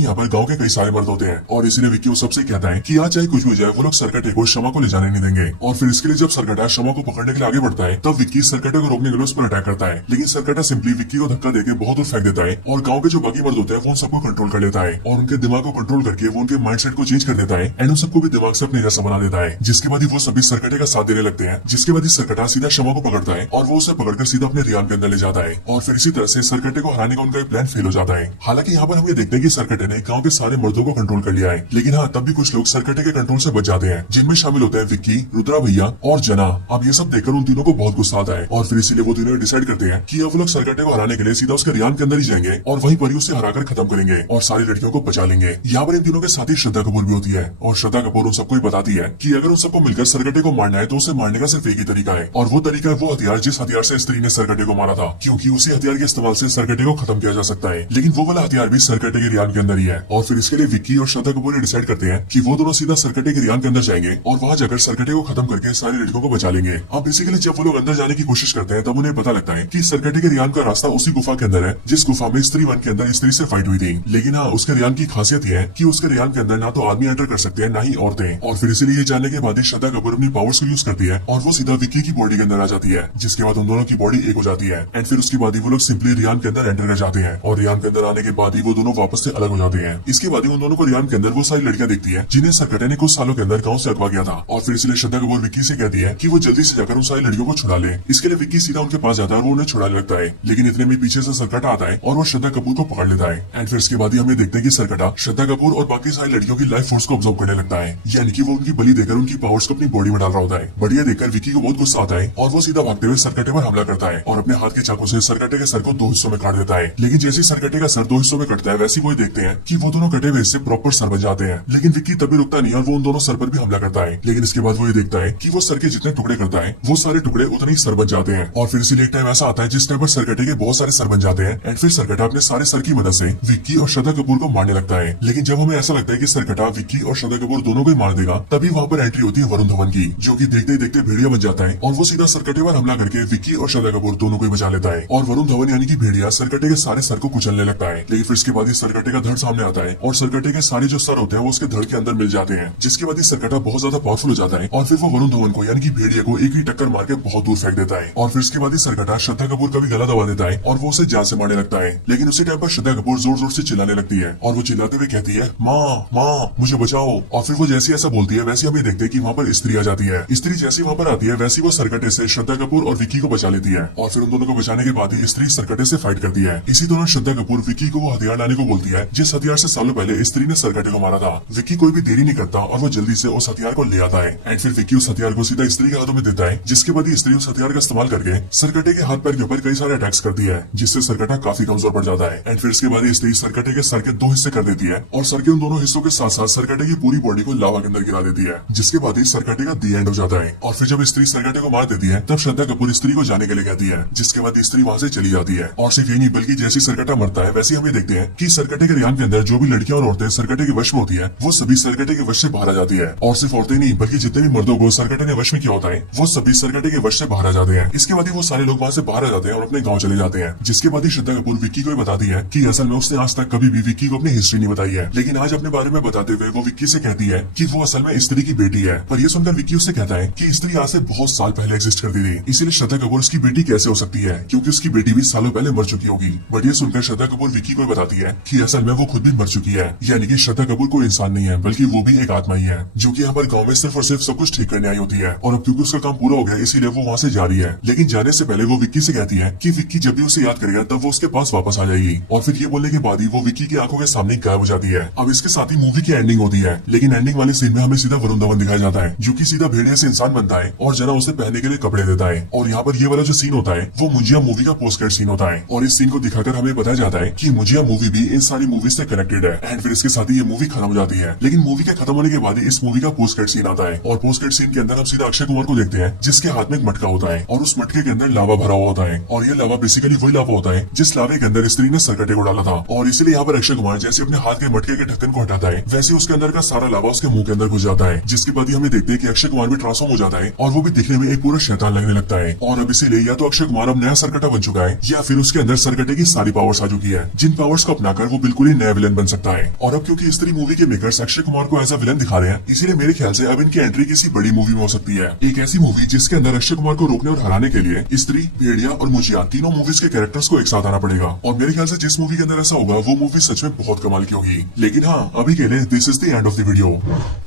यहाँ पर गाँव के कई सारे मर्द होते हैं और इसीलिए विक्की उस सबसे कहता है कि आज चाहे कुछ भी हो जाए वो लोग सरकटे को शमा को ले जाने नहीं देंगे। और फिर इसके लिए जब सरकटा शमा को पकड़ने के लिए आगे बढ़ता है तब विक्की सरकटे को रोकने के लिए उस पर अटैक करता है, लेकिन सरकटा सिंपली विक्की को धक्का देकर बहुत दूर फेंक देता है और गाँव के जो बाकी मर्द होते हैं वो उन सबको कंट्रोल कर लेता है और उनके दिमाग को कंट्रोल करके वो उनके माइंडसेट को चेंज कर देता है एंड उन सबको भी दिमाग से अपने जैसा बना देता है, जिसके बाद वो सभी सरकटे का साथ देने लगते हैं। जिसके बाद सरकटा सीधा शमा को पकड़ता है और वो उसे पकड़कर सीधा अपने रियान के अंदर ले जाता है और फिर इसी तरह से सरकटे को हराने का उनका प्लान फेल हो जाता है। हालांकि यहाँ पर हम ये देखते हैं कि सरकटे ने गाँव के सारे मर्दों को कंट्रोल कर लिया है, लेकिन हाँ तब भी कुछ लोग सरकटे के कंट्रोल से बच जाते हैं, जिनमें शामिल होते हैं विक्की, रुद्रा भैया और जना। अब ये सब देखकर उन तीनों को बहुत गुस्सा आता है और फिर इसीलिए वो तीनों डिसाइड करते हैं कि अब वो लोग सरकटे को हराने के लिए सीधा उसके रियान के अंदर ही जाएंगे और वहीं पर ही उसे हराकर खत्म करेंगे और सारी लड़कियों को बचा लेंगे। यहाँ पर इन तीनों के साथ ही श्रद्धा कपूर भी होती है और श्रद्धा कपूर उन सबको बताती है कि अगर उन सबको मिलकर सरकटे को मारना है तो उसे मारने का सिर्फ एक ही तरीका है और वो तरीका है वो हथियार जिस हथियार से स्त्री ने सरकटे को मारा था, क्योंकि उसी हथियार के इस्तेमाल से सरकटे को खत्म किया जा सकता है, लेकिन वो वाला हथियार भी सरकटे के रियान के अंदर ही है। और फिर इसके लिए विक्की और श्रद्धा कपूर डिसाइड करते हैं कि वो दोनों सीधा सरकटे के रियान के अंदर जाएंगे और वहाँ जाकर सरकटे को खत्म करके सारी लड़कियों को बचा लेंगे। अब बेसिकली जब वो लोग अंदर जाने की कोशिश करते हैं तब उन्हें पता लगता है कि सरकटे के रियान का रास्ता उसी गुफा के अंदर है जिस गुफा में स्त्री 1 के अंदर स्त्री से फाइट हुई थी। लेकिन हाँ, उसके रियान की खासियत यह है कि उसके रियान के अंदर ना तो आदमी एंटर कर सकते हैं ना ही औरतें। और फिर इसीलिए ये जानने के बाद श्रद्धा कपूर अपनी पावर्स को यूज करती है और वो सीधा विक्की की बॉडी के अंदर आ जाती है, जिसके बाद उन दोनों की बॉडी एक हो जाती है एंड फिर उसके बाद ही वो लोग सिंपली रियान के अंदर एंटर कर जाते हैं और रियान के अंदर आने के बाद ही वो दोनों वापस से अलग हो जाते हैं। इसके बाद ही उन दोनों को रियान के अंदर वो सारी लड़कियां दिखती है जिन्हें सरकटे ने कुछ सालों के अंदर गाँव से अगवा किया था और फिर इसलिए श्रद्धा कपूर विक्की से कहती है कि वो जल्दी से जाकर उन सारी लड़कियों को छुड़ा ले। इसके लिए विक्की सीधा उनके पास जाता है और वो उन्हें छुड़ाने लगता है, लेकिन इतने में पीछे से सरकटा आता है और वो श्रद्धा कपूर को पकड़ लेता है एंड फिर इसके बाद ही हमें देखते हैं कि सरकटा श्रद्धा कपूर और बाकी सारी लड़कियों की लाइफ फोर्स को ऑब्जर्व करने लगता है, यानी कि वो उनकी बलि देकर उनकी पावर्स को अपनी बॉडी में डाल रहा होता है। बढ़िया देखकर विक्की को बहुत गुस्सा आता है और वो सीधा भागते हुए सरकटे पर हमला करता है और अपने हाथ के चाकू से सरकटे के सर को 2 हिस्सों में काट देता है। लेकिन जैसे सरकटे का सर दो हिस्सों में कटता है वैसे वही देखते हैं कि वो दोनों कटे हुए हिस्से प्रॉपर सर बन जाते हैं। लेकिन विक्की तभी रुकता नहीं और वो उन दोनों सर पर भी हमला करता है। लेकिन इसके बाद वो ये देखता है कि वो सर के जितने टुकड़े करता है वो सारे टुकड़े उतने ही सर बन जाते हैं। और फिर इसीलिए एक टाइम ऐसा आता है जिस टाइम पर सरकटे के बहुत सारे सर बन जाते हैं एंड फिर सरकटा अपने सारे सर की मदद से विक्की और श्रद्धा कपूर को मारने लगता है। लेकिन जब हमें ऐसा लगता है कि सरकटा विक्की और श्रद्धा कपूर दोनों को ही मार देगा तभी वहाँ पर एंट्री होती है वरुण धवन की, जो कि देखते ही देखते भेड़िया बन जाता है और वो सीधा सरकटे पर हमला करके विक्की और श्रद्धा कपूर दोनों को ही बचा लेता है। और वरुण धवन यानी कि भेड़िया सरकटे के सारे सर को कुचलने लगता है। लेकिन फिर इसके बाद ही सरकटे का धड़ सामने आता है और सरकटे के सारे जो सर होते हैं वो उसके धड़ के अंदर मिल जाते हैं, जिसके बाद ही सरकटा बहुत ज्यादा पावरफुल हो जाता है और फिर वो वरुण धवन को यानी कि भेड़िया को एक ही टक्कर मार के बहुत दूर फेंक देता है। और फिर इसके बाद ही सरकटा श्रद्धा कपूर का भी गला दबा देता है और वो उसे जान से मारने लगता है। लेकिन उसी टाइम पर श्रद्धा कपूर जोर जोर से चिल्लाने लगती है और वो चिल्लाते हुए कहती है माँ माँ मुझे बचाओ। और फिर वो जैसी ऐसा बोलती है वैसे हम ये देखते हैं कि वहाँ पर स्त्री आ जाती है। स्त्री जैसी वहाँ पर आती है वैसी वो सरकटे से श्रद्धा कपूर और विक्की को बचा लेती है और फिर उन दोनों को बचाने के बाद ही स्त्री सरकटे से फाइट करती है। इसी दौरान श्रद्धा कपूर विक्की को वो हथियार लाने को बोलती है जिस हथियार से सालों पहले स्त्री ने सरकटे को मारा था। विक्की कोई भी देरी नहीं करता और वो जल्दी से उस हथियार को ले आता है एंड फिर विक्की उस हथियार को सीधा स्त्री के हाथों में देता है, जिसके बाद ही स्त्री उस हथियार का इस्तेमाल करके सरकटे के हाथ पैर के ऊपर कई सारे अटैक्स करती है जिससे सरकटा काफी कमजोर पड़ जाता है। एंड फिर इसके बाद ही स्त्री सरकटे के सर के दो हिस्से कर देती है और सर के उन दोनों हिस्सों के साथ साथ सरकटे की पूरी बॉडी को लावा के अंदर गिरा देती है, जिसके बाद ही सरकटे का दी एंड हो जाता है। और फिर जब स्त्री सरकटे को मार देती है तब श्रद्धा कपूर स्त्री को जाने के लिए कहती है, जिसके बाद स्त्री वहाँ से चली जाती है। और सिर्फ यही नहीं बल्कि जैसी सरकटा मरता है वैसे हमें देखते हैं कि सरकटे के रियान के अंदर जो भी लड़कियां और औरतें सरकटे के वश में होती है वो सभी सरकटे के वश से बाहर आ जाती है। और सिर्फ औरतें नहीं बल्कि जितने भी मर्दों को सरकटे ने वश में किया होता है वो सभी सरकटे के वश से बाहर आ जाते हैं। इसके बाद ही वो सारे लोग वहाँ से बाहर आ जाते हैं और अपने गाँव चले जाते हैं। जिसके बाद ही श्रद्धा कपूर विक्की को बताती है कि असल में उसने आज तक कभी भी विक्की को अपनी हिस्ट्री नहीं बताई है, लेकिन आज अपने बारे में बताते हुए वो विक्की से कहती है कि वो असल में स्त्री की बेटी है। पर ये सुनकर विक्की उससे कहता है कि स्त्री आज से बहुत साल पहले एग्जिस्ट करती थी, इसीलिए श्रद्धा कपूर उसकी बेटी कैसे हो सकती है क्योंकि उसकी बेटी भी सालों पहले मर चुकी होगी। बट ये सुनकर श्रद्धा कपूर विक्की को बताती है कि असल में वो खुद भी मर चुकी है, यानी कि श्रद्धा कपूर कोई इंसान नहीं है बल्कि वो भी एक आत्मा ही है जो कि यहाँ पर गाँव में सिर्फ और सिर्फ सब कुछ ठीक करने आई होती है। और अब क्योंकि उसका काम पूरा हो गया इसीलिए वो वहाँ से जा रही है, लेकिन जाने से पहले वो विक्की से कहती है कि विक्की जब भी उसे याद करेगा तब वो उसके पास वापस आ जाएगी। और फिर ये बोलने के बाद ही वो विक्की की आंखों के सामने गायब हो जाती है। अब इसके साथ ही मूवी की एंडिंग होती है, लेकिन एंडिंग वाले सीन में हमें सीधा वरुण धवन दिखाया जाता है जो कि सीधा भेड़िया से इंसान बनता है और जना उसे पहनने के लिए कपड़े देता है। और यहाँ पर ये वाला जो सीन होता है वो मुंजिया मूवी का पोस्ट क्रेडिट सीन होता है और इस सीन को दिखाकर हमें बताया जाता है कि मुंजिया मूवी भी इन सारी मूवी से कनेक्टेड है। एंड फिर इसके साथ ही ये मूवी खत्म हो जाती है। लेकिन मूवी के खत्म होने के बाद ही इस मूवी का पोस्ट क्रेडिट सीन आता है और पोस्ट क्रेडिट सीन के अंदर हम सीधा अक्षय कुमार को देखते हैं जिसके हाथ में एक मटका होता है और उस मटके के अंदर लावा भरा हुआ होता है और ये लावा बेसिकली वही लावा होता है जिस लावे के अंदर स्त्री ने सरकटे को डाला था। और इसीलिए यहाँ पर अक्षय कुमार जैसे अपने हाथ के मटके के ढक्कन को हटाता है वैसे उसके अंदर का सारा लावा उसके मुंह के अंदर घुस जाता है, जिसके बाद ही हमें देखते हैं कि अक्षय कुमार भी ट्रांसफॉर्म हो जाता है और वो भी दिखने में एक पूरा शैतान लगने लगता है। और अब इसीलिए या तो अक्षय कुमार अब नया सरकटा बन चुका है या फिर उसके अंदर सरकटे की सारी पावर्स आ चुकी है जिन पावर्स को अपनाकर वो बिल्कुल ही नया विलन बन सकता है। और अब क्योंकि स्त्री मूवी के मेकर्स अक्षय कुमार को एज अ विलन दिखा रहे हैं इसीलिए मेरे ख्याल से अब इनकी एंट्री किसी बड़ी मूवी में हो सकती है, एक ऐसी मूवी जिसके अंदर अक्षय कुमार को रोकने और हराने के लिए स्त्री, भेड़िया और मुजिया तीनों मूवीज के कैरेक्टर्स को एक साथ आना पड़ेगा। और मेरे ख्याल से जिस मूवी के अंदर ऐसा होगा वो मूवी सच में बहुत कमाल की होगी। लेकिन हाँ अभी के लिए this is the end of the video.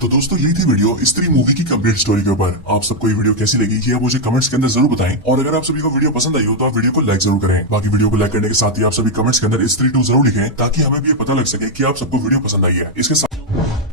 तो दोस्तों यही थी वीडियो स्त्री मूवी की कंप्लीट स्टोरी के ऊपर। आप सबको ये वीडियो कैसी लगी ये आप मुझे कमेंट्स के अंदर जरूर बताएं और अगर आप सभी को वीडियो पसंद आई हो तो आप वीडियो को लाइक जरूर करें। बाकी वीडियो को लाइक करने के साथ ही आप सभी कमेंट्स के अंदर स्त्री 2 जरूर लिखें ताकि हमें भी ये पता लग सके कि आप सबको वीडियो पसंद आई है। इसके साथ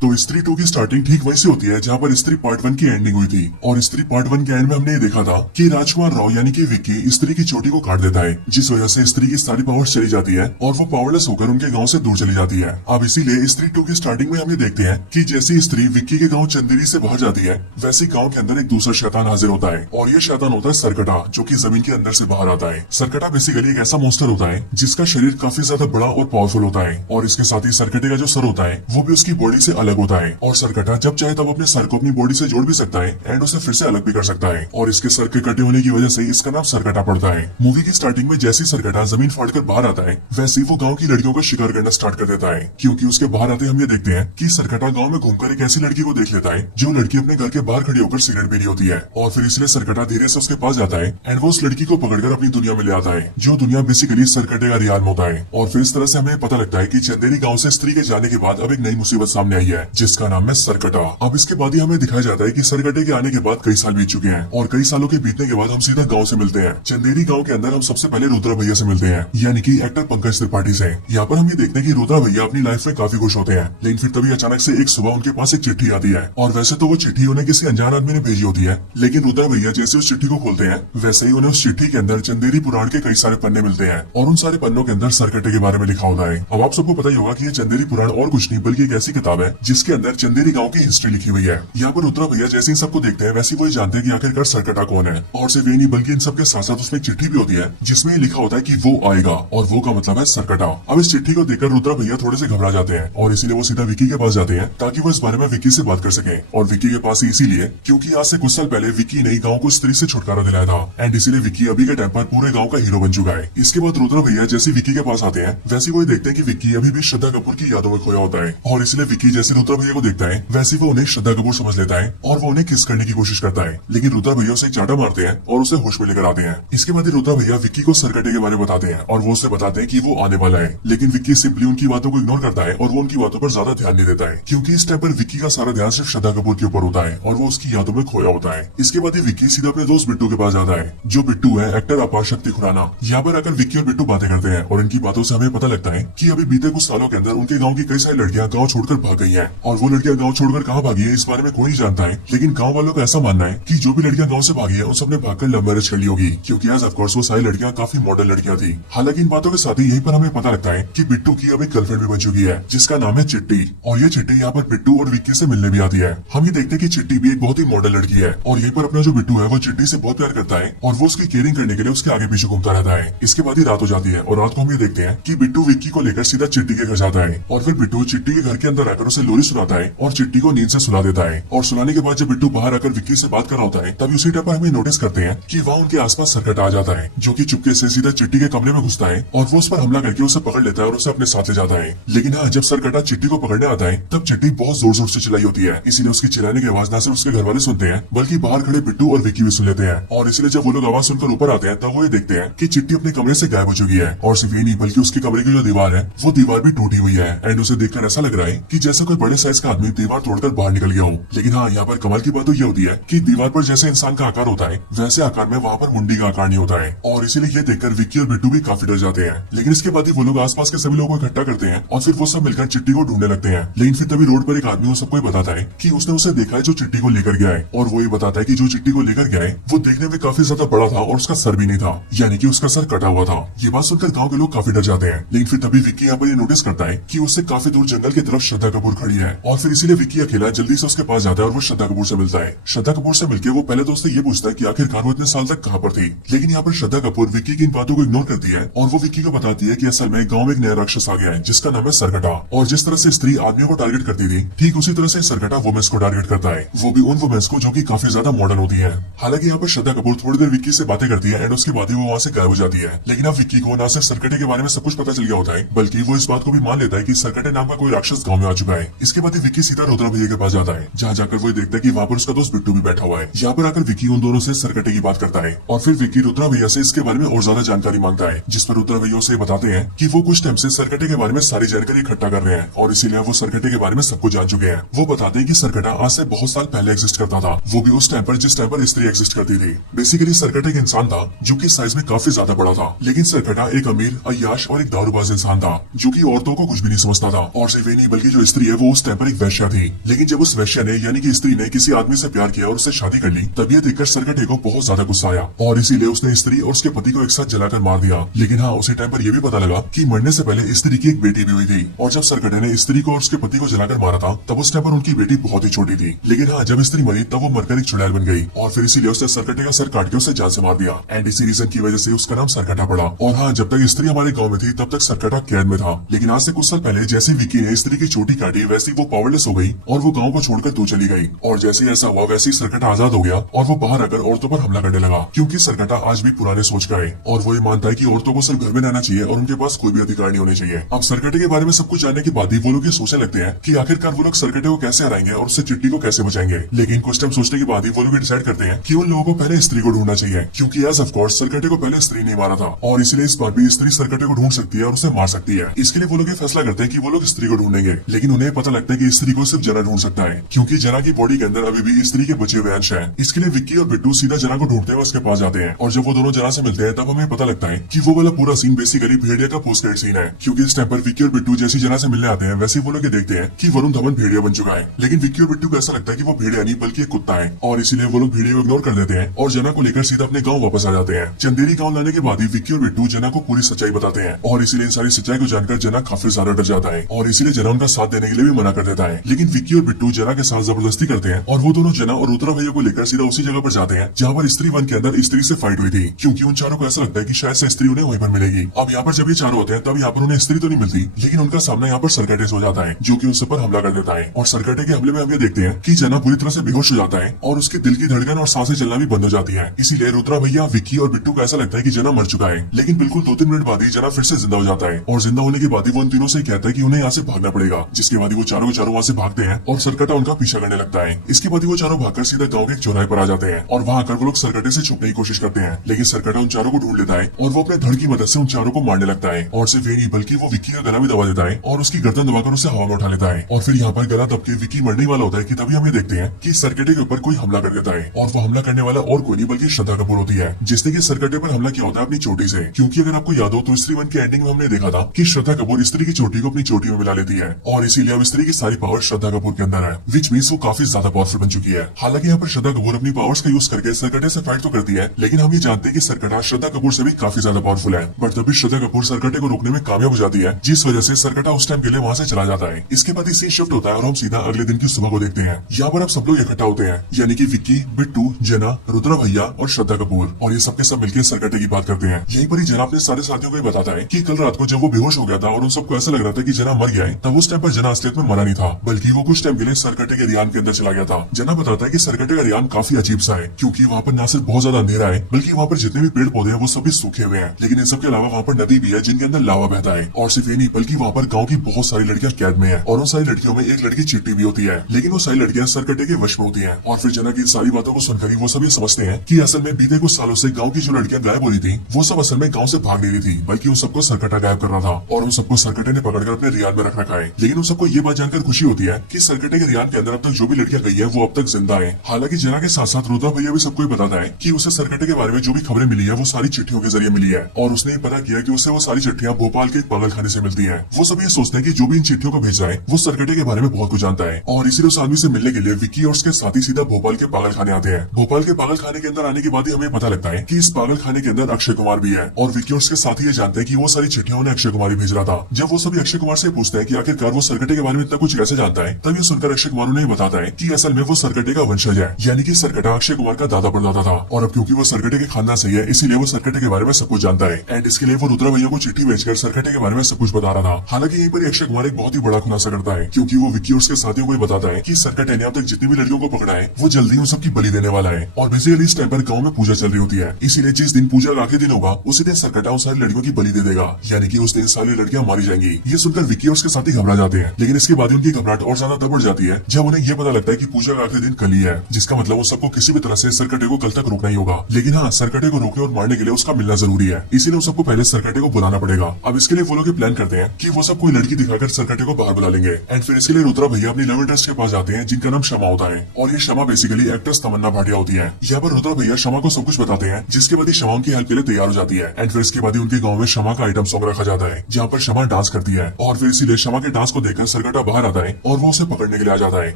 तो स्त्री 2 की स्टार्टिंग ठीक वहीं से होती है जहाँ पर स्त्री पार्ट 1 की एंडिंग हुई थी और स्त्री पार्ट 1 के एंड में हमने ये देखा था कि राजकुमार राव यानी कि विक्की स्त्री की चोटी को काट देता है जिस वजह से स्त्री की सारी पावर्स चली जाती है और वो पावरलेस होकर उनके गांव से दूर चली जाती है। अब इसीलिए स्त्री 2 की स्टार्टिंग में हम ये देखते हैं कि जैसी स्त्री विक्की के गाँव चंदेरी से बाहर जाती है वैसे गाँव के अंदर एक दूसरा शैतान हाजिर होता है और ये शैतान होता है सरकटा जो की जमीन के अंदर से बाहर आता है। सरकटा बेसिकली एक ऐसा मॉन्स्टर होता है जिसका शरीर काफी ज्यादा बड़ा और पावरफुल होता है और इसके साथ ही सरकटे का जो सर होता है वो भी उसकी बॉडी से अलग होता है और सरकटा जब चाहे तब अपने सर को अपनी बॉडी से जोड़ भी सकता है एंड उसे फिर से अलग भी कर सकता है और इसके सर के कटे होने की वजह से इसका नाम सरकटा पड़ता है। मूवी की स्टार्टिंग में जैसी सरकटा जमीन फाड़कर बाहर आता है वैसे ही वो गांव की लड़कियों का शिकार करना स्टार्ट कर देता है क्योंकि उसके बाहर आते हम ये देखते हैं कि सरकटा गांव में घूमकर एक ऐसी लड़की को देख लेता है जो लड़की अपने घर के बाहर खड़ी होकर सिगरेट पी रही होती है और फिर इसलिए सरकटा धीरे से उसके पास जाता है एंड वो उस लड़की को पकड़कर अपनी दुनिया में ले आता है जो दुनिया बेसिकली सरकटे का रियाल होता है। और फिर इस तरह से हमें पता लगता है कि चंदेरी गाँव से स्त्री के जाने के बाद अब एक नई मुसीबत सामने आई है जिसका नाम है सरकटा। अब इसके बाद ही हमें दिखाया जाता है कि सरकटे के आने के बाद कई साल बीत चुके हैं और कई सालों के बीतने के बाद हम सीधा गाँव से मिलते हैं। चंदेरी गाँव के अंदर हम सबसे पहले रुद्रा भैया से मिलते हैं, यानी कि एक्टर पंकज त्रिपाठी से। यहाँ पर हम ये देखते हैं कि रुद्रा भैया अपनी लाइफ में काफी खुश होते हैं, लेकिन फिर तभी अचानक से एक सुबह उनके पास एक चिट्ठी आती है। और वैसे तो वो चिट्ठी उन्हें किसी अनजान आदमी ने भेजी होती है, लेकिन रुद्रा भैया जैसे उस चिट्ठी को खोलते हैं वैसे ही उन्हें उस चिट्ठी के अंदर चंदेरी पुराण के कई सारे पन्ने मिलते हैं और उन सारे पन्नों के अंदर सरकटे के बारे में लिखा होता है। अब आप सबको पता ही होगा कि ये चंदेरी पुराण और कुछ नहीं बल्कि एक ऐसी किताब है जिसके अंदर चंदेरी गाँव की हिस्ट्री लिखी हुई है। यहाँ पर रुद्रा भैया जैसे ही सबको देखते हैं वैसे वही जानते हैं कि आखिरकार सरकटा कौन है। और सिर्फ ये नहीं बल्कि इन सबके साथ साथ उसमें एक चिट्ठी भी होती है जिसमें लिखा होता है कि वो आएगा, और वो का मतलब है सरकटा। अब इस चिट्ठी को देखकर रुद्रा भैया थोड़े से घबरा जाते हैं और इसीलिए वो सीधा विक्की के पास जाते हैं ताकि वो इस बारे में विक्की से बात कर सके। और विक्की के पास इसीलिए क्योंकि आज से कुछ साल पहले विक्की ने गाँव को स्त्री से छुटकारा दिलाया था एंड इसीलिए विक्की अभी के टाइम पर पूरे गाँव का हीरो बन चुका है। इसके बाद रुद्रा भैया जैसे विक्की के पास आते हैं वैसे वो देखते हैं कि विक्की अभी भी श्रद्धा कपूर की यादों में खोया होता है और इसलिए विक्की जैसे रुद्रा भैया को देखता है वैसे वो उन्हें श्रद्धा कपूर समझ लेता है और वो उन्हें किस करने की कोशिश करता है, लेकिन रुद्रा भैया उसे चाटा मारते हैं और उसे होश में लेकर आते हैं। इसके बाद रुद्रा भैया विक्की को सरकटे के बारे में बताते हैं और वो उसे बताते हैं कि वो आने वाला है, लेकिन विक्की सिंपली उनकी बातों को इग्नोर करता है और वो उनकी बातों पर ज्यादा ध्यान नहीं देता है क्योंकि इस टाइम पर विक्की का सारा ध्यान सिर्फ श्रद्धा कपूर के ऊपर होता है और वो उसकी यादों में खोया होता है। इसके बाद विक्की सीधा अपने दोस्त बिट्टू के पास जाता है, जो बिट्टू है एक्टर अपार शक्ति खुराना। यहाँ पर आकर विक्की और बिट्टू बातें करते हैं और इनकी बातों से हमें पता लगता है कि अभी बीते कुछ सालों के अंदर उनके गाँव की कई सारी लड़कियां गाँव छोड़कर भाग गई है और वो लड़कियां गाँव छोड़कर कहाँ भागी है इस बारे में कोई नहीं जानता है, लेकिन गाँव वालों का ऐसा मानना है कि जो भी लड़कियां गाँव से भागी है उन सबने भागकर लव मैरिज कर ली होगी क्योंकि आज ऑफकोर्स वो सारी लड़कियां काफी मॉडर्न लड़कियां थी। हालांकि इन बातों के साथ ही यहीं पर हमें पता लगता है कि बिट्टू की अब एक गर्लफ्रेंड भी बन चुकी है जिसका नाम है चिट्टी, और ये चिट्टी यहाँ पर बिट्टू और विक्की से मिलने भी आती है। हम ये देखते हैं कि चिट्टी भी एक बहुत ही मॉडर्न लड़की है और यहीं पर अपना जो बिट्टू है वो चिट्टी से बहुत प्यार करता है और वो उसकी केयरिंग करने के लिए उसके आगे पीछे घूमता रहता है। इसके बाद ही रात हो जाती है और रात को हम ये देखते हैं कि बिट्टू विक्की को लेकर सीधा चिट्टी के घर जाता है और फिर बिट्टू चिट्टी के घर के अंदर आकर उसे लोरी सुनाता है और चिट्टी को नींद से सुला देता है। और सुलाने के बाद जब बिट्टू बाहर आकर विक्की से बात कर रहा होता है तभी उसी टाइम पर हमें नोटिस करते हैं कि वहाँ उनके आसपास सरकटा आ जाता है जो कि चुपके से सीधा चिट्टी के कमरे में घुसता है और वो उस पर हमला करके उसे पकड़ लेता है और उसे अपने साथ ले जाता है। लेकिन हाँ, जब सरकटा चिट्टी को पकड़ने आता है तब चिट्टी बहुत जोर जोर से चिल्लाई होती है, इसीलिए उसकी चिल्लाने की आवाज न सिर्फ उसके घर वाले सुनते हैं बल्कि बाहर खड़े बिट्टू और विक्की भी सुन लेते हैं। और इसलिए जब वो लोग आवाज सुनकर ऊपर आते हैं तब वो ये देखते हैं कि चिट्टी अपने कमरे से गायब हो चुकी है और सिर्फ ये नहीं बल्कि उसके कमरे की जो दीवार है वो दीवार भी टूटी हुई है एंड उसे देखकर ऐसा लग रहा है कि जैसे कोई बड़े साइज का आदमी दीवार तोड़कर बाहर निकल गया हो। लेकिन हाँ, यहाँ पर कमाल की बात तो ये होती है कि दीवार पर जैसे इंसान का आकार होता है वैसे आकार में वहाँ पर मुंडी का आकार नहीं होता है और इसीलिए ये देखकर विक्की और बिट्टू भी काफी डर जाते हैं। लेकिन इसके बाद ही वो लोग आसपास के सभी लोगों को इकट्ठा करते हैं और फिर वो सब मिलकर चिट्टी को ढूंढने लगते हैं। लेकिन फिर तभी रोड पर एक आदमी वो सबको बताता है कि उसने उसे देखा है जो चिट्टी को लेकर गया है और वो ये बताता है कि जो चिट्टी को लेकर गया है वो देखने में काफी ज्यादा बड़ा था और उसका सर भी नहीं था, यानी कि उसका सर कटा हुआ था। ये बात सुनकर गाँव के लोग काफी डर जाते हैं। लेकिन फिर तभी विक्की यहाँ पर ये नोटिस करता है कि उससे काफी दूर जंगल की तरफ श्रद्धा कपूर खड़ी है और फिर इसीलिए विक्की अकेला जल्दी से उसके पास जाता है और वो श्रद्धा कपूर से मिलता है। श्रद्धा कपूर से मिलकर वो पहले तो उससे ये पूछता है कि आखिरकार वो इतने साल तक कहाँ पर थी। लेकिन यहाँ पर श्रद्धा कपूर विक्की की इन बातों को इग्नोर करती है और वो विक्की को बताती है कि असल में गाँव में एक नया राक्षस आ गया है जिसका नाम है सरकटा, और जिस तरह से स्त्री आदमियों को टारगेट करती थी ठीक उसी तरह से सरकटा वुमेन्स को टारगेट करता है, वो भी उन वुमेन्स को जो कि काफी ज्यादा मॉडर्न होती है। हालांकि यहाँ पर श्रद्धा कपूर थोड़ी देर विक्की से बातें करती है एंड उसके बाद ही वो वहाँ से गायब हो जाती है। लेकिन अब विक्की को न सिर्फ सरकटे के बारे में सब कुछ पता चल गया होता है बल्कि वो इस बात को भी मान लेता है कि सरकटे नाम का कोई राक्षस गाँव में आ चुका है। इसके बाद विक्की सीधा रुद्रा भैया के पास जाता है जहाँ जाकर वो देखता है कि वहाँ पर उसका दोस्त बिट्टू भी बैठा हुआ है। यहाँ पर आकर विक्की उन दोनों से सरकटे की बात करता है और फिर विक्की रुद्रा भैया से इसके बारे में और ज्यादा जानकारी मांगता है, जिस पर रुद्रा भैया उसे बताते हैं कि वो कुछ टाइम से सरकटे के बारे में सारी जानकारी इकट्ठा कर रहे हैं और इसीलिए वो सरकटे के बारे में सब कुछ जान चुके हैं। वो बताते हैं कि सरकटा आज से बहुत साल पहले एग्जिस्ट करता था, वो भी उस टाइम पर जिस टाइम पर स्त्री एग्जिस्ट करती थी। बेसिकली सरकटा एक इंसान था जो कि साइज में काफी ज्यादा बड़ा था, लेकिन सरकटा एक अमीर, अय्याश और एक दारूबाज इंसान था जो कि औरतों को कुछ भी नहीं समझता था। और सिर्फ नहीं बल्कि जो स्त्री है वो उस टाइम पर एक वैश्या थी। लेकिन जब उस वैश्या ने यानी कि स्त्री ने किसी आदमी से प्यार किया और उससे शादी कर ली तब ये देखकर सरकटे को बहुत ज्यादा गुस्सा आया और इसीलिए उसने स्त्री और उसके पति को एक साथ जलाकर मार दिया। लेकिन हाँ, उसी टाइम पर यह भी पता लगा कि मरने से पहले स्त्री की एक बेटी भी हुई थी और जब सरकटे ने स्त्री को और उसके पति को जलाकर मारा था तब उस टाइम पर उनकी बेटी बहुत ही छोटी थी। लेकिन हाँ, जब स्त्री मरी तब वो मरकर एक चुड़ैल बन गई और फिर इसीलिए उसने सरकटे का सर काट के उसे जान से मार दिया एंड इसी रीजन की वजह से उसका नाम सरकटा पड़ा। और हाँ, जब तक स्त्री हमारे गाँव में थी तब तक सरकटा कैद में था। लेकिन आज से कुछ साल पहले जैसे विक्की ने स्त्री की चोटी काटी वैसे वो पावरलेस हो गई और वो गाँव को छोड़कर दूर चली गई। और जैसे ही ऐसा हुआ वैसे ही सरकटा आजाद हो गया और वो बाहर आकर औरतों पर हमला करने लगा क्योंकि सरकटा आज भी पुराने सोच का है और वो ये मानता है कि औरतों को सिर्फ घर में रहना चाहिए और उनके पास कोई भी अधिकार नहीं होने चाहिए। अब सरकटे के बारे में सब कुछ जानने के बाद ही वो लोग ये सोचने लगते हैं कि आखिरकार वो लोग सरकटे को कैसे हराएंगे और उससे चिट्टी को कैसे बचाएंगे। लेकिन कुछ टाइम सोचने के बाद ही वो लोग डिसाइड करते हैं कि उन लोगों को पहले स्त्री को ढूंढना चाहिए क्योंकि एज ऑफ कोर्स सरकटे को पहले स्त्री नहीं मारा था और इसलिए इस बार भी स्त्री सरकटे को ढूंढ सकती है और उसे मार सकती है। इसके लिए वो लोग ये फैसला करते हैं कि वो लोग स्त्री को ढूंढेंगे। लेकिन उन्हें पता लगता है कि स्त्री को सिर्फ जना ढूंढ सकता है, क्योंकि जना की बॉडी के अंदर अभी भी स्त्री के बचे हुए अंश हैं। इसके लिए विक्की और बिट्टू सीधा जना को ढूंढते हैं, उसके पास जाते हैं और जब वो दोनों जना से मिलते हैं तब हमें पता लगता है कि वो वाला पूरा सीन बेसिकली भेड़िया का पोस्ट क्रेडिट सीन है, क्योंकि इस टाइम पर विक्की और बिट्टू जैसी जना से मिलने आते हैं वैसे वो लोग ये देखते हैं कि वरुण धवन भेड़िया बन चुका है। लेकिन विक्की और बिट्टू को ऐसा लगता है कि वो भेड़िया नहीं बल्कि एक कुत्ता है और इसीलिए वो लोग भेड़िया को इग्नोर कर देते हैं और जना को लेकर सीधा अपने गाँव वापस आ जाते हैं। चंदेरी गाँव लाने के बाद ही विक्की और बिट्टू जना को पूरी सच्चाई बताते हैं और इसीलिए इन सारी सच्चाई को जानकर जना काफी ज्यादा डर जाता है और इसीलिए जना उनका साथ देने के लिए भी मना कर देता है। लेकिन विक्की और बिट्टू जना के साथ जबरदस्ती करते हैं और वो दोनों जना और रुद्रा भैया को लेकर सीधा उसी जगह पर जाते हैं जहाँ पर स्त्री वन के अंदर स्त्री से फाइट हुई थी, क्योंकि उन चारों को ऐसा लगता है कि शायद से स्त्री उन्हें वहीं पर मिलेगी। अब यहाँ पर जब ये चारों होते हैं तब यहाँ पर उन्हें स्त्री तो नहीं मिलती, लेकिन उनका सामना यहाँ पर सरकटेस हो जाता है जो कि उस पर हमला कर देता है और सरकटे के हमले में हम ये देखते हैं कि जना पूरी तरह से बेहोश हो जाता है और उसके दिल की धड़कन और सांसें चलना भी बंद हो जाती है। इसीलिए रुद्रा भैया, विक्की और बिट्टू को ऐसा लगता है कि जना मर चुका है, लेकिन बिल्कुल 2-3 मिनट बाद ही जना फिर से जिंदा हो जाता है और जिंदा होने के बाद ही वो उन तीनों से कहता है कि उन्हें यहाँ से भागना पड़ेगा, जिसके बाद वो चारों वहां से भागते हैं और सरकटा उनका पीछा करने लगता है। इसके बाद वो चारों भागकर सीधा गाँव के एक चौराहे पर आ जाते हैं और वहाँ आकर वो लोग सरकटे से छुपने की कोशिश करते हैं, लेकिन सरकटा उन चारों को ढूंढ लेता है और वो अपने धड़ की मदद से उन चारों को मारने लगता है और सिर्फ ये नहीं बल्कि वो विक्की का गला भी दबा देता है और उसकी गर्दन दबाकर उसे हवा में उठा लेता है और फिर यहाँ पर गला दब के विक्की मरने वाला होता है कि तभी हम ये देखते हैं कि सरकटे के ऊपर कोई हमला कर देता है और वो हमला करने वाला और कोई नहीं बल्कि श्रद्धा कपूर होती है, जिसने की सरकटे पर हमला किया होता है अपनी चोटी से। क्योंकि अगर आपको याद हो तो स्त्री वन के एंडिंग में हमने देखा था कि श्रद्धा कपूर स्त्री की चोटी को अपनी चोटी में मिला लेती है और इसीलिए अब स्त्री की सारी पावर श्रद्धा कपूर के अंदर है, विच मीन्स वो काफी ज्यादा पावरफुल बन चुकी है। हालांकि यहाँ पर श्रद्धा कपूर अपनी पावर्स का यूज करके सरकटे से फाइट तो करती है, लेकिन हम ये जानते हैं कि सरकटा श्रद्धा कपूर से भी काफी ज्यादा पावरफुल है, बट तभी श्रद्धा कपूर सरकटे को रोकने में कामयाब हो जाती है, जिस वजह से सरकटा उस टाइम के लिए वहाँ से चला जाता है। इसके बाद सीन शिफ्ट होता है और हम सीधा अगले दिन की सुबह को देखते हैं। यहाँ पर अब सब लोग इकट्ठा होते हैं, यानी कि विक्की, बिट्टू, जना, रुद्रा भैया और श्रद्धा कपूर, और ये सबके सब मिलकर सरकटे की बात करते हैं। यहीं पर ही जना अपने सारे साथियों को ये बताता है कि कल रात को जब वो बेहोश हो गया था और उन सबको ऐसा लग रहा था कि जना मर गया है, तब उस टाइम पर जना असलियत में मरा नहीं था, बल्कि वो कुछ टाइम के लिए सरकटे के रियान के अंदर चला गया था। जना बताता है कि सरकटे का रियान काफी अजीब सा है, क्योंकि वहाँ पर न सिर्फ बहुत ज्यादा अंधेरा है बल्कि वहाँ पर जितने भी पेड़ पौधे हैं वो सभी सूखे हुए हैं, लेकिन इन सबके अलावा वहाँ पर नदी भी है जिनके अंदर लावा बहता है। और सिर्फ ये नहीं बल्कि वहाँ पर गाँव की बहुत सारी लड़कियां कैद में है और उन सारी लड़कियों में एक लड़की चिट्टी भी होती है, लेकिन वो सारी लड़कियां सरकटे के वश में होती हैं। और फिर जना की सारी बातों को सुनकर वो सभी समझते हैं कि असल में बीते कुछ सालों से गाँव की जो लड़कियां गायब हो रही थी वो सब असल में गाँव से भाग नहीं रही थी, बल्कि उन सबको सरकटा गायब कर रहा था और उन सबको सरकटे ने पकड़कर अपने रियान में रख रखा है। लेकिन उन सबको ये बात जानकर खुशी होती है कि सरकटे के रियान के अंदर अब तक जो भी लड़कियां गई है वो अब तक जिंदा है। हालांकि जना के साथ साथ रुद्रा भैया भी सबको बताता है कि उसे सरकटे के बारे में जो भी खबरें मिली है वो सारी चिट्ठियों के जरिए मिली है और उसने ये पता किया कि उसे वो सारी चिट्ठियां भोपाल के एक पागल खाने से मिलती है। वो सब ये सोचते हैं कि जो भी इन चिट्ठियों को भेज रहा है वो सरकटे के बारे में बहुत कुछ जानता है और इसीलिए उस आदमी से मिलने के लिए विक्की और उसके साथी सीधा भोपाल के पागल खाने आते हैं। भोपाल के पागल खाने के अंदर आने के बाद ही हमें पता लगता है कि इस पागल खाने के अंदर अक्षय कुमार भी है और विक्की और उसके साथी ये जानते हैं कि वो सारी चिट्ठियां उन्हें अक्षय कुमार ही भेज रहा था। जब वो सभी अक्षय कुमार से पूछते हैं कि आखिरकार वो सरकटे के बारे में इतना कुछ कैसे जानता है, तब ये सुनकर अक्षय कुमार उन्हें बताता है कि असल में वो सरकटे का वंशज है, यानी कि सरकटा अक्षय कुमार का दादा परदादा था और अब क्योंकि वो सरकटे के खानदान से है इसीलिए वो सरकटे के बारे में सब कुछ जानता है एंड इसके लिए वो रुद्रा भैया को चिट्ठी भेजकर सरकटे के बारे में सब कुछ बता रहा था। हालांकि यहीं पर अक्षय कुमार एक बहुत ही बड़ा खुलासा करता है, क्योंकि वो विक्की और उसके साथियों को बताता है कि सरकटे ने अब तक जितनी भी लड़कियों को पकड़ा है वो जल्दी उन सबकी बलि देने वाला है और बेसिकली इस टाइम पर गाँव में पूजा चल रही होती है, इसीलिए जिस दिन पूजा का आखिरी दिन होगा उसी दिन सरकटा उन सारी लड़कियों की बलि दे देगा, यानी कि उस दिन सारी लड़कियां मारी जाएंगी। ये सुनकर विक्की और उसके साथी घबरा जाते हैं, लेकिन इसके बाद उनकी घबराहट और ज्यादा तब बढ़ जाती है जब उन्हें यह पता लगता है कि पूजा का आखिरी दिन कल ही है, जिसका मतलब वो सबको किसी भी तरह से सरकटे को कल तक रोकना ही होगा। लेकिन हाँ, सरकटे को रोकने और मारने के लिए उसका मिलना जरूरी है, इसीलिए उन सबको पहले सरकटे को बुलाना पड़ेगा। अब इसके लिए वो लोग प्लान करते हैं कि वो सब कोई लड़की दिखाकर सरकटे को बाहर बुला लेंगे एंड फिर इसके लिए रुद्रा भैया अपनी लव इंटरेस्ट के पास जाते हैं जिनका नाम शमा होता है और ये शमा बेसिकली एक्ट्रेस तमन्ना भाटिया होती है। यहाँ पर रुद्रा भैया शमा को सब कुछ बताते हैं, जिसके बाद शमा उनकी हेल्प के लिए तैयार हो जाती है एंड फिर इसके बाद उनके गाँव में शमा का आइटम सॉन्ग रखा जाता है जहाँ पर शमा डांस करती है और फिर इसीलिए शमा के डांस को देखकर सरकटा बाहर आता है और वो उसे पकड़ने के लिए आ जाता है।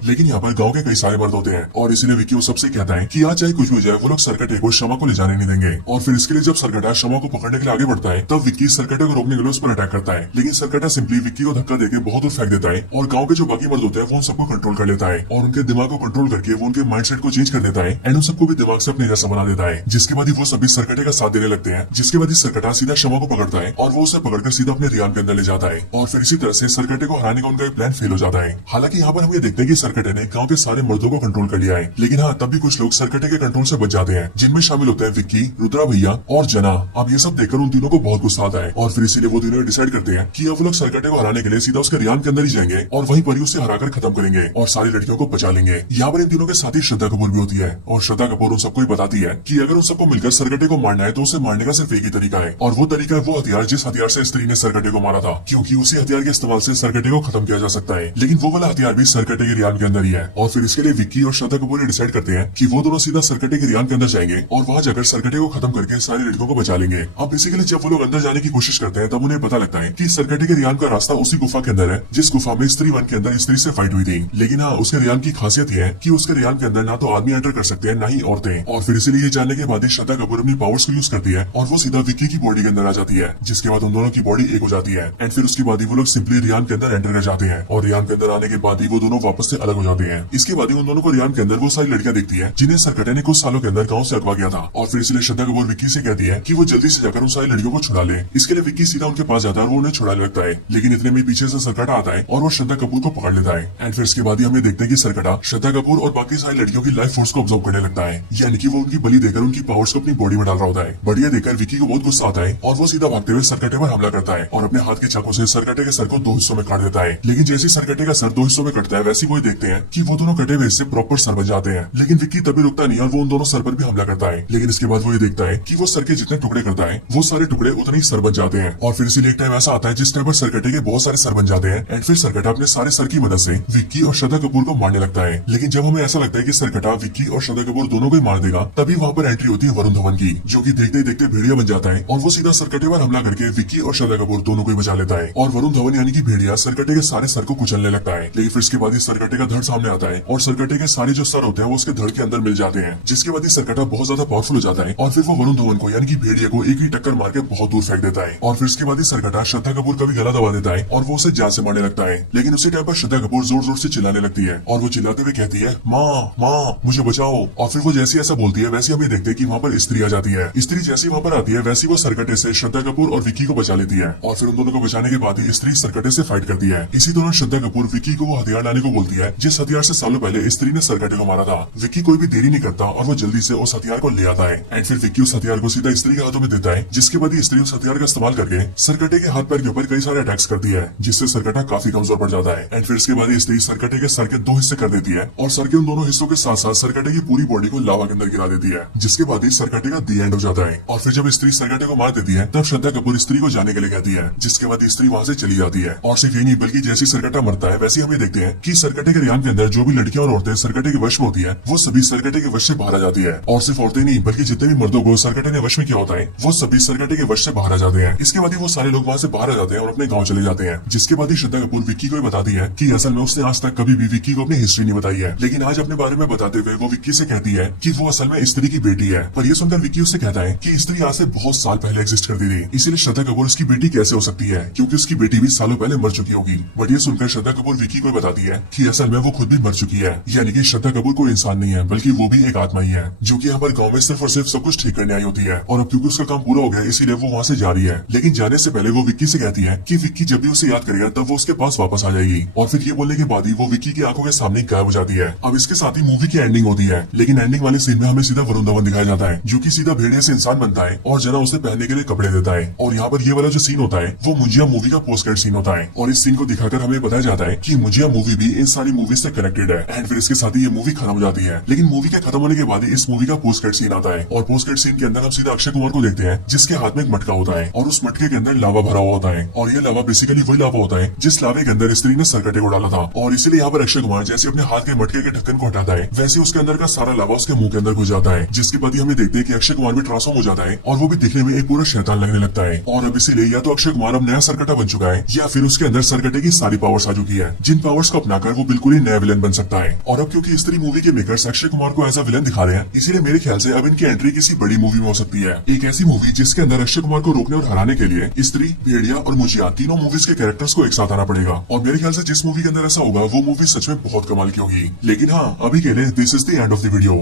लेकिन यहाँ पर गाँव के कई सारे मर्द होते हैं और इसीलिए विक्की वो सबसे कहता है कि आज चाहे कुछ भी हो जाए वो लोग सरकटे को शमा को ले जाने नहीं देंगे। और फिर इसके लिए जब सरकटा शमा को पकड़ने के लिए आगे बढ़ता है तब विक्की सरकटे को रोकने के लिए उस पर अटैक करता है, लेकिन सरकटा सिंपली विक्की को धक्का देकर बहुत दूर फेंक देता है और गाँव के जो बाकी मर्द होते हैं वो उन सबको कंट्रोल कर लेता है और उनके दिमाग को कंट्रोल करके वो उनके माइंडसेट को चेंज कर देता है एंड उन सबको भी दिमाग से अपने जैसा बना देता है। जिसके बाद वो सभी सरकटे का साथ देने लगते हैं, जिसके बाद सरकटा सीधा शमा को पकड़ता है और वो उसे पकड़कर सीधा अपने रियान के अंदर ले जाता है और फिर इसी तरह से सरकटे को हराने का उनका प्लान फेल हो जाता है। हालांकि यहाँ पर हम ये देखते हैं कि सरकटे ने गाँव के सारे मर्दों को कंट्रोल कर लिया है, लेकिन हाँ तब भी कुछ लोग सरकटे के कंट्रोल से बच जाते हैं, जिनमें शामिल होते हैं विक्की, रुद्रा भैया और जना। अब ये सब देखकर उन तीनों को बहुत गुस्सा आता है और फिर इसीलिए वो तीनों डिसाइड करते हैं कि अब वो लोग सरकटे को हराने के लिए सीधा उसके रियान के अंदर ही जाएंगे और वहीं पर ही उसे हराकर खत्म करेंगे और सारी लड़कियों को बचा लेंगे। यहाँ पर इन तीनों के साथ ही श्रद्धा कपूर भी होती है और श्रद्धा कपूर उन सबको बताती है कि अगर उन सबको मिलकर सरकटे को मारना है तो उसे मारने का सिर्फ एक ही तरीका है और वो तरीका है वो हथियार जिस हथियार से स्त्री ने सरकटे को मारा था, क्योंकि उसी हथियार के इस्तेमाल से सरकटे को खत्म किया जा सकता लगता है, लेकिन वो वाला हथियार भी सरकटे के रियान के अंदर ही है। और फिर इसके लिए विक्की और श्रद्धा कपूर डिसाइड करते हैं कि वो दोनों सीधा सरकटे के रियान के अंदर जाएंगे और वहाँ जाकर सरकटे को खत्म करके सारी लड़कियों को बचा लेंगे। अब बेसिकली जब वो लोग अंदर जाने की कोशिश करते हैं तब उन्हें पता लगता है कि सरकटे के रियान का रास्ता उसी गुफा के अंदर है जिस गुफा में स्त्री 1 के अंदर स्त्री से फाइट हुई थी। लेकिन हाँ, उसके रियान की खासियत यह है कि उसके रियान के अंदर ना तो आदमी एंटर कर सकते हैं ना ही औरतें। और फिर इसीलिए जानने के बाद श्रद्धा कपूर अपनी पावर्स को यूज करती है और वो सीधा विक्की की बॉडी के अंदर आ जाती है, जिसके बाद उन दोनों की बॉडी एक हो जाती है। एंड फिर उसके बाद ही वो लोग सिंपली रियान के अंदर एंटर कर जाते हैं और रियान के अंदर आने के बाद ही वो दोनों वापस से अलग हो जाते हैं। इसके बाद ही उन दोनों को रियान के अंदर वो सारी लड़कियां दिखती है जिन्हें सरकटे ने कुछ सालों के अंदर गाँव से अगवा किया था। और फिर इसलिए श्रद्धा कपूर विक्की से कहती है कि वो जल्दी से जाकर उन सारी लड़कियों को छुड़ा ले। इसके लिए विक्की सीधा उनके पास जाता है और वो उन्हें छुड़ाने लगता है, लेकिन इतने में पीछे से सरकटा आता है और वो श्रद्धा कपूर को पकड़ लेता है। एंड फिर इसके बाद ही हमें देखते हैं कि सरकटा श्रद्धा कपूर और बाकी सारी लड़कियों की लाइफ फोर्स को ऑब्जर्व करने लगता है, यानी कि वो उनकी बलि देकर उनकी पावर्स को अपनी बॉडी में डाल रहा होता है। बढ़िया देखकर विक्की को बहुत गुस्सा आता है और वो सीधा भागते हुए सरकटे पर हमला करता है और अपने हाथ के चाकू से सरकटे के सर को 2 हिस्सों में काट देता है। लेकिन जैसे सरकटे का सर 2 हिस्सों में कटता है वैसे वो देखते हैं कि वो दोनों कटे हुए हिस्से प्रॉपर सर बन जाते हैं। लेकिन विक्की तभी रुकता नहीं और वो उन दोनों सर पर भी हमला करता है। लेकिन इसके बाद वो ये देखता है कि वो सर के जितने टुकड़े करता है वो सारे टुकड़े उतने ही सर बन जाते हैं। और फिर इसीलिए एक टाइम ऐसा आता है जिस टाइम पर सरकटे के बहुत सारे सर बन जाते हैं। एंड फिर सरकटा अपने सारे सर की मदद से विक्की और श्रद्धा कपूर को मारने लगता है। लेकिन जब हमें ऐसा लगता है कि सरकटा विक्की और श्रद्धा कपूर दोनों को ही मार देगा, तभी वहाँ पर एंट्री होती है वरुण धवन की, जो कि देखते ही देखते भेड़िया बन जाता है और वो सीधा सरकटे पर हमला करके विक्की और श्रद्धा कपूर दोनों को ही बचा लेता है। और वरुण धवन यानी कि भेड़िया सरकटे के सारे सर को कुचलने लगता है। लेकिन फिर इसके बाद ही सरकटे का धड़ सामने आता है और सरकटे के सारे जो सर होते हैं वो उसके धड़ के अंदर मिल जाते हैं, जिसके बाद ही सरकटा बहुत ज्यादा पावरफुल हो जाता है और फिर वो वरुण धवन को यानी कि भेड़िया को एक ही टक्कर मार के बहुत दूर फेंक देता है। और फिर इसके बाद ही सरकटा श्रद्धा कपूर का भी गला दबा देता है और वो उसे जान से मारने लगता है। लेकिन उसी टाइम पर श्रद्धा कपूर जोर जोर से चिल्लाने लगती है और वो चिल्लाते हुए कहती है, माँ माँ मुझे बचाओ। और फिर वो जैसी ऐसा बोलती है वैसे हम ये देखते हैं कि वहाँ पर स्त्री आ जाती है। स्त्री जैसी वहाँ पर आती है वैसी वो सरकटे से श्रद्धा कपूर और विक्की को बचा लेती है और फिर उन दोनों को बचाने के बाद ही स्त्री सरकटे से फाइट करती है। इसी दौरान श्रद्धा कपूर विक्की को वो हथियार लाने को बोलती है जिस हथियार से सालों पहले स्त्री ने सरकटे को मारा था। विक्की कोई भी देरी नहीं करता और वो जल्दी से उस हथियार को ले आता है। एंड फिर विक्की उस हथियार को सीधा स्त्री के हाथों में देता है, जिसके बाद ही स्त्री उस हथियार का इस्तेमाल करके सरकटे के हाथ पैर के ऊपर कई सारे अटैक्स करती है, जिससे सरकटा काफी कमजोर पड़ जाता है। एंड फिर इसके बाद ही स्त्री सरकटे के सर के 2 हिस्से कर देती है और सर के उन दोनों हिस्सों के साथ साथ सरकटे की पूरी बॉडी को लावा के अंदर गिरा देती है, जिसके बाद ही सरकटे का दी एंड हो जाता है। और फिर जब स्त्री सरकटे को मार देती है तब श्रद्धा कपूर स्त्री को जाने के लिए कहती है, जिसके बाद स्त्री वहाँ से चली जाती है। और सिर्फ ये नहीं बल्कि जैसी सरकटा मरता है वैसे हम ये देखते हैं कि सरकटे के रियान के अंदर जो भी लड़कियां और औरतें सरकटे के वश में होती है वो सभी सरकटे के वश से बाहर आ जाती है। और सिर्फ औरतें नहीं बल्कि जितने भी मर्दों को सरकटे ने वश में किया होता है वो सभी सरकटे के वश से बाहर आ जाते हैं। इसके बाद ही वो सारे लोग वहाँ से बाहर आ जाते हैं और अपने गाँव चले जाते हैं। जिसके बाद ही श्रद्धा कपूर विक्की को बताती है कि असल में उसने आज तक कभी भी विक्की को अपनी हिस्ट्री नहीं बताई है, लेकिन आज अपने बारे में बताते हुए वो विक्की से कहती है कि वो असल में स्त्री की बेटी है। पर ये सुनकर विक्की उससे कहता है कि स्त्री आज से बहुत साल पहले एग्जिस्ट करती थी, इसीलिए श्रद्धा कपूर उसकी बेटी कैसे हो सकती है क्योंकि उसकी बेटी भी सालों पहले मर चुकी होगी। बट ये सुनकर श्रद्धा कपूर विक्की को बताती है कि असल में वो खुद भी मर चुकी है, यानी कि श्रद्धा कपूर कोई इंसान नहीं है बल्कि वो भी एक आत्मा ही है जो कि यहाँ पर गाँव में सिर्फ और सिर्फ सब कुछ ठीक करने आई होती है। और अब क्योंकि उसका काम पूरा हो गया इसीलिए वो वहाँ से जा रही है, लेकिन जाने से पहले वो विक्की से कहती है कि विक्की जब भी उसे याद करेगा तब वो उसके पास वापस आ जाएगी। और फिर ये बोलने के बाद ही वो विक्की की आंखों के सामने गायब हो जाती है। अब इसके साथ ही मूवी की एंडिंग होती है, लेकिन एंडिंग वाले सीन में हमें सीधा वरुण धवन दिखाया जाता है जो कि सीधा भेड़िया से इंसान बनता है और जना उसे पहनने के लिए कपड़े देता है। और यहाँ पर ये वाला जो सीन होता है वो मुंजिया मूवी का पोस्ट क्रेडिट सीन होता है और इस सीन को दिखाकर हमें बताया जाता है कि मुंजिया मूवी भी इन सारी मूवी से कनेक्टेड है। एंड फिर इसके साथ ही ये मूवी खत्म हो जाती है, लेकिन मूवी के खत्म होने के बाद ही इस मूवी का पोस्ट क्रेडिट सीन आता है और पोस्ट क्रेडिट सीन के अंदर हम सीधा अक्षय कुमार को देखते हैं जिसके हाथ में एक मटका होता है और उस मटके के अंदर लावा भरा हुआ होता है और ये लावा बेसिकली वही लावा होता है जिस लावे के अंदर स्त्री ने सरकटे को डाला था। और इसीलिए यहाँ पर अक्षय कुमार जैसे अपने हाथ के मटके के ढक्कन को हटाता है वैसे उसके अंदर का सारा लावा उसके मुंह के अंदर घुस जाता है, जिसके बाद ही हमें देखते हैं कि अक्षय कुमार भी ट्रांसफॉर्म हो जाता है और वो भी दिखने में एक पूरा शैतान लगने लगता है। और अब इसीलिए या तो अक्षय कुमार अब नया सरकटा बन चुका है या फिर उसके अंदर सरकटे की सारी पावर्स आ चुकी है, जिन पावर्स को अपनाकर वो बिल्कुल ही नया विलन बन सकता है। और अब क्योंकि स्त्री मूवी के मेकर्स अक्षय कुमार को एज अ विलन दिखा रहे हैं इसीलिए मेरे ख्याल से अब इनकी एंट्री किसी बड़ी मूवी में हो सकती है, एक ऐसी मूवी जिसके अंदर अक्षय कुमार को रोकने और हराने के लिए स्त्री, भेड़िया और मुजिया तीनों मूवीज के कैरेक्टर्स को एक साथ आना पड़ेगा। और मेरे ख्याल से जिस मूवी के अंदर ऐसा होगा वो मूवी सच में बहुत कमाल की होगी। लेकिन हाँ, अभी के लिए this is the end of the video.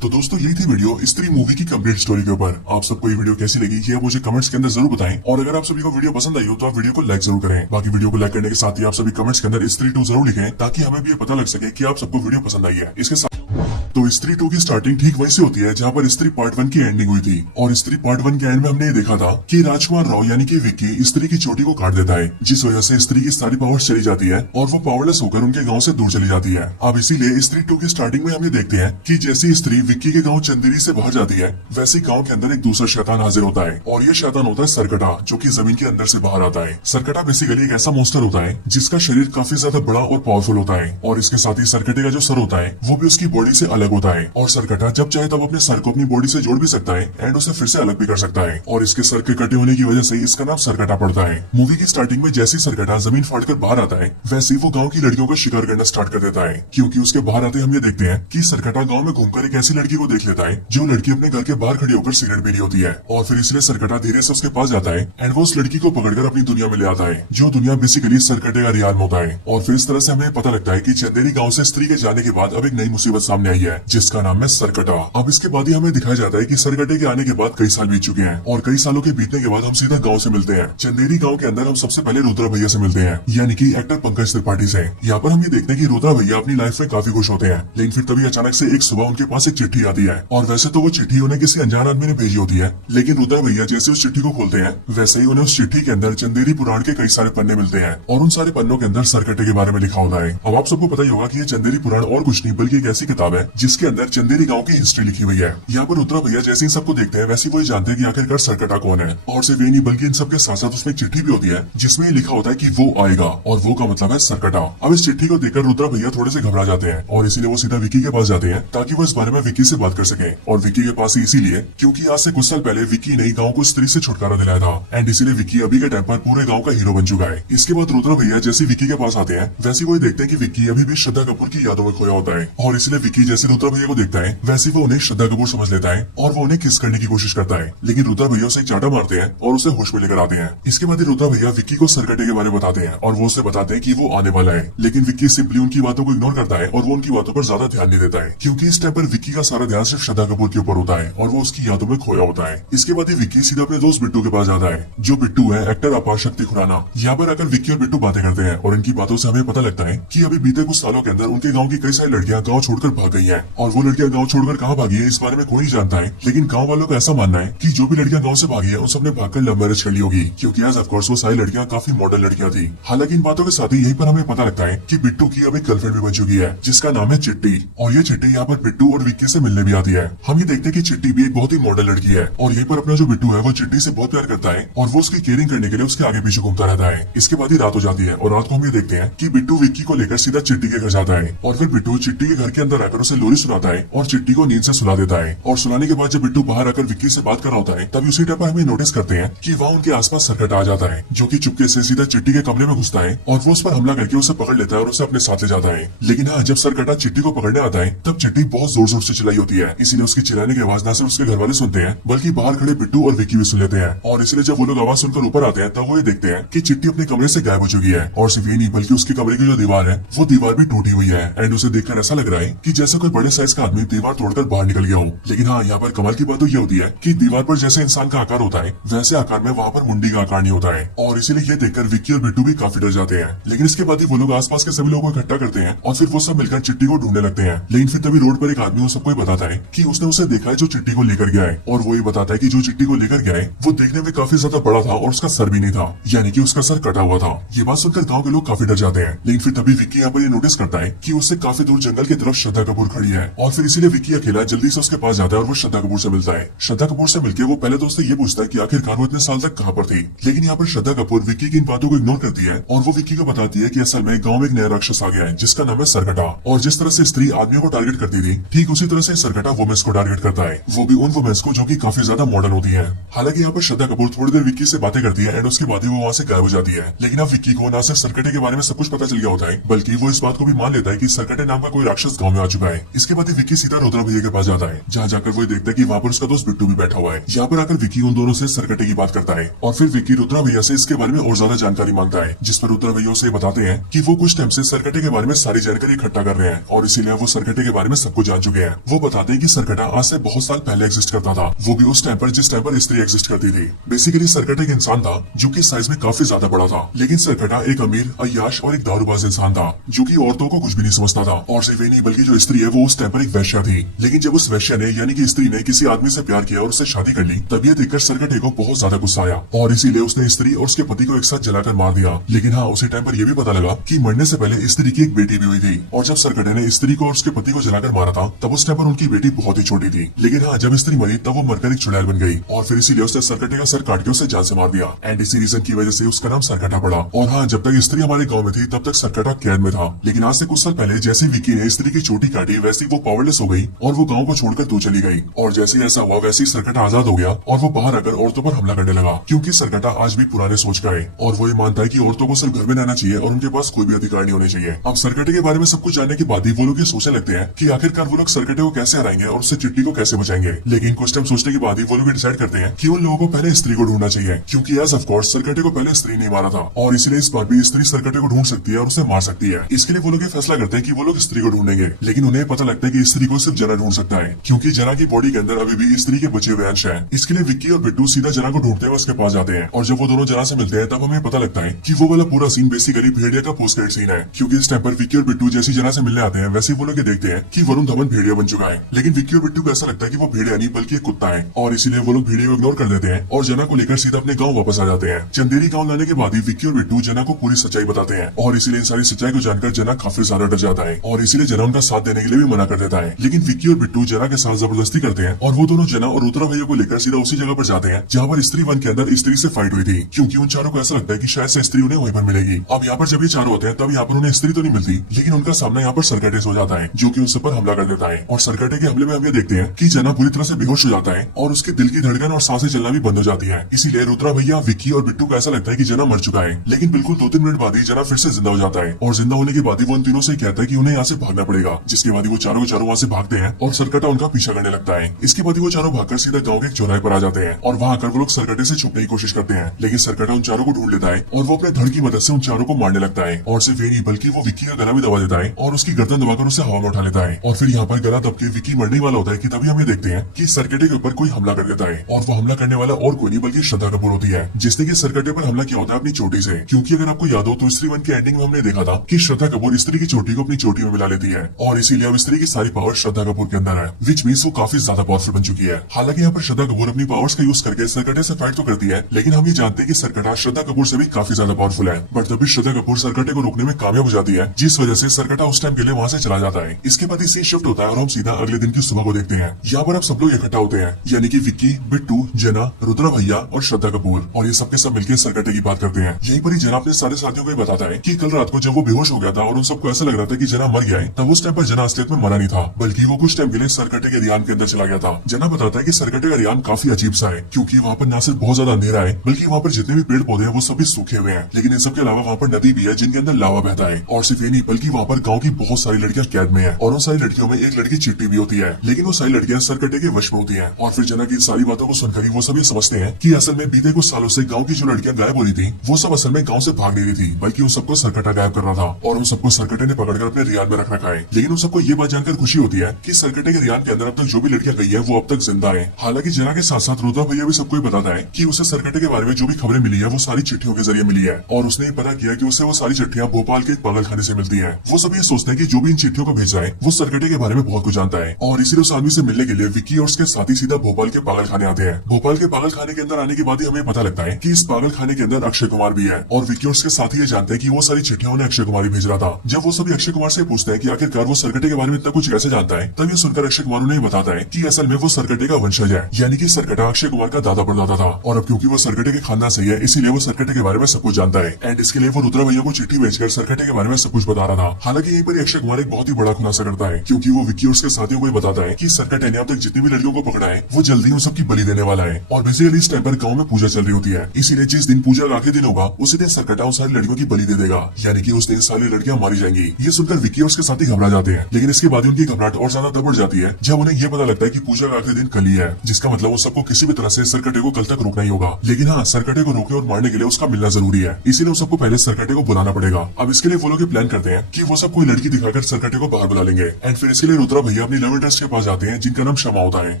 तो दोस्तों यही थी वीडियो स्त्री मूवी की कंप्लीट स्टोरी के ऊपर। आप सबको ये वीडियो कैसी लगी ये मुझे कमेंट्स के अंदर जरूर बताएं और अगर आप सभी को वीडियो पसंद आई हो तो आप वीडियो को लाइक जरूर करें। बाकी वीडियो को लाइक करने के साथ ही आप सभी कमेंट्स के अंदर स्त्री 2 जरूर लिखें ताकि हमें भी ये पता लग सके कि आप सबको वीडियो पसंद आई है। इसके साथ तो स्त्री 2 की स्टार्टिंग ठीक वहीं से होती है जहाँ पर स्त्री पार्ट 1 की एंडिंग हुई थी। और स्त्री पार्ट 1 के एंड में हमने ये देखा था कि राजकुमार राव यानी कि विक्की स्त्री की चोटी को काट देता है, जिस वजह से स्त्री की सारी पावर्स चली जाती है और वो पावरलेस होकर उनके गाँव से दूर चली जाती है। अब इसीलिए स्त्री 2 की स्टार्टिंग में हम ये देखते हैं कि जैसी स्त्री विक्की के गाँव चंदेरी से बाहर जाती है, वैसे गाँव के अंदर एक दूसरा शैतान हाजिर होता है और ये शैतान होता है सरकटा, जो कि जमीन के अंदर से बाहर आता है। सरकटा बेसिकली एक ऐसा मॉन्स्टर होता है जिसका शरीर काफी ज्यादा बड़ा और पावरफुल होता है और इसके साथ ही सरकटे का जो सर होता है वो भी उसकी बॉडी से अलग होता है और सरकटा जब चाहे तब अपने सर को अपनी बॉडी से जोड़ भी सकता है एंड उसे फिर से अलग भी कर सकता है और इसके सर के कटे होने की वजह से इसका नाम सरकटा पड़ता है। मूवी की स्टार्टिंग में जैसे सरकटा जमीन फाड़कर बाहर आता है, वैसे ही वो गाँव की लड़कियों का शिकार करना स्टार्ट कर देता है, क्योंकि उसके बाहर आते हम ये देखते हैं कि सरकटा गाँव में घूमकर एक ऐसी लड़की को देख लेता है जो लड़की अपने घर के बाहर खड़ी होकर सिगरेट पी रही होती है और फिर इसलिए सरकटा धीरे से उसके पास जाता है एंड वो उस लड़की को पकड़कर अपनी दुनिया में ले आता है, जो दुनिया बेसिकली सरकटे का रियाल होता है। और फिर इस तरह से हमें पता लगता है कि चंदेरी गांव से स्त्री के जाने के बाद अब एक नई मुसीबत सामने आई है जिसका नाम है सरकटा। अब इसके बाद ही हमें दिखाया जाता है कि सरकटे के आने के बाद कई साल बीत चुके हैं और कई सालों के बीतने के बाद हम सीधा गांव से मिलते हैं। चंदेरी गांव के अंदर हम सबसे पहले रुद्रा भैया से मिलते हैं, यानी कि एक्टर पंकज त्रिपाठी से। यहाँ पर हम ये देखते हैं कि रुद्रा भैया अपनी लाइफ में काफी खुश होते हैं, लेकिन फिर तभी अचानक से एक सुबह उनके पास एक चिट्ठी आती है और वैसे तो वो चिट्ठी उन्हें किसी अनजान आदमी ने भेजी होती है, लेकिन रुद्रा भैया जैसे उस चिट्ठी को खोलते हैं वैसे ही उन्हें उस चिट्ठी के अंदर चंदेरी पुराण के कई सारे पन्ने मिलते हैं और उन सारे पन्नों के अंदर सरकटे के बारे में लिखा होता है। अब आप सबको पता ही होगा कि ये चंदेरी पुराण और कुछ नहीं बल्कि एक ऐसी किताब है जिसके अंदर चंदेरी गांव की हिस्ट्री लिखी हुई है। यहाँ पर रुद्रा भैया जैसे ही सबको देखते हैं वैसे ही वही जानते हैं कि आखिरकार सरकटा कौन है और सिर्फ ये नहीं बल्कि इन सबके साथ साथ उसमें एक चिट्ठी भी होती है जिसमें ये लिखा होता है कि वो आएगा और वो का मतलब है सरकटा। अब इस चिट्ठी को देखकर रुद्रा भैया थोड़े से घबरा जाते हैं और इसीलिए वो सीधा विक्की के पास जाते हैं ताकि वो इस बारे में विक्की से बात कर सके। और विक्की के पास ही इसीलिए क्योंकि आज से कुछ साल पहले विक्की ने गाँव को स्त्री से छुटकारा दिलाया था एंड इसीलिए विक्की अभी के टाइम पर पूरे गाँव का हीरो बन चुका है। इसके बाद रुद्रा भैया जैसे विक्की के पास आते हैं वैसे वो देखते हैं कि विक्की अभी भी श्रद्धा कपूर की यादों में खोया होता है और इसलिए विक्की जैसे रुद्रा भैया को देखता है वैसे वो उन्हें श्रद्धा कपूर समझ लेता है और वो उन्हें किस करने की कोशिश करता है, लेकिन रुद्रा भैया उसे एक चाटा मारते हैं और उसे होश में लेकर आते हैं। इसके बाद रुद्रा भैया विक्की को सरकटे के बारे में बताते हैं और वो उसे बताते हैं कि वो आने वाला है, लेकिन विक्की सिंपली उनकी बातों को इग्नोर करता है और वो उनकी बातों पर ज्यादा ध्यान नहीं देता है क्योंकि इस टाइम पर विक्की का सारा ध्यान सिर्फ श्रद्धा कपूर के ऊपर होता है और वो उसकी यादों में खोया होता है। इसके बाद विक्की सीधा अपने दोस्त बिट्टू के पास जाता है, जो बिट्टू है एक्टर अपार शक्ति खुराना। यहाँ पर आकर विक्की और बिट्टू बातें करते हैं और इनकी बातों से हमें पता लगता है कि अभी बीते कुछ सालों के अंदर उनके गांव की कई सारी लड़कियां गांव छोड़कर भाग गई हैं और वो लड़कियां गांव छोड़कर कहां भागी है इस बारे में कोई नहीं जानता है, लेकिन गांव वालों का ऐसा मानना है कि जो भी लड़कियां गांव से भागी है उन सबने भागकर लव मैरिज कर ली होगी क्योंकि एज ऑफ कोर्स वो सारी लड़कियां काफी मॉडर्न लड़कियां थी। हालांकि इन बातों के साथ ही यहीं पर हमें पता लगता है कि बिट्टू की अब एक गर्लफ्रेंड भी बन चुकी है जिसका नाम है चिट्टी और ये चिट्टी यहाँ पर बिट्टू और विक्की से मिलने भी आती है। हम ये देखते हैं कि चिट्टी भी एक बहुत ही मॉडर्न लड़की है और यहीं पर अपना जो बिट्टू है वो चिट्टी से बहुत प्यार करता है और वो उसकी केयरिंग करने के लिए उसके आगे पीछे घूमता रहता है। इसके बाद ही रात हो जाती है और रात को हम ये देखते हैं कि बिट्टू विक्की को लेकर सीधा चिट्टी के घर जाता है और फिर बिट्टू चिट्टी के घर के अंदर आकर उसे लोरी सुनाता है और चिट्टी को नींद से सुला देता है और सुलाने के बाद जब बिट्टू बाहर आकर विक्की से बात कर रहा होता है तभी उसी टाइम पर हमें नोटिस करते हैं कि वहाँ उनके आसपास सरकटा आ जाता है जो कि चुपके से सीधा चिट्टी के कमरे में घुसता है और वो उस पर हमला करके उसे पकड़ लेता है और उसे अपने साथ ले जाता है। लेकिन हाँ, जब सरकटा चिट्टी को पकड़ने आता है तब चिट्टी बहुत जोर जोर से चिल्लाई होती है, इसीलिए उसकी चिल्लाने की आवाज न सिर्फ उसके घर वाले सुनते हैं बल्कि बाहर खड़े बिट्टू और विक्की भी सुन लेते हैं और इसलिए जब वो लोग आवाज सुनकर ऊपर आते हैं तब वो ये देखते हैं कि चिट्टी अपने कमरे से गायब हो चुकी है और सिर्फ ये नहीं बल्कि उसके कमरे की जो दीवार है वो दीवार भी टूटी हुई है एंड उसे देखकर ऐसा लग रहा है कि जैसे कोई बड़े साइज का आदमी दीवार तोड़कर बाहर निकल गया हो। लेकिन हाँ, यहाँ पर कमाल की बात तो ये होती है कि दीवार पर जैसे इंसान का आकार होता है वैसे आकार में वहाँ पर मुंडी का आकार नहीं होता है और इसीलिए ये देखकर विक्की और बिट्टू भी काफी डर जाते हैं। लेकिन इसके बाद ही वो लोग आसपास के सभी लोगों को इकट्ठा करते हैं और फिर वो सब मिलकर चिट्टी को ढूंढने लगते हैं। लेकिन फिर तभी रोड पर एक आदमी वो सबको बताता है कि उसने उसे देखा है जो चिट्टी को लेकर गया है और वो ये बताता है कि जो चिट्टी को लेकर गया है वो देखने में काफी ज्यादा बड़ा था और उसका सर भी नहीं था, यानी कि उसका सर कटा हुआ था। ये बात सुनकर गाँव के लोग काफी डर जाते हैं। लेकिन फिर तभी विक्की यहाँ पर ये नोटिस करता है कि उससे काफी दूर जंगल की तरफ श्रद्धा कपूर खड़ी है और फिर इसीलिए विक्की अकेला जल्दी से उसके पास जाता है और वो श्रद्धा कपूर से मिलता है। श्रद्धा कपूर से मिलकर वो पहले दोस्त से ये पूछता है कि आखिरकार वो इतने साल तक कहाँ पर थी, लेकिन यहाँ पर श्रद्धा कपूर विक्की की इन बातों को इग्नोर करती है और वो विक्की को बताती है कि असल में गाँव में एक नया राक्षस आ गया है जिसका नाम है सरकटा और जिस तरह से स्त्री आदमियों को टारगेट करती थी ठीक उसी तरह से सरकटा वुमेन्स को टारगेट करता है, वो भी उन वुमेन्स को जो कि काफी ज्यादा मॉडर्न होती है। हालांकि यहाँ पर श्रद्धा कपूर थोड़ी देर विक्की से बातें करती है एंड उसके बाद ही वो वहाँ से गायब हो जाती है। लेकिन अब विक्की को न सिर्फ सरकटे के बारे में सब कुछ पता चल गया होता है बल्कि वो इस बात को भी मान लेता है कि सरकटे नाम का कोई राक्षस गाँव में आ चुका है। इसके बाद विक्की सीधा रुद्रा भैया के पास जाता है जहाँ जाकर वो देखता है कि वहाँ पर उसका दोस्त बिट्टू भी बैठा हुआ है। यहाँ पर आकर विक्की उन दोनों से सरकटे की बात करता है और फिर विक्की रुद्रा भैया से इसके बारे में और ज्यादा जानकारी मांगता है, जिस पर रुद्रा भैया उसे बताते हैं कि वो कुछ टाइम से सरकटे के बारे में सारी जानकारी इकट्ठा कर रहे हैं और इसीलिए वो सरकटे के बारे में सब कुछ जान चुके हैं। वो बताते हैं कि सरकटा आज से बहुत साल पहले एग्जिस्ट करता था, वो भी उस टाइम पर जिस टाइम पर स्त्री एग्जिस्ट करती थी। बेसिकली सरकटा एक इंसान था जो कि साइज में काफी ज्यादा बड़ा था, लेकिन सरकटा एक अमीर, अय्याश और एक दारूबाज इंसान था जो कि औरतों को कुछ भी नहीं समझता था और सिर्फ ये नहीं बल्कि जो स्त्री है वो उस टाइम पर एक वैश्या थी। लेकिन जब उस वैश्या ने यानी कि स्त्री ने किसी आदमी से प्यार किया और उससे शादी कर ली, तब ये देखकर सरकटे को बहुत ज्यादा गुस्सा आया और इसीलिए उसने स्त्री और उसके पति को एक साथ जलाकर मार दिया। लेकिन हाँ, उसी टाइम पर यह भी पता लगा कि मरने से पहले स्त्री की एक बेटी भी हुई थी और जब सरकटे ने स्त्री को और उसके पति को जलाकर मारा था तब उस टाइम पर उनकी बेटी बहुत ही छोटी थी। लेकिन हाँ, जब स्त्री मरी तब वो मरकर एक चुड़ैल बन गई और फिर इसीलिए उसने सरकटे का सर काट के उसे जान से मार दिया एंड इसी रीजन की वजह से उसका नाम सरकटा पड़ा। और हाँ, जब तक स्त्री हमारे गाँव में थी तब तक सरकटा कैद में था। लेकिन आज से कुछ साल पहले जैसे विक्की ने स्त्री की चोटी काटी वैसे वो पावरलेस हो गई और वो गाँव को छोड़कर दूर चली गई। और जैसे ही ऐसा हुआ वैसे ही सरकटा आजाद हो गया और वो बाहर आकर औरतों पर हमला करने लगा, क्योंकि सरकटा आज भी पुराने सोच का है और वो ये मानता है कि औरतों को सिर्फ घर में रहना चाहिए और उनके पास कोई भी अधिकार नहीं होने चाहिए। अब सरकटे के बारे में सब कुछ जानने के बाद ही वो लोग ये सोचने लगते हैं कि आखिरकार वो लोग सरकटे को कैसे हराएंगे और उससे चिट्टी को कैसे बचाएंगे। लेकिन कुछ टाइम सोचने के बाद ही वो लोग डिसाइड करते हैं कि उन लोगों को पहले स्त्री को ढूंढना चाहिए, क्योंकि एज ऑफ कोर्स सरकटे को पहले स्त्री नहीं मारा था और इसलिए इस बार भी स्त्री सरकटे को ढूंढ सकती है और उसे मार सकती है। इसके लिए वो लोग ये फैसला करते हैं कि वो लोग स्त्री को ढूंढेंगे। लेकिन उन्हें पता लगता है कि स्त्री को सिर्फ जना ढूंढ सकता है, क्योंकि जना की बॉडी के अंदर अभी भी स्त्री के बचे हुए अंश है। इसके लिए विक्की और बिट्टू सीधा जना को ढूंढते हुए उसके पास जाते हैं और जब वो दोनों जना से मिलते हैं तब हमें पता लगता है कि वो वाला पूरा सीन बेसिकली भेड़िया का पोस्ट क्रेडिट सीन है, क्योंकि इस टाइम पर विक्की और बिट्टू जैसी जना से मिलने आते हैं वैसे वो लोग ये देखते हैं कि वरुण धवन भेड़िया बन चुका है। लेकिन विक्की और बिट्टू को ऐसा लगता है कि वो भेड़िया नहीं बल्कि एक कुत्ता है और इसीलिए वो लोग भेड़िया को इग्नोर कर देते हैं और जना को लेकर सीधा अपने गाँव वापस आ जाते हैं। चंदेरी गाँव लाने के बाद ही विक्की और बिट्टू जना को पूरी सच्चाई बताते हैं और इसीलिए इन सारी सच्चाई को जानकर जना काफी ज्यादा डर जाता है और इसीलिए जना उनका साथ देने के लिए भी मना कर देता है। लेकिन विक्की और बिट्टू जना के साथ जबरदस्ती करते हैं और वो दोनों जना और रुद्रा भैया को लेकर सीधा उसी जगह पर जाते हैं जहाँ पर स्त्री वन के अंदर स्त्री से फाइट हुई थी, क्योंकि उन चारों को ऐसा लगता है कि शायद से स्त्री उन्हें वहीं पर मिलेगी। अब यहाँ पर जब ये चारों होते हैं तब यहाँ पर उन्हें स्त्री तो नहीं मिलती, लेकिन उनका सामना यहाँ पर सरकटे से हो जाता है जो कि उनसे पर हमला कर देता है। और सरकटे के हमले में हम ये देखते हैं कि जना पूरी तरह से बेहोश हो जाता है और उसके दिल की धड़कन और सांसें चलना भी बंद हो जाती है। इसीलिए रुद्रा भैया, विक्की और बिट्टू को ऐसा लगता है कि जना मर चुका है। लेकिन बिल्कुल 2-3 मिनट बाद ही जना फिर से जिंदा हो जाता है और जिंदा होने के बाद ही वो उन तीनों से कहता है कि उन्हें यहाँ से भागना पड़ेगा, जिसके बाद वो चारों वहाँ से भागते हैं और सरकटा उनका पीछा करने लगता है। इसके बाद वो चारों भागकर सीधा गाँव के एक चौराहे पर आ जाते हैं और वहाँ आकर वो लोग सरकटे से छुपने की कोशिश करते हैं। लेकिन सरकटा उन चारों को ढूंढ लेता है और वो अपने धड़ की मदद से उन चारों को मारने लगता है और सिर्फ ये नहीं बल्कि वो विक्की का गला भी दबा देता है और उसकी गर्दन दबाकर उसे हवा में उठा लेता है। और फिर यहाँ पर गला दब के विक्की मरने वाला होता है कि तभी हम ये देखते हैं कि सरकटे के ऊपर कोई हमला कर देता है और वो हमला करने वाला और कोई नहीं बल्कि श्रद्धा कपूर होती है, जिसने कि सरकटे पर हमला किया होता है अपनी चोटी से। क्योंकि अगर आपको याद हो तो स्त्री वन के एंडिंग में हमने देखा था कि श्रद्धा कपूर स्त्री की चोटी को अपनी चोटी में मिला लेती है और इसीलिए अब स्त्री की सारी पावर श्रद्धा कपूर के अंदर है, विच मीन्स वो काफी ज्यादा पावरफुल बन चुकी है। हालांकि यहाँ पर श्रद्धा कपूर अपनी पावर्स का यूज करके सरकटे से फाइट तो करती है, लेकिन हम ये जानते हैं कि सरकटा श्रद्धा कपूर से भी काफी ज्यादा पावरफुल है। बट तभी श्रद्धा कपूर सरकटे को रोकने में कामयाब हो जाती है, जिस वजह से सरकटा उस टाइम के लिए वहाँ से चला जाता है। इसके बाद सीन शिफ्ट होता है और हम सीधा अगले दिन की सुबह को देखते हैं। यहाँ पर अब सब लोग इकट्ठा होते हैं, यानी कि विक्की, बिट्टू, जना, रुद्रा भैया और श्रद्धा कपूर, और ये सबके सब मिलकर सरकटे की बात करते हैं। यहीं पर ही जना अपने सारे साथियों को बताता है कि कल रात को जब वो बेहोश हो गया था और उन सबको ऐसा लग रहा था कि जना मर गया है, तब उस टाइम पर जना असलियत में मरा नहीं था, बल्कि वो कुछ टाइम के लिए सरकटे के रियान के अंदर चला गया था। जना बताता है कि सरकटे का रियान काफी अजीब सा है, क्योंकि वहाँ पर न सिर्फ बहुत ज्यादा अंधेरा है बल्कि वहाँ पर जितने भी पेड़ पौधे हैं वो सभी सूखे हुए हैं। लेकिन इन सबके अलावा वहाँ पर नदी भी है जिनके अंदर लावा बहता है। और सिर्फ ये नहीं बल्कि वहाँ पर गाँव की बहुत सारी लड़कियां कैद में है और उन सारी लड़कियों में एक लड़की चिट्टी भी होती है, लेकिन वो सारी लड़कियां सरकटे के वश में होती है। और फिर जना की सारी बातों को सुनकर वो सभी समझते हैं कि असल में बीते कुछ सालों से गाँव की जो लड़कियां गायब हो रही थी वो सब असल में गाँव से भाग नहीं रही थी, बल्कि उन सबको सरकटा गायब कर रहा था और उन सबको सरकटे ने पकड़कर अपने रियान में रख रखा है। लेकिन उन सबको ये बात जानकर खुशी होती है कि सरकटे के रियान के अंदर अब तक जो भी लड़कियां गई है वो अब तक जिंदा है। हालांकि जना के साथ साथ रुद्रा भैया भी सबको ही बताता है कि उसे सरकटे के बारे में जो भी खबरें मिली है वो सारी चिट्ठियों के जरिए मिली है और उसने ये पता किया कि उसे वो सारी चिट्ठियां भोपाल के एक पागल खाने से मिलती है। वो सब ये सोचते हैं कि जो भी इन चिट्ठियों को भेज रहा है वो सरकटे के बारे में बहुत कुछ जानता है और इसीलिए उस आदमी से मिलने के लिए विक्की और उसके साथी सीधा भोपाल के पागल खाने आते हैं। भोपाल के पागल खाने के अंदर आने के बाद ही हमें पता लगता है कि इस पागल खाने के अंदर अक्षय कुमार भी है और विक्की और उसके साथी ये जानते हैं कि वो सारी चिट्ठियां उन्हें अक्षय कुमार ही भेज रहा था। जब वो सभी अक्षय कुमार से पूछते हैं कि आखिरकार वो सरकटे के बारे में इतना कुछ कैसे जानता है, तब ये सुनकर अक्षय कुमार उन्हें बताता है कि असल में वो सरकटे का वंशज है, यानी कि सरकटा अक्षय कुमार का दादा परदादा था और अब क्योंकि वो सरकटे के खानदान से है इसीलिए वो सरकटे के बारे में सब कुछ जानता है एंड इसके लिए वो रुद्रा भैया को चिट्ठी भेजकर सरकटे के बारे में सब कुछ बता रहा था। हालांकि यहीं पर अक्षय कुमार एक बहुत ही बड़ा खुलासा करता है, क्योंकि वो विक्की और उसके साथियों को बताता है कि सरकटे ने अब तक जितनी भी लड़कियों को पकड़ा है वो जल्दी उन सबकी बलि देने वाला है और बेसिकली इस टाइम पर गाँव में पूजा चल रही होती है, इसीलिए जिस दिन पूजा का आखिरी दिन होगा उसी दिन सरकटा उन सारी लड़कियों की बलि दे देगा, यानी कि उस दिन सारी लड़कियां मारी जाएंगी। ये सुनकर विक्की और उसके साथी घबरा जाते हैं, लेकिन इसके बाद उनकी घबराहट और ज्यादा तब बढ़ जाती है जब उन्हें ये पता लगता है कि पूजा का आखिरी दिन कल ही है, जिसका मतलब वो सबको किसी भी तरह से सरकटे को कल तक रोकना ही होगा। लेकिन हाँ, सरकटे को रोकने और मारने के लिए उसका मिलना जरूरी है, इसीलिए सबको पहले सरकटे को बुलाना पड़ेगा। अब इसके लिए वो लोग प्लान करते हैं कि वो सब कोई लड़की दिखाकर सरकटे को बाहर बुला लेंगे एंड फिर इसके लिए रुद्रा भैया अपनी लव इंटरेस्ट के पास जाते हैं जिनका नाम शमा होता है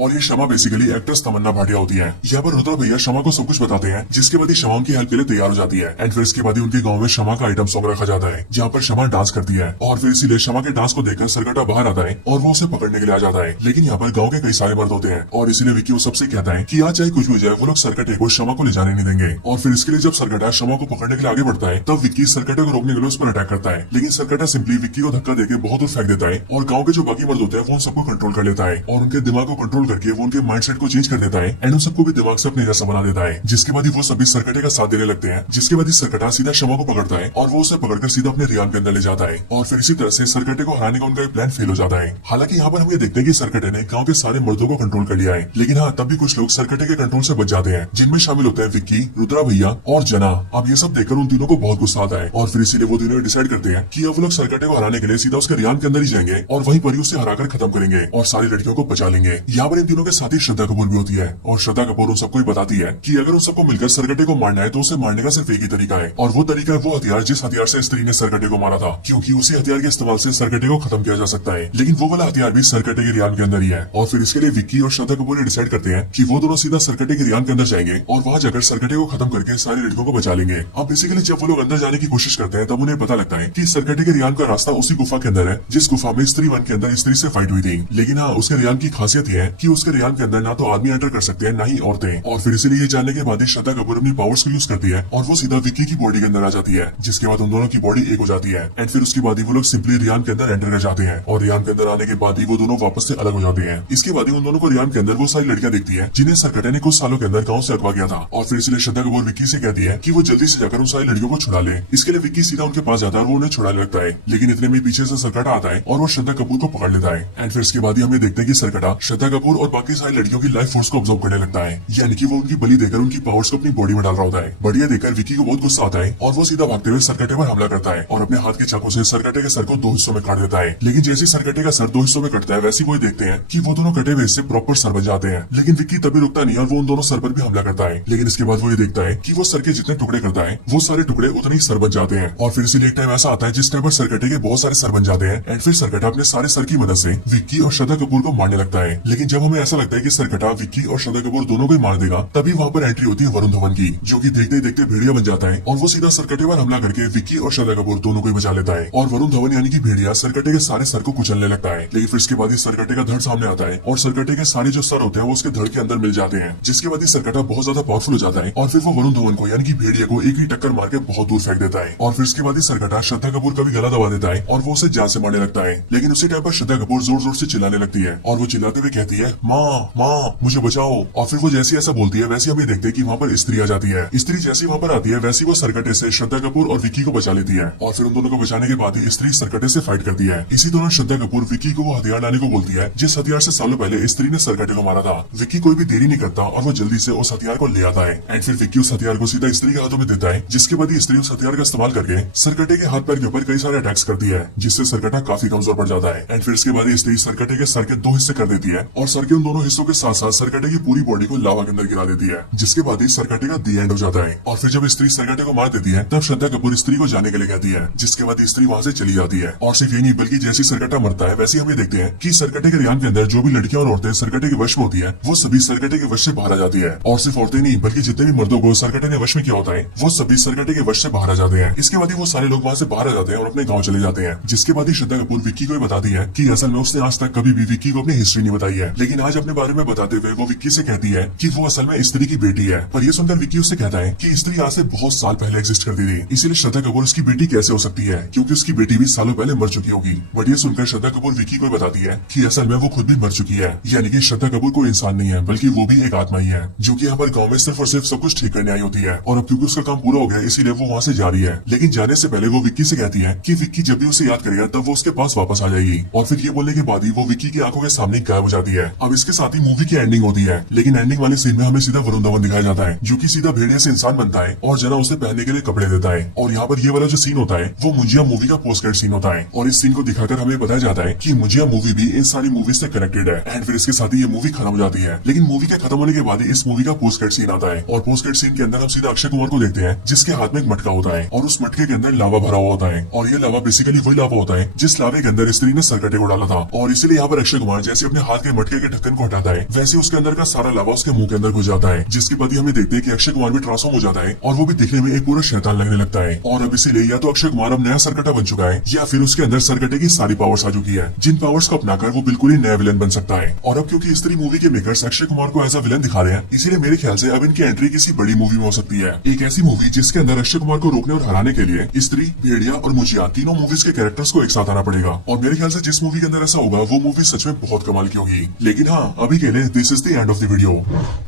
और ये शमा बेसिकली एक्ट्रेस तमन्ना भाटिया होती है। यहाँ पर रुद्रा भैया शमा को सब कुछ बताते हैं, जिसके बाद शमा उनकी हेल्प के लिए तैयार हो जाती है एंड फिर इसके बाद उनके गाँव में शमा का आइटम सॉन्ग रखा जाता है जहाँ पर शमा डांस करती है और फिर इसीलिए शमा के डांस को देखकर सरकटा सरकटा बाहर आता है और वो उसे पकड़ने के लिए आ जाता है। लेकिन यहाँ पर गाँव के कई सारे मर्द होते हैं और इसीलिए विक्की वो सबसे कहता है कि आज चाहे कुछ भी हो जाए वो लोग सरकटे को शमा को ले जाने नहीं देंगे। और फिर इसके लिए जब सरकटा शमा को पकड़ने के लिए आगे बढ़ता है तब विक्की सरकटे को रोकने के लिए उस पर अटैक करता है। लेकिन सरकटा सिंपली विक्की को धक्का देकर बहुत दूर फेंक देता है और गाँव के जो बाकी मर्द होते हैं वो उन सबको कंट्रोल कर लेता है और उनके दिमाग को कंट्रोल करके वो उनके माइंडसेट को चेंज कर देता है एंड उन सबको भी दिमाग से अपने जैसा बना देता है। जिसके बाद वो सभी सरकटे का साथ देने लगते हैं। जिसके बाद सरकटा सीधा शमा को पकड़ता है और वो उसे पकड़कर सीधा अपने रियान के अंदर ले जाता है और फिर इसी तरह से सरकटे को हराने का उनका प्लान फेल हो जाता है। हालांकि यहाँ पर हम ये देखते हैं कि सरकटे ने गांव के सारे मर्दों को कंट्रोल कर लिया है। लेकिन हाँ, तब भी कुछ लोग सरकटे के कंट्रोल से बच जाते हैं, जिनमें शामिल होते हैं विक्की, रुद्रा भैया और जना। अब ये सब देखकर उन तीनों को बहुत गुस्सा आता है और फिर इसीलिए वो तीनों डिसाइड करते हैं कि अब वो लोग सरकटे को हराने के लिए सीधा उसके रियान के अंदर ही जाएंगे और वहीं पर ही उसे हराकर खत्म करेंगे और सारी लड़कियों को बचा लेंगे। यहाँ पर इन तीनों के साथ ही श्रद्धा कपूर भी होती है और श्रद्धा कपूर उन सबको बताती है कि अगर उन सबको मिलकर सरकटे को मारना है तो उसे मारने का सिर्फ एक ही तरीका है और वो तरीका है वो हथियार जिस हथियार से स्त्री ने सरकटे को मारा था, क्योंकि उसी हथियार के इस्तेमाल से सरकटे को खत्म किया जा सकता है। लेकिन वो वाला हथियार भी सरकटे के रियान के अंदर ही है और फिर इसके लिए विक्की और श्रद्धा कपूर डिसाइड करते हैं कि वो दोनों सीधा सरकटे के रियान के अंदर जाएंगे और वहां जाकर सरकटे को खत्म करके सारी लड़कियों को बचा लेंगे। अब बेसिकली जब वो लोग अंदर जाने की कोशिश करते हैं तब उन्हें पता लगता है कि सरकटे के रियान का रास्ता उसी गुफा के अंदर है जिस गुफा में स्त्री वन के अंदर स्त्री से फाइट हुई थी। लेकिन हाँ, उसके रियान की खासियत यह है कि उसके रियान के अंदर ना तो आदमी एंटर कर सकते हैं ना ही औरतें। और फिर इसीलिए ये जानने के बाद श्रद्धा कपूर अपनी पावर्स को यूज करती है और वो सीधा विक्की की बॉडी के अंदर आ जाती है, जिसके बाद उन दोनों की बॉडी एक हो जाती है एंड फिर उसके बाद ही वो लोग सिंपली रियान के अंदर एंटर कर जाते हैं और रियान के अंदर आने के बाद ही वो दोनों वापस से अलग हो जाते हैं। इसके बाद ही उन दोनों को रियान के अंदर वो सारी लड़कियां दिखती है जिन्हें सरकटे ने कुछ सालों के अंदर गाँव से अगवा किया था और फिर इसलिए श्रद्धा कपूर विक्की से कहती है कि वो जल्दी से जाकर उन सारी लड़कियों को छुड़ा ले। इसके लिए विक्की सीधा उनके पास जाता है और वो उन्हें छुड़ाने लगता है। लेकिन इतने में पीछे से सरकटा आता है और वो श्रद्धा कपूर को पकड़ लेता है एंड फिर इसके बाद ही हमें देखते हैं कि सरकटा श्रद्धा कपूर और बाकी सारी लड़कियों की लाइफ फोर्स को ऑब्जर्व करने लगता है, यानी कि वो उनकी बलि देकर उनकी पावर्स को अपनी बॉडी में डाल रहा होता है। बढ़िया देखकर विक्की को बहुत गुस्सा आता है और वो सीधा भागते हुए सरकटे पर हमला करता है और अपने हाथ के चाकू से सरकटे के सर को दो हिस्सों में काट देता है। लेकिन जैसे सरकटे का सर दो हिस्सों में कटता है वैसे वो देखते हैं कि वो दोनों कटे हुए हिस्से प्रॉपर सर बन जाते हैं। लेकिन विक्की तभी रुकता नहीं और वो उन दोनों सर पर भी हमला करता है। लेकिन इसके बाद वो ये देखता है कि वो सर के जितने टुकड़े करता है वो सारे टुकड़े उतने ही सर बन जाते हैं और फिर इसीलिए एक टाइम ऐसा आता है जिस टाइम पर सरकटे के बहुत सारे सर बन जाते हैं एंड फिर सरकटा अपने सारे सर की मदद से विक्की और श्रद्धा कपूर को मारने लगता है। लेकिन जब हमें ऐसा लगता है कि सरकटा विक्की और श्रद्धा कपूर दोनों को मार देगा तभी वहाँ पर एंट्री होती है वरुण धवन की, जो कि देखते देखते भेड़िया बन जाता है और वो सीधा सरकटे पर हमला करके विक्की और श्रद्धा कपूर दोनों को बचा लेता है और वरुण धवन यानी कि भेड़िया सरकटे के सारे सर को कुचलने लगता है। लेकिन फिर इसके बाद सरकटे का धड़ सामने आता है और सरकटे के सारे जो सर होते हैं वो उसके धड़ के अंदर मिल जाते हैं, जिसके बाद सरकटा बहुत ज्यादा पावरफुल हो जाता है और फिर वो वरुण धवन को यानी कि भेड़िया को एक ही टक्कर मार के बहुत दूर फेंक देता है। और फिर इसके बाद सरकटा श्रद्धा कपूर का भी गला दबा देता है और वो उसे जान से मारने लगता है। लेकिन उसी टाइम पर श्रद्धा कपूर जोर जोर से चिल्लाने लगती है और वो चिल्लाते हुए कहती है माँ माँ मुझे बचाओ। और फिर वो जैसे ऐसा बोलती है वैसे हम ये देखते हैं कि वहाँ पर स्त्री आ जाती है। स्त्री जैसी वहाँ पर आती है वैसी वो सरकटे से श्रद्धा कपूर और विक्की को बचा लेती है और फिर उन दोनों को बचाने के बाद ही स्त्री सरकटे से फाइट करती है। इसी दौरान श्रद्धा कपूर विक्की को वो हथियार लाने को बोलती है जिस हथियार से सालों पहले स्त्री ने सरकटे को मारा था। विक्की कोई भी देरी नहीं करता और वो जल्दी से उस हथियार को ले आता है एंड फिर विक्की उस हथियार को सीधा स्त्री के हाथों में देता है, जिसके बाद ही स्त्री उस हथियार का इस्तेमाल करके सरकटे के हाथ पैर के ऊपर कई सारे अटैक्स करती है, जिससे सरकटा काफी कमजोर पड़ जाता है। एंड फिर इसके बाद स्त्री सरकटे के सर के दो हिस्से कर देती है और सर के उन दोनों हिस्सों के साथ साथ सरकटे की पूरी बॉडी को लावा के अंदर गिरा देती है, जिसके बाद ही सरकटे का दी एंड हो जाता है। और फिर जब स्त्री सरकटे को मार देती है तब श्रद्धा कपूर स्त्री को जाने के लिए कहती है, जिसके बाद स्त्री वहाँ से चली जाती है। और सिर्फ ये नहीं बल्कि जैसे सरकटा मरता है वैसे हम ये देखते हैं कि सरकटे के रियान के अंदर जो भी लड़कियां और औरतें सरकटे के वश में होती है वो सभी सरकटे के वश से बाहर आ जाती है। और सिर्फ औरतें नहीं बल्कि जितने भी मर्दों को सरकटे ने वश में किया होता है वो सभी सरकटे के वश से बाहर आ जाते हैं। इसके बाद ही वो सारे लोग वहाँ से बाहर आ जाते हैं और अपने गाँव चले जाते हैं। जिसके बाद ही श्रद्धा कपूर विक्की को बताती है कि असल में उसने आज तक कभी भी विक्की को अपनी हिस्ट्री नहीं बताई है, लेकिन आज अपने बारे में बताते हुए वो विक्की से कहती है कि वो असल में स्त्री की बेटी है। पर ये सुनकर विक्की उससे कहता है कि स्त्री आज से बहुत साल पहले एग्जिस्ट करती थी, इसीलिए श्रद्धा कपूर उसकी बेटी कैसे हो सकती है क्योंकि उसकी बेटी भी सालों पहले मर चुकी होगी। बट ये सुनकर श्रद्धा कपूर विक्की को बताती है कि असल में वो खुद भी मर चुकी है, यानी कि श्रद्धा कपूर कोई इंसान नहीं है बल्कि वो भी एक आत्मा ही है जो कि यहाँ पर गाँव में सिर्फ और सिर्फ सब कुछ ठीक करने आई होती है। और अब क्योंकि उसका काम पूरा हो गया इसीलिए वो वहाँ से जा रही है। लेकिन जाने से पहले वो विक्की से कहती है कि विक्की जब भी उसे याद करेगा तब वो उसके पास वापस आ जाएगी। और फिर ये बोलने के बाद ही वो विक्की की आंखों के सामने गायब हो जाती है। अब इसके साथ ही मूवी की एंडिंग होती है, लेकिन एंडिंग वाले सीन में हमें सीधा वरुण धवन दिखाया जाता है जो कि सीधा भेड़िया से इंसान बनता है और जना उसे पहनने के लिए कपड़े देता है। और यहाँ पर ये वाला जो सीन होता है वो मुंजिया मूवी का पोस्ट क्रेडिट सीन होता है और इस सीन को दिखाकर हमें बताया जाता है कि मुंजिया मूवी भी इन सारी मूवी से कनेक्टेड है। एंड फिर इसके साथ ही ये मूवी खत्म हो जाती है। लेकिन मूवी के खत्म होने के बाद इस मूवी का पोस्ट क्रेडिट सीन आता है और पोस्ट क्रेडिट सीन के अंदर हम सीधा अक्षय कुमार को देखते हैं जिसके हाथ में एक मटका होता है और उस मटके के अंदर लावा भरा हुआ होता है और ये लावा बेसिकली वही लावा होता है जिस लावे के अंदर स्त्री ने सरकटे को डाला था। और इसीलिए यहाँ पर अक्षय कुमार जैसे अपने हाथ के मटके के ढक्कन को हटाता है वैसे उसके अंदर का सारा लावा उसके मुंह के अंदर घुस जाता है, जिसके बाद हमें देखते हैं कि अक्षय कुमार भी ट्रांसफॉर्म हो जाता है और वो भी दिखने में एक पूरा शैतान लगने लगता है। और अब इसीलिए या तो अक्षय कुमार अब नया सरकटा बन चुका है या फिर उसके अंदर सरकटे की सारी पावर्स आ चुकी है, जिन पावर्स को अपनाकर वो बिल्कुल ही नया विलन बन सकता है। और अब क्योंकि स्त्री मूवी के मेकर्स अक्षय कुमार को एज अ विलन दिखा रहे हैं, इसीलिए मेरे ख्याल से अब इनकी एंट्री किसी बड़ी मूवी में हो सकती है। एक ऐसी मूवी जिसके अंदर अक्षय कुमार को रोकने और हराने के लिए स्त्री, भेड़िया और मुजिया तीनों मूवीज के कैरेक्टर्स को एक साथ आना पड़ेगा। और मेरे ख्याल से जिस मूवी के अंदर ऐसा होगा वो मूवी सच में बहुत कमाल की होगी। लेकिन हाँ, अभी के लिए this is the end of the video.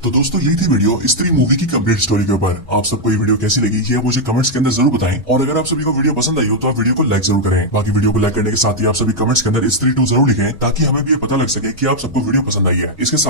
तो दोस्तों यही थी वीडियो स्त्री मूवी की कंप्लीट स्टोरी के ऊपर। आप सबको ये वीडियो कैसी लगी ये मुझे कमेंट्स के अंदर जरूर बताएं। और अगर आप सभी को वीडियो पसंद आई हो तो आप वीडियो को लाइक जरूर करें। बाकी वीडियो को लाइक करने के साथ ही आप सभी कमेंट्स के अंदर स्त्री 2 जरूर लिखें, ताकि हमें भी ये पता लग सके कि आप सबको वीडियो पसंद आई है। इसके साथ